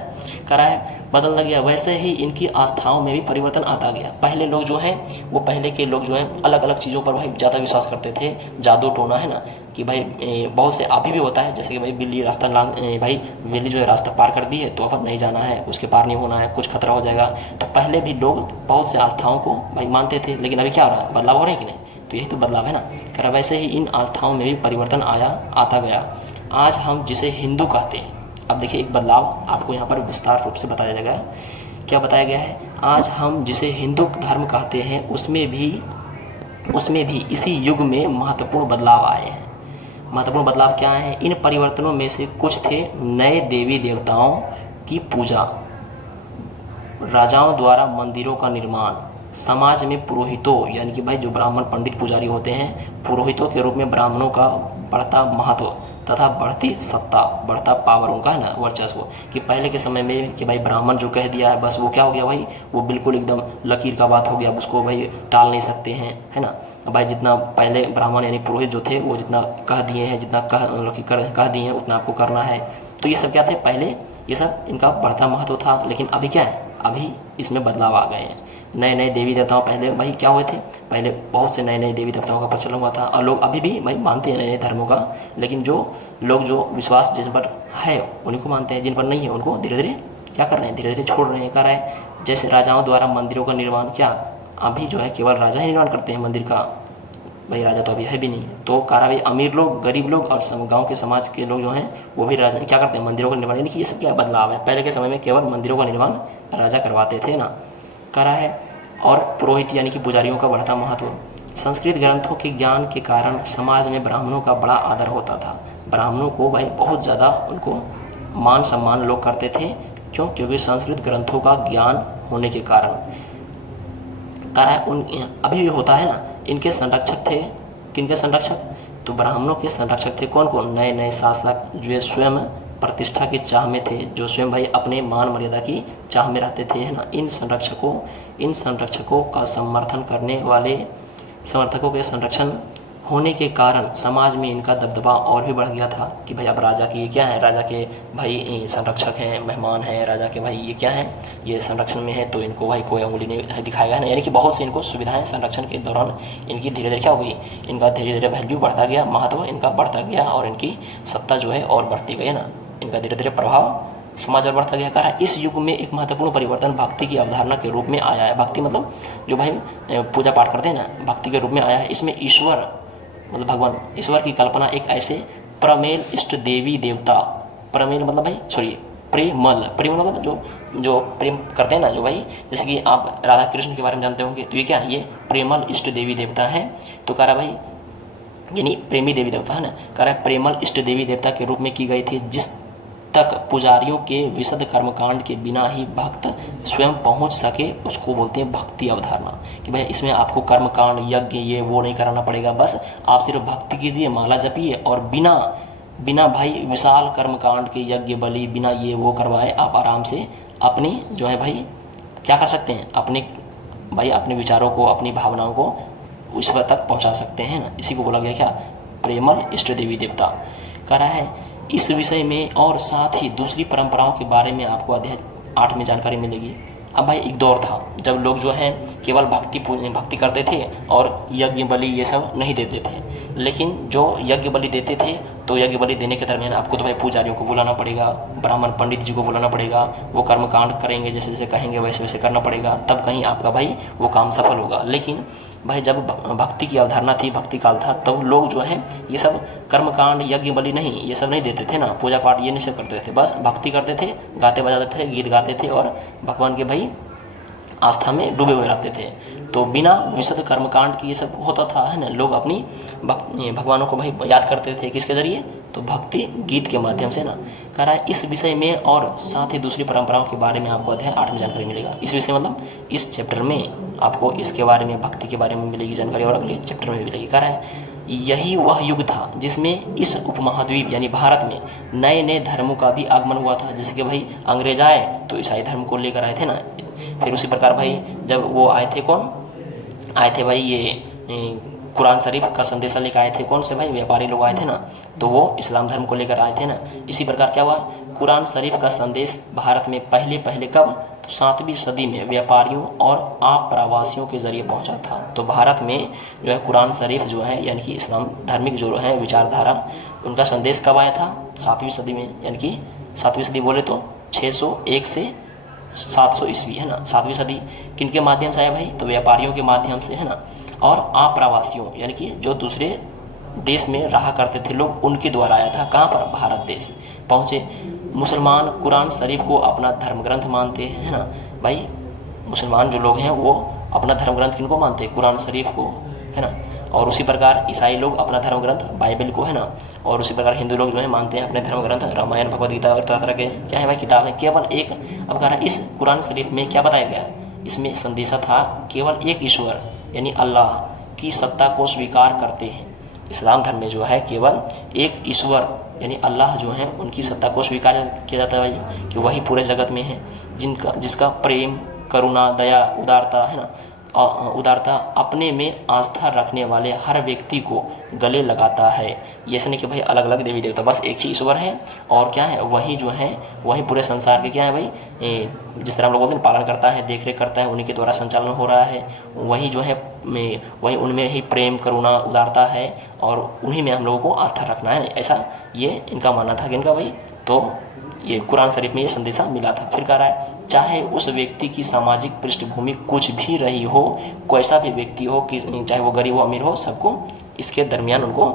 कह रहा है बदलता गया, वैसे ही इनकी आस्थाओं में भी परिवर्तन आता गया। पहले लोग जो हैं वो, पहले के लोग जो हैं अलग अलग चीज़ों पर भाई ज़्यादा विश्वास करते थे, जादू टोना, है ना, कि भाई बहुत से अभी भी होता है। जैसे कि भाई बिल्ली जो है रास्ता पार कर दी है तो अब नहीं जाना है, उसके पार नहीं होना है, कुछ खतरा हो जाएगा। तो पहले भी लोग बहुत से आस्थाओं को भाई मानते थे, लेकिन अभी क्या हो रहा है, बदलाव हो रहे हैं कि नहीं, तो यही तो बदलाव है ना। कह रहा वैसे ही इन आस्थाओं में भी परिवर्तन आता गया। आज हम जिसे हिंदू कहते हैं, अब देखिए एक बदलाव आपको यहाँ पर विस्तार रूप से बताया जाएगा। क्या बताया गया है, आज हम जिसे हिंदू धर्म कहते हैं उसमें भी इसी युग में महत्वपूर्ण बदलाव आए हैं। महत्वपूर्ण बदलाव क्या है, इन परिवर्तनों में से कुछ थे नए देवी देवताओं की पूजा, राजाओं द्वारा मंदिरों का निर्माण, समाज में पुरोहितों यानी कि भाई जो ब्राह्मण पंडित पुजारी होते हैं, पुरोहितों के रूप में ब्राह्मणों का बढ़ता महत्व, तथा बढ़ती सत्ता, बढ़ता पावर उनका है ना, वर्चस्व। कि पहले के समय में कि भाई ब्राह्मण जो कह दिया है बस वो क्या हो गया भाई, वो बिल्कुल एकदम लकीर का बात हो गया, उसको भाई टाल नहीं सकते हैं, है ना। भाई जितना पहले ब्राह्मण यानी पुरोहित जो थे वो जितना कह दिए हैं, जितना कह दिए हैं उतना आपको करना है। तो ये सब क्या थे, पहले ये सब इनका बढ़ता महत्व था। लेकिन अभी क्या है, अभी इसमें बदलाव आ गए हैं। नए नए देवी देवताओं, पहले भाई क्या हुए थे, पहले बहुत से नए नए देवी देवताओं का प्रचलन हुआ था, और लोग अभी भी भाई मानते हैं नए नए धर्मों का। लेकिन जो लोग जो विश्वास जिन पर है उन्हीं को मानते हैं, जिन पर नहीं है उनको धीरे धीरे क्या कर रहे हैं, धीरे धीरे छोड़ रहे हैं, कर रहे हैं। जैसे राजाओं द्वारा मंदिरों का निर्माण, क्या अभी जो है केवल राजा ही निर्माण करते हैं मंदिर का, भाई राजा तो अभी है भी नहीं। तो कहा भाई अमीर लोग, गरीब लोग और गांव के समाज के लोग जो हैं वो भी राजा क्या करते हैं, मंदिरों का निर्माण। यानी कि ये सब क्या बदलाव है, पहले के समय में केवल मंदिरों का निर्माण राजा करवाते थे ना, करा है। और पुरोहित यानी कि पुजारियों का बढ़ता महत्व। संस्कृत ग्रंथों के ज्ञान के कारण समाज में ब्राह्मणों का बड़ा आदर होता था। ब्राह्मणों को भाई बहुत ज़्यादा उनको मान सम्मान लोग करते थे। क्यों? क्योंकि संस्कृत ग्रंथों का ज्ञान होने के कारण। करा है उन अभी भी होता है ना। इनके संरक्षक थे, किनके संरक्षक? तो ब्राह्मणों के संरक्षक थे कौन कौन? नए नए शासक जो स्वयं प्रतिष्ठा की चाह में थे, जो स्वयं भाई अपने मान मर्यादा की चाह में रहते थे, है ना। इन संरक्षकों का समर्थन करने वाले समर्थकों के संरक्षण होने के कारण समाज में इनका दबदबा और भी बढ़ गया था कि भाई अब राजा की ये क्या है, राजा के भाई संरक्षक हैं, मेहमान हैं, राजा के भाई ये क्या है, ये संरक्षण में है, तो इनको भाई कोई उंगली नहीं दिखाएगा ना। यानी कि बहुत सी इनको सुविधाएं संरक्षण के दौरान इनकी धीरे धीरे क्या हो गई, इनका धीरे धीरे वैल्यू बढ़ता गया, महत्व इनका बढ़ता गया और इनकी सत्ता जो है और बढ़ती गई ना, इनका धीरे धीरे प्रभाव समाज और बढ़ता गया। कहा इस युग में एक महत्वपूर्ण परिवर्तन भक्ति की अवधारणा के रूप में आया है। भक्ति मतलब जो भाई पूजा पाठ करते हैं ना, भक्ति के रूप में आया है। इसमें ईश्वर मतलब भगवान, ईश्वर की कल्पना एक ऐसे प्रमेल इष्ट देवी देवता, प्रमेल मतलब भाई छोड़िए, प्रेमल, प्रेम मतलब जो प्रेम करते हैं ना, जो भाई जैसे कि आप राधा कृष्ण के बारे में जानते होंगे, तो ये क्या है, ये प्रेमल इष्ट देवी देवता हैं। तो कह रहा भाई यानी प्रेमी देवी देवता है ना, कह रहा है प्रेमल इष्ट देवी देवता के रूप में की गई थी, जिस तक पुजारियों के विशद कर्मकांड के बिना ही भक्त स्वयं पहुंच सके, उसको बोलते हैं भक्ति अवधारणा। कि भाई इसमें आपको कर्मकांड यज्ञ ये वो नहीं कराना पड़ेगा, बस आप सिर्फ भक्ति कीजिए, माला जपिए और बिना भाई विशाल कर्मकांड के यज्ञ बलि बिना ये वो करवाए आप आराम से अपनी जो है भाई क्या कर सकते हैं, अपने विचारों को, अपनी भावनाओं को ईश्वर तक पहुँचा सकते हैं ना। इसी को बोला गया क्या, प्रेमल इष्ट देवी देवता। कह रहा है इस विषय में और साथ ही दूसरी परंपराओं के बारे में आपको अध्याय 8 में जानकारी मिलेगी। अब भाई एक दौर था जब लोग जो हैं केवल भक्ति करते थे और यज्ञ बलि ये सब नहीं देते थे। लेकिन जो यज्ञ बलि देते थे तो यज्ञ बलि देने के दरमियान आपको तो भाई पुजारियों को बुलाना पड़ेगा, ब्राह्मण पंडित जी को बुलाना पड़ेगा, वो कर्मकांड करेंगे, जैसे जैसे कहेंगे वैसे वैसे करना पड़ेगा, तब कहीं आपका भाई वो काम सफल होगा। लेकिन भाई जब भक्ति की अवधारणा थी, भक्ति काल था, तब लोग जो हैं ये सब कर्मकांड यज्ञ बलि नहीं, ये सब नहीं देते थे ना, पूजा पाठ ये नहीं सब करते थे, बस भक्ति करते थे, गाते बजाते थे, गीत गाते थे और भगवान के भाई आस्था में डूबे हुए रहते थे। तो बिना विशद कर्मकांड की ये सब होता था, है ना। लोग अपनी भगवानों को भाई याद करते थे, किसके जरिए, तो भक्ति गीत के माध्यम से ना। कह रहा है इस विषय में और साथ ही दूसरी परंपराओं के बारे में आपको अध्याय 8 में जानकारी मिलेगा। इस विषय मतलब इस चैप्टर में आपको इसके बारे में, भक्ति के बारे में मिलेगी जानकारी और अगले चैप्टर में मिलेगी। कह रहा है यही वह युग था जिसमें इस उपमहाद्वीप यानी भारत में नए नए धर्मों का भी आगमन हुआ था। जैसे कि भाई अंग्रेज आए तो ईसाई धर्म को लेकर आए थे ना, फिर उसी प्रकार भाई जब वो आए थे, कौन आए थे भाई, ये कुरान शरीफ का संदेशा लेकर आए थे, कौन से भाई, व्यापारी लोग आए थे ना, तो वो इस्लाम धर्म को लेकर आए थे ना। इसी प्रकार क्या हुआ, कुरान शरीफ का संदेश भारत में पहले कब, तो 7वीं सदी में व्यापारियों और आप्रवासियों के जरिए पहुंचा था। तो भारत में जो है कुरान शरीफ जो है यानी कि इस्लाम धार्मिक जो है विचारधारा, उनका संदेश कब आया था, 7वीं सदी में। यानी कि 7वीं सदी बोले तो 601 से 700 ईस्वी, है ना। 7वीं सदी किनके माध्यम से आया भाई, तो व्यापारियों के माध्यम से, है ना। और आप्रवासियों यानी कि जो दूसरे देश में रहा करते थे लोग, उनके द्वारा आया था। कहाँ पर, भारत देश पहुँचे। मुसलमान कुरान शरीफ को अपना धर्म ग्रंथ मानते हैं, है ना भाई। मुसलमान जो लोग हैं वो अपना धर्म ग्रंथ किनको मानते हैं, कुरान शरीफ को, है ना। और उसी प्रकार ईसाई लोग अपना धर्म ग्रंथ बाइबल को, है ना। और उसी प्रकार हिंदू लोग जो है मानते हैं अपने धर्म ग्रंथ रामायण भगवद गीता और तरह तरह के क्या है भाई किताब है। केवल एक, अब कह रहा है इस कुरान शरीफ में क्या बताया गया, इसमें संदेशा था केवल एक ईश्वर यानी अल्लाह की सत्ता को स्वीकार करते हैं। इस्लाम धर्म में जो है केवल एक ईश्वर यानी अल्लाह जो है उनकी सत्ता को स्वीकार किया जाता है भाई कि वही पूरे जगत में है, जिसका प्रेम, करुणा, दया, उदारता है ना, उदारता अपने में आस्था रखने वाले हर व्यक्ति को गले लगाता है। ये नहीं कि भाई अलग अलग देवी देवता, बस एक ही ईश्वर है और क्या है वही जो है वही पूरे संसार के क्या है भाई, जिस तरह हम लोग बोलते हैं पालन करता है, देख रेख करता है, उन्हीं के द्वारा संचालन हो रहा है, वही जो है वही उनमें ही प्रेम, करुणा, उदारता है और उन्हीं में हम लोगों को आस्था रखना है। ऐसा ये इनका मानना था कि इनका भाई, तो ये कुरान शरीफ में ये संदेशा मिला था। फिर कह रहा है चाहे उस व्यक्ति की सामाजिक पृष्ठभूमि कुछ भी रही हो, कैसा भी व्यक्ति हो कि चाहे वो गरीब हो अमीर हो, सबको इसके दरमियान उनको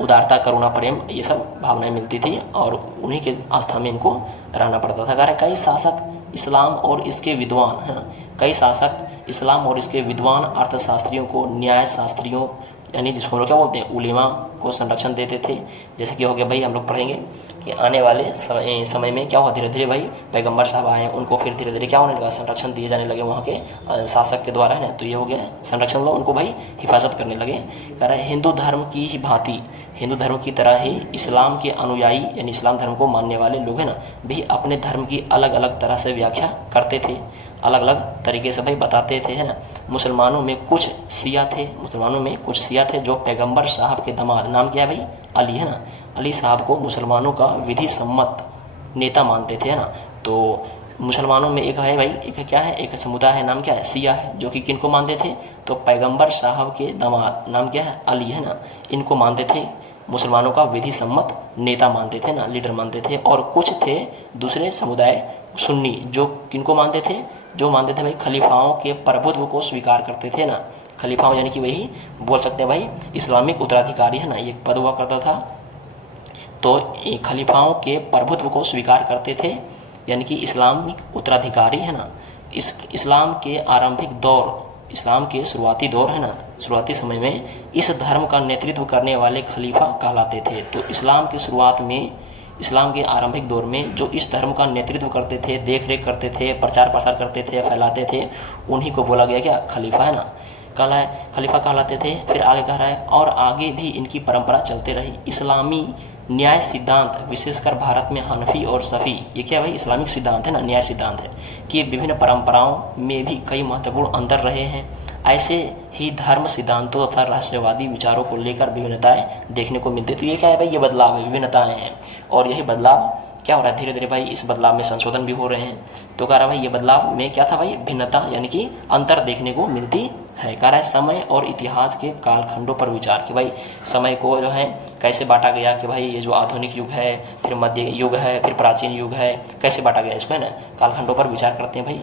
उदारता, करुणा, प्रेम ये सब भावनाएं मिलती थी और उन्हीं के आस्था में इनको रहना पड़ता था। कह रहा है कई शासक इस्लाम और इसके विद्वान है ना, कई शासक इस्लाम और इसके विद्वान अर्थशास्त्रियों को, न्याय शास्त्रियों यानी जिसको हम लोग क्या बोलते हैं उलेमा को संरक्षण देते थे। जैसे कि हो गया भाई हम लोग पढ़ेंगे कि आने वाले समय में क्या हुआ, धीरे धीरे भाई पैगंबर साहब आए, उनको फिर धीरे धीरे क्या होने लगा, संरक्षण दिए जाने लगे वहाँ के शासक के द्वारा है ना, तो ये हो गया संरक्षण, लोग उनको भाई हिफाजत करने लगे। कह रहा है हिंदू धर्म की ही भांति, हिंदू धर्म की तरह ही इस्लाम के अनुयायी यानी इस्लाम धर्म को मानने वाले लोग हैं ना भी अपने धर्म की अलग अलग तरह से व्याख्या करते थे, अलग अलग तरीके से भाई बताते थे है ना। मुसलमानों में कुछ शिया थे, मुसलमानों में कुछ शिया थे जो पैगंबर साहब के दामाद, नाम क्या है भाई, अली है ना, अली साहब को मुसलमानों का विधि सम्मत नेता मानते थे है ना। तो मुसलमानों में एक है भाई, एक क्या है, एक समुदाय है, नाम क्या है, शिया है, जो कि किनको मानते थे, तो पैगंबर साहब के दामाद, नाम क्या है, अली है ना, इनको मानते थे, मुसलमानों का विधि सम्मत नेता मानते थे ना, लीडर मानते थे। और कुछ थे दूसरे समुदाय सुन्नी, जो किनको मानते थे, जो मानते थे भाई खलीफाओं के प्रभुत्व को स्वीकार करते थे ना। खलीफाओं यानी कि वही बोल सकते हैं भाई इस्लामिक उत्तराधिकारी है ना, ये पद हुआ करता था। तो खलीफाओं के प्रभुत्व को स्वीकार करते थे यानी कि इस्लामिक उत्तराधिकारी है ना। इस्लाम के आरंभिक दौर, इस्लाम के शुरुआती दौर है ना, शुरुआती समय में इस धर्म का नेतृत्व करने वाले खलीफा कहलाते थे। तो इस्लाम की शुरुआत में, इस्लाम के आरंभिक दौर में जो इस धर्म का नेतृत्व करते थे, देख रेख करते थे, प्रचार प्रसार करते थे, फैलाते थे, उन्हीं को बोला गया क्या, खलीफा है ना, कहलाए, खलीफा कहलाते थे। फिर आगे कह रहा है और आगे भी इनकी परंपरा चलते रही। इस्लामी न्याय सिद्धांत विशेषकर भारत में हनफी और सफ़ी, ये क्या है भाई, इस्लामिक सिद्धांत है ना, न्याय सिद्धांत है कि विभिन्न परंपराओं में भी कई महत्वपूर्ण अंतर रहे हैं। ऐसे ही धर्म सिद्धांतों तथा रहस्यवादी विचारों को लेकर विभिन्नताएं देखने को मिलती। तो ये क्या है भाई, ये बदलाव है, विभिन्नताएं हैं और यही बदलाव क्या हो रहा है, धीरे धीरे भाई इस बदलाव में संशोधन भी हो रहे हैं। तो कह रहा भाई ये बदलाव में क्या था भाई, भिन्नता यानी कि अंतर देखने को मिलती है। कह रहा है समय और इतिहास के कालखंडों पर विचार कि भाई समय को जो है कैसे बांटा गया, कि भाई ये जो आधुनिक युग है, फिर मध्य युग है, फिर प्राचीन युग है, कैसे बांटा गया इसको है ना, कालखंडों पर विचार करते हैं भाई।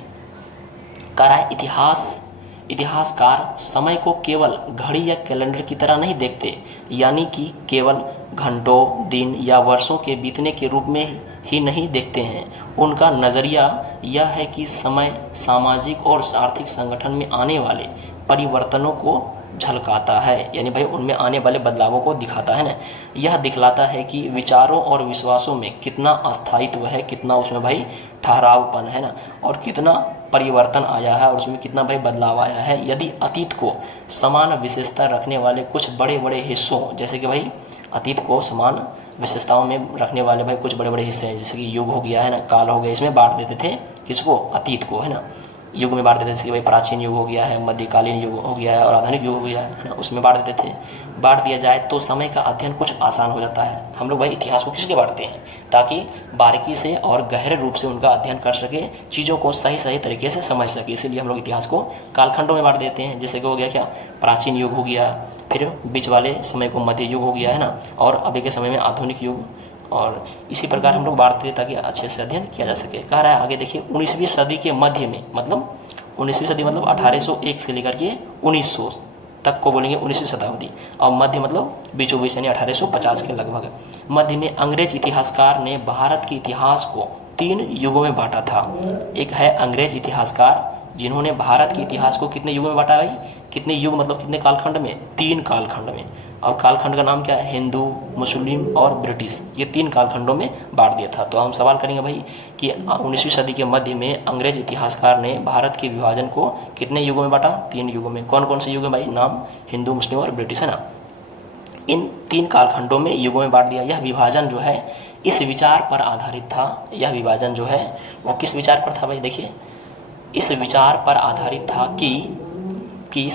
कह रहा है इतिहासकार समय को केवल घड़ी या कैलेंडर की तरह नहीं देखते, यानी कि केवल घंटों, दिन या वर्षों के बीतने के रूप में ही नहीं देखते हैं। उनका नज़रिया यह है कि समय सामाजिक और आर्थिक संगठन में आने वाले परिवर्तनों को झलकाता है, यानी भाई उनमें आने वाले बदलावों को दिखाता है ना। यह दिखलाता है कि विचारों और विश्वासों में कितना अस्थायित्व है, कितना उसमें भाई ठहरावपन है ना, और कितना परिवर्तन आया है और उसमें कितना भाई बदलाव आया है। यदि अतीत को समान विशेषता रखने वाले कुछ बड़े बड़े हिस्सों, जैसे कि भाई अतीत को समान विशेषताओं में रखने वाले भाई कुछ बड़े बड़े हिस्से हैं, जैसे कि युग हो गया है ना, काल हो गया, इसमें बांट देते थे किसको, अतीत को है ना, युग में बांट देते थे। जैसे कि भाई प्राचीन युग हो गया है, मध्यकालीन युग हो गया है और आधुनिक युग हो गया है ना, उसमें बांट देते थे। बांट दिया जाए तो समय का अध्ययन कुछ आसान हो जाता है। हम लोग भाई इतिहास को किसके बांटते हैं, ताकि बारीकी से और गहरे रूप से उनका अध्ययन कर सके, चीज़ों को सही सही तरीके से समझ सके, इसीलिए हम लोग इतिहास को कालखंडों में बांट देते हैं। जैसे कि हो गया क्या, प्राचीन युग हो गया, फिर बीच वाले समय को मध्य युग हो गया है ना, और अभी के समय में आधुनिक युग, और इसी प्रकार हम लोग बांटते हैं ताकि अच्छे से अध्ययन किया जा सके। कह रहा है आगे देखिए, 19वीं सदी के मध्य में, मतलब 19वीं सदी मतलब 1801 से लेकर के 1900 तक को बोलेंगे 19वीं शताब्दी, और मध्य मतलब बीचों बीच यानी 1850 के लगभग मध्य में अंग्रेज इतिहासकार ने भारत के इतिहास को 3 युगों में बांटा था। एक है अंग्रेज इतिहासकार जिन्होंने भारत के इतिहास को कितने युगों में बांटा भाई, कितने युग मतलब कितने कालखंड में, 3 कालखंड में, और कालखंड का नाम क्या है, हिंदू, मुस्लिम और ब्रिटिश, ये 3 कालखंडों में बांट दिया था। तो हम सवाल करेंगे भाई कि 19वीं सदी के मध्य में अंग्रेज इतिहासकार ने भारत के विभाजन को कितने युगों में बांटा, 3 युगों में। कौन कौन से युग है भाई, नाम हिंदू, मुस्लिम और ब्रिटिश है ना। इन 3 कालखंडों में युगों में बांट दिया। यह विभाजन जो है इस विचार पर आधारित था। यह विभाजन जो है वो किस विचार पर था भाई? देखिए, इस विचार पर आधारित था कि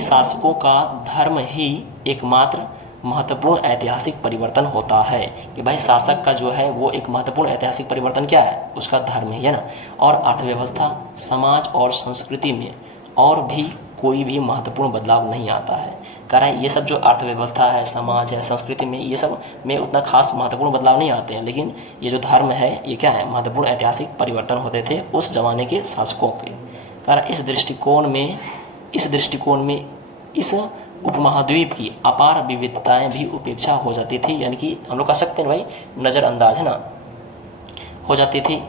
शासकों का धर्म ही एकमात्र महत्वपूर्ण ऐतिहासिक परिवर्तन होता है। कि भाई शासक का जो है वो एक महत्वपूर्ण ऐतिहासिक परिवर्तन क्या है? उसका धर्म है ना। और अर्थव्यवस्था, समाज और संस्कृति में और भी कोई भी महत्वपूर्ण बदलाव नहीं आता है। कह रहा है ये सब जो अर्थव्यवस्था है, समाज है, संस्कृति में, ये सब में उतना खास महत्वपूर्ण बदलाव नहीं आते हैं, लेकिन ये जो धर्म है ये क्या है? महत्वपूर्ण ऐतिहासिक परिवर्तन होते थे उस जमाने के शासकों के। कह रहा इस दृष्टिकोण में इस उपमहाद्वीप की अपार विविधताएं भी उपेक्षा हो जाती थी, यानी कि हम लोग कह सकते हैं भाई नज़रअंदाज, है ना, हो जाती थी।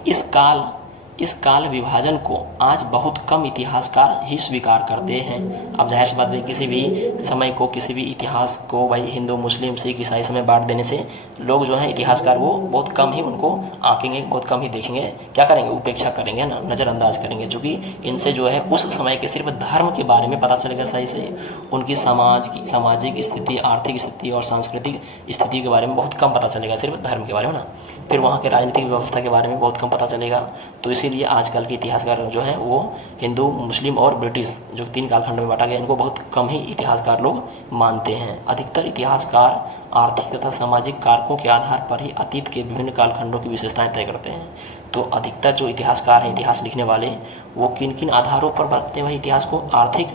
इस काल विभाजन को आज बहुत कम इतिहासकार ही स्वीकार करते हैं। अब जाहिर सी बात है, किसी भी समय को, किसी भी इतिहास को भाई हिंदू, मुस्लिम, सिख, ईसाई समय बांट देने से लोग जो हैं इतिहासकार वो बहुत कम ही उनको आंकेंगे, बहुत कम ही देखेंगे, क्या करेंगे? उपेक्षा करेंगे ना, नज़रअंदाज करेंगे। चूँकि इनसे जो है उस समय के सिर्फ धर्म के बारे में पता चलेगा सही से, उनकी सामाजिक स्थिति, आर्थिक स्थिति और सांस्कृतिक स्थिति के बारे में बहुत कम पता चलेगा, सिर्फ धर्म के बारे में ना। फिर वहाँ के राजनीतिक व्यवस्था के बारे में बहुत कम पता चलेगा। तो इसीलिए आजकल के इतिहासकार जो हैं वो हिंदू, मुस्लिम और ब्रिटिश जो 3 कालखंड में बांटा गया, इनको बहुत कम ही इतिहासकार लोग मानते हैं। अधिकतर इतिहासकार आर्थिक तथा सामाजिक कारकों के आधार पर ही अतीत के विभिन्न कालखंडों की विशेषताएं तय करते हैं। तो अधिकतर जो इतिहासकार हैं, इतिहास लिखने वाले, वो किन किन आधारों पर बांटते हैं भाई इतिहास को? आर्थिक,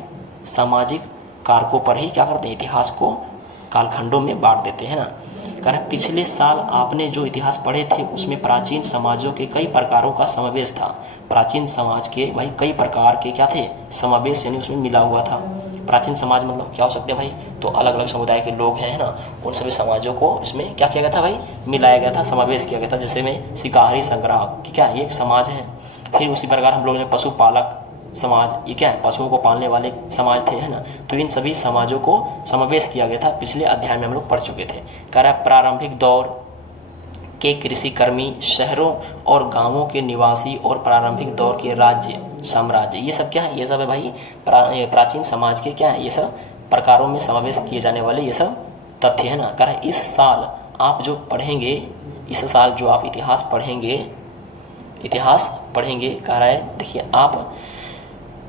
सामाजिक कारकों पर ही क्या करते हैं? इतिहास को कालखंडों में बांट देते हैं ना। कारण पिछले साल आपने जो इतिहास पढ़े थे उसमें प्राचीन समाजों के कई प्रकारों का समावेश था। प्राचीन समाज के भाई कई प्रकार के क्या थे? समावेश, यानी उसमें मिला हुआ था। प्राचीन समाज मतलब क्या हो सकते हैं भाई? तो अलग अलग समुदाय के लोग हैं, है ना, उन सभी समाजों को इसमें क्या किया गया था भाई? मिलाया गया था, समावेश किया गया था। जैसे में शिकारी संग्राहक की क्या ये एक समाज है। फिर उसी प्रकार हम लोगों ने पशुपालक समाज, ये क्या है? पशुओं को पालने वाले समाज थे, है ना। तो इन सभी समाजों को समावेश किया गया था, पिछले अध्याय में हम लोग पढ़ चुके थे। कह रहा है प्रारंभिक दौर के कृषि कर्मी, शहरों और गांवों के निवासी और प्रारंभिक दौर के राज्य, साम्राज्य, ये सब क्या है? ये सब है भाई प्राचीन समाज के क्या है? ये सब प्रकारों में समावेश किए जाने वाले ये सब तथ्य, है ना। कह रहा है इस साल आप जो पढ़ेंगे, इस साल जो आप इतिहास पढ़ेंगे, कह रहा है देखिए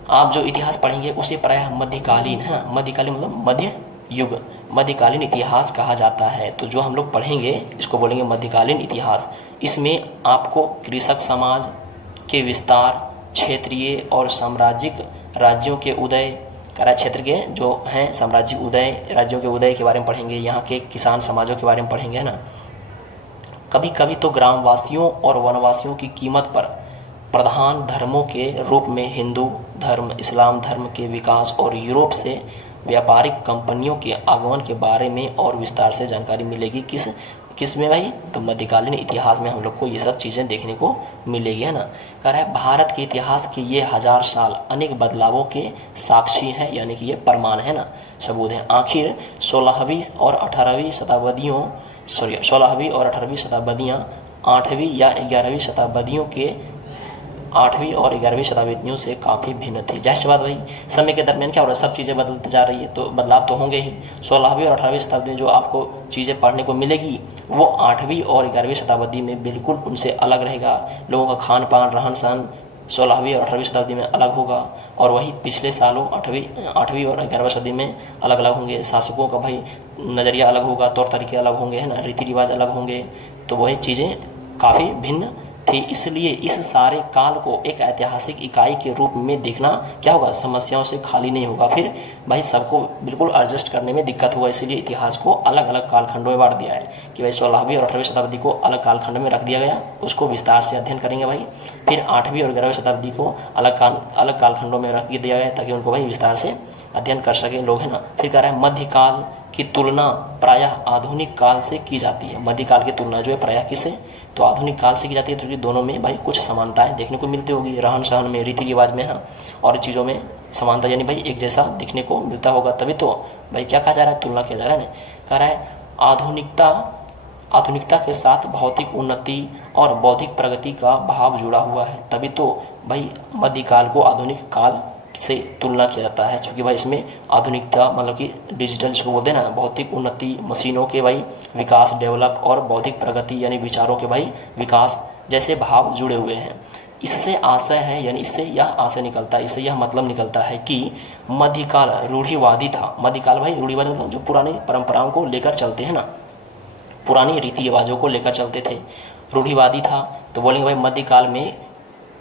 आप जो इतिहास पढ़ेंगे उसे प्रायः मध्यकालीन, है ना, मध्यकालीन मतलब मध्य युग, मध्यकालीन इतिहास कहा जाता है। तो जो हम लोग पढ़ेंगे इसको बोलेंगे मध्यकालीन इतिहास। इसमें आपको कृषक समाज के विस्तार, क्षेत्रीय और साम्राज्यिक राज्यों के उदय, क्षेत्र के जो हैं साम्राज्यिक उदय, राज्यों के उदय के बारे में पढ़ेंगे। यहाँ के किसान समाजों के बारे में पढ़ेंगे, है ना। कभी कभी तो ग्रामवासियों और वनवासियों की कीमत पर प्रधान धर्मों के रूप में हिंदू धर्म, इस्लाम धर्म के विकास और यूरोप से व्यापारिक कंपनियों के आगमन के बारे में और विस्तार से जानकारी मिलेगी। किस में भाई? तो मध्यकालीन इतिहास में हम लोग को ये सब चीज़ें देखने को मिलेगी, है ना। कह रहा है भारत के इतिहास के ये 1000 साल अनेक बदलावों के साक्षी हैं, यानी कि ये प्रमाण है ना, सबूत है। आखिर 16वीं और 18वीं शताब्दियाँ 8वीं या 11वीं शताब्दियों के 8वीं और 11वीं शताब्दियों से काफ़ी भिन्न थी। जाहिर सी बात भाई समय के दरमियान क्या हो रहा है? सब चीज़ें बदलती जा रही है, तो बदलाव तो होंगे ही। 16वीं और 18वीं शताब्दी में जो आपको चीज़ें पढ़ने को मिलेगी वो 8वीं और 11वीं शताब्दी में बिल्कुल उनसे अलग रहेगा। लोगों का खान पान, रहन सहन 16वीं और 18वीं शताब्दी में अलग होगा, और वही पिछले सालों 8वीं और 11वीं शताब्दी में अलग अलग होंगे। शासकों का भाई नज़रिया अलग होगा, तौर तरीके अलग होंगे, है ना, रीति रिवाज अलग होंगे। तो वही चीज़ें काफ़ी भिन्न थी। इसलिए इस सारे काल को एक ऐतिहासिक इकाई के रूप में देखना क्या होगा? समस्याओं से खाली नहीं होगा। फिर भाई सबको बिल्कुल एडजस्ट करने में दिक्कत होगा। इसीलिए इतिहास को अलग अलग कालखंडों में बांट दिया है कि भाई 16वीं और 18वीं शताब्दी को अलग कालखंड में रख दिया गया, उसको विस्तार से अध्ययन करेंगे भाई। फिर 8वीं और 11वीं शताब्दी को अलग कालखंडों में रख दिया गया ताकि उनको भाई विस्तार से अध्ययन कर सकें लोग, है ना। फिर कह रहे हैं मध्यकाल की तुलना प्रायः आधुनिक काल से की जाती है। मध्यकाल की तुलना जो है प्रायः किससे? तो आधुनिक काल से की जाती है, क्योंकि दोनों में भाई कुछ समानताएं देखने को मिलती होगी, रहन सहन में, रीति रिवाज में, है ना, और चीज़ों में समानता, यानी भाई एक जैसा दिखने को मिलता होगा। तभी तो भाई क्या कहा जा रहा है? तुलना किया जा रहा है ना। कह रहा है आधुनिकता के साथ भौतिक उन्नति और बौद्धिक प्रगति का भाव जुड़ा हुआ है, तभी तो भाई मध्यकाल को आधुनिक काल से तुलना किया जाता है, क्योंकि भाई इसमें आधुनिकता मतलब कि डिजिटल जिसको बोलते हैं ना, भौतिक उन्नति, मशीनों के भाई विकास डेवलप और बौद्धिक प्रगति यानी विचारों के भाई विकास जैसे भाव जुड़े हुए हैं। इससे आशय है यानी इससे यह आशय निकलता है, इससे यह मतलब निकलता है कि मध्यकाल रूढ़िवादी था। मध्यकाल भाई रूढ़िवादी मतलब जो पुरानी परंपराओं को लेकर चलते हैं ना, पुरानी रीति रिवाजों को लेकर चलते थे, रूढ़िवादी था। तो बोलेंगे भाई मध्यकाल में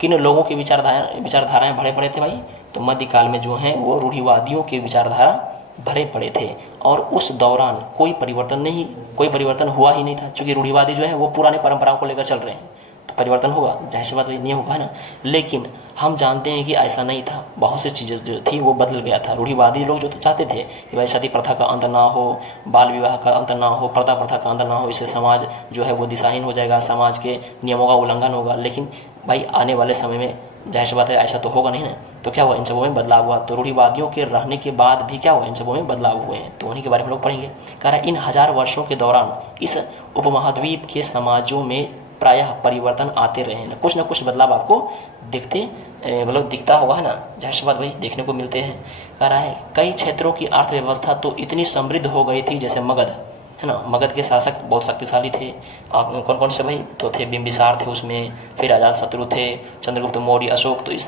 किन लोगों की विचारधाराएं भरे पड़े थे भाई, तो मध्यकाल में जो हैं वो रूढ़िवादियों के विचारधारा भरे पड़े थे। और उस दौरान कोई परिवर्तन हुआ ही नहीं था, क्योंकि रूढ़िवादी जो है वो पुराने परंपराओं को लेकर चल रहे हैं, तो परिवर्तन होगा, जाहिर सी बात नहीं होगा, है ना। लेकिन हम जानते हैं कि ऐसा नहीं था, बहुत सी चीज़ें जो थी वो बदल गया था। रूढ़िवादी लोग जो तो चाहते थे कि भाई सती प्रथा का अंत ना हो, बाल विवाह का अंत ना हो, प्रथा का अंत ना हो, इससे समाज जो है वो दिशाहीन हो जाएगा, समाज के नियमों का उल्लंघन होगा। लेकिन भाई आने वाले समय में जाहिर सी बात है ऐसा तो होगा नहीं ना, तो क्या हुआ, इन सबों में बदलाव हुआ। तो रूढ़िवादियों के रहने के बाद भी क्या हुआ, इन सबों में बदलाव हुए हैं, तो उन्हीं के बारे में लोग पढ़ेंगे। कह रहा है इन 1000 वर्षों के दौरान इस उपमहाद्वीप के समाजों में प्रायः परिवर्तन आते रहे हैं, कुछ ना कुछ बदलाव आपको दिखता होगा, है ना, जाहिर सी बात भाई देखने को मिलते हैं। कह रहा है कई क्षेत्रों की अर्थव्यवस्था तो इतनी समृद्ध हो गई थी, जैसे मगध, है ना, मगध के शासक बहुत शक्तिशाली थे। कौन कौन से भाई, तो थे बिंबिसार थे उसमें, फिर अजातशत्रु थे, चंद्रगुप्त मौर्य, अशोक, तो इन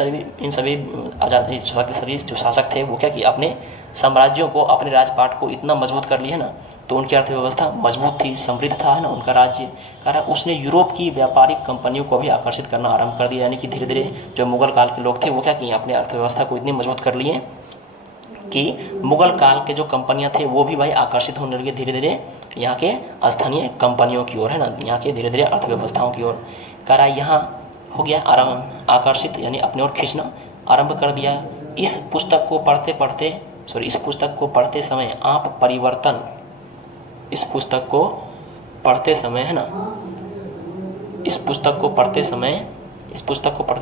सभी शक्तिशाली जो शासक थे वो क्या कि अपने साम्राज्यों को, अपने राजपाट को इतना मजबूत कर लिया, है ना, तो उनकी अर्थव्यवस्था मजबूत थी, समृद्ध था, है ना, उनका राज्य। कह रहा उसने यूरोप की व्यापारिक कंपनियों को भी आकर्षित करना आरंभ कर दिया, यानी कि धीरे धीरे जो मुगल काल के लोग थे वो क्या किए, अपने अर्थव्यवस्था को इतनी मजबूत कर लिए कि मुगल काल के जो कंपनियां थे वो भी भाई आकर्षित होने लगे धीरे धीरे यहाँ के स्थानीय कंपनियों की ओर, है ना, यहाँ के धीरे धीरे अर्थव्यवस्थाओं की ओर। कह रहा यहाँ हो गया आकर्षित यानी अपने ओर खींचना आरंभ कर दिया। इस पुस्तक को पढ़ते समय आप परिवर्तन, इस पुस्तक को पढ़ते समय, है ना, इस पुस्तक को पढ़ते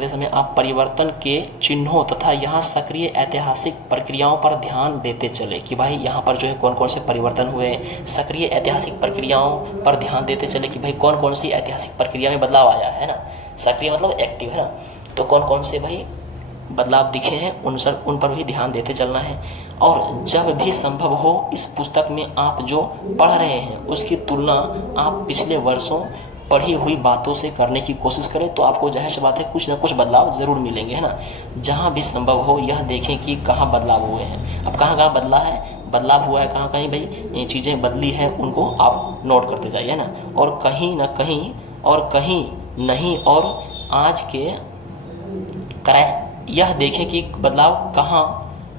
समय आप परिवर्तन के चिन्हों तथा यहाँ सक्रिय ऐतिहासिक प्रक्रियाओं पर ध्यान देते चले कि भाई यहाँ पर जो है कौन कौन से परिवर्तन हुए, सक्रिय ऐतिहासिक प्रक्रियाओं पर ध्यान देते चले कि भाई कौन कौन सी ऐतिहासिक प्रक्रिया में बदलाव आया है ना, सक्रिय मतलब एक्टिव, है ना, तो कौन कौन से भाई बदलाव दिखे हैं उन पर भी ध्यान देते चलना है। और जब भी संभव हो इस पुस्तक में आप जो पढ़ रहे हैं उसकी तुलना आप पिछले वर्षों पढ़ी हुई बातों से करने की कोशिश करें, तो आपको जाहिर सी बात है कुछ ना कुछ बदलाव ज़रूर मिलेंगे, है ना। जहाँ भी संभव हो यह देखें कि कहाँ बदलाव हुए हैं। अब कहाँ बदलाव हुआ है, कहाँ कहीं भाई चीज़ें बदली हैं, उनको आप नोट करते जाइए, है ना। और कहीं ना कहीं और कहीं नहीं, और आज के कराए यह देखें कि बदलाव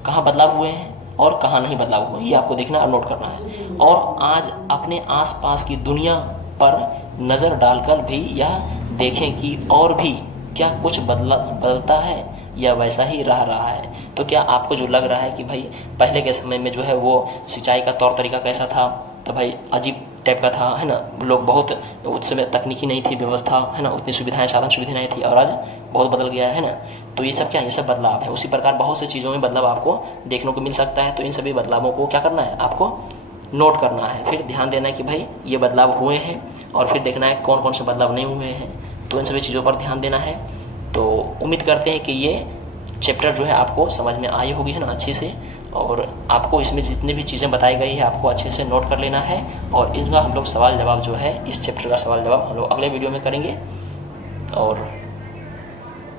कहाँ बदलाव हुए हैं और कहाँ नहीं बदलाव हुए, ये आपको देखना और नोट करना है। और आज अपने आसपास की दुनिया पर नज़र डालकर भी यह देखें कि और भी क्या कुछ बदलता है या वैसा ही रह रहा है। तो क्या आपको जो लग रहा है कि भाई पहले के समय में जो है वो सिंचाई का तौर तरीका कैसा था, तो भाई अजीब टाइप का था, है ना, लोग बहुत, उस समय तकनीकी नहीं थी व्यवस्था, है ना, उतनी साधन सुविधाएं नहीं थी, और आज बहुत बदल गया है ना। तो ये सब क्या है, ये सब बदलाव है। उसी प्रकार बहुत सी चीज़ों में बदलाव आपको देखने को मिल सकता है। तो इन सभी बदलावों को क्या करना है, आपको नोट करना है, फिर ध्यान देना है कि भाई ये बदलाव हुए हैं, और फिर देखना है कौन कौन से बदलाव नहीं हुए हैं, तो इन सभी चीज़ों पर ध्यान देना है। तो उम्मीद करते हैं कि ये चैप्टर जो है आपको समझ में आई होगी, है ना, अच्छे से, और आपको इसमें जितनी भी चीज़ें बताई गई है आपको अच्छे से नोट कर लेना है। और इनका हम लोग सवाल जवाब जो है, इस चैप्टर का सवाल जवाब हम लोग अगले वीडियो में करेंगे। और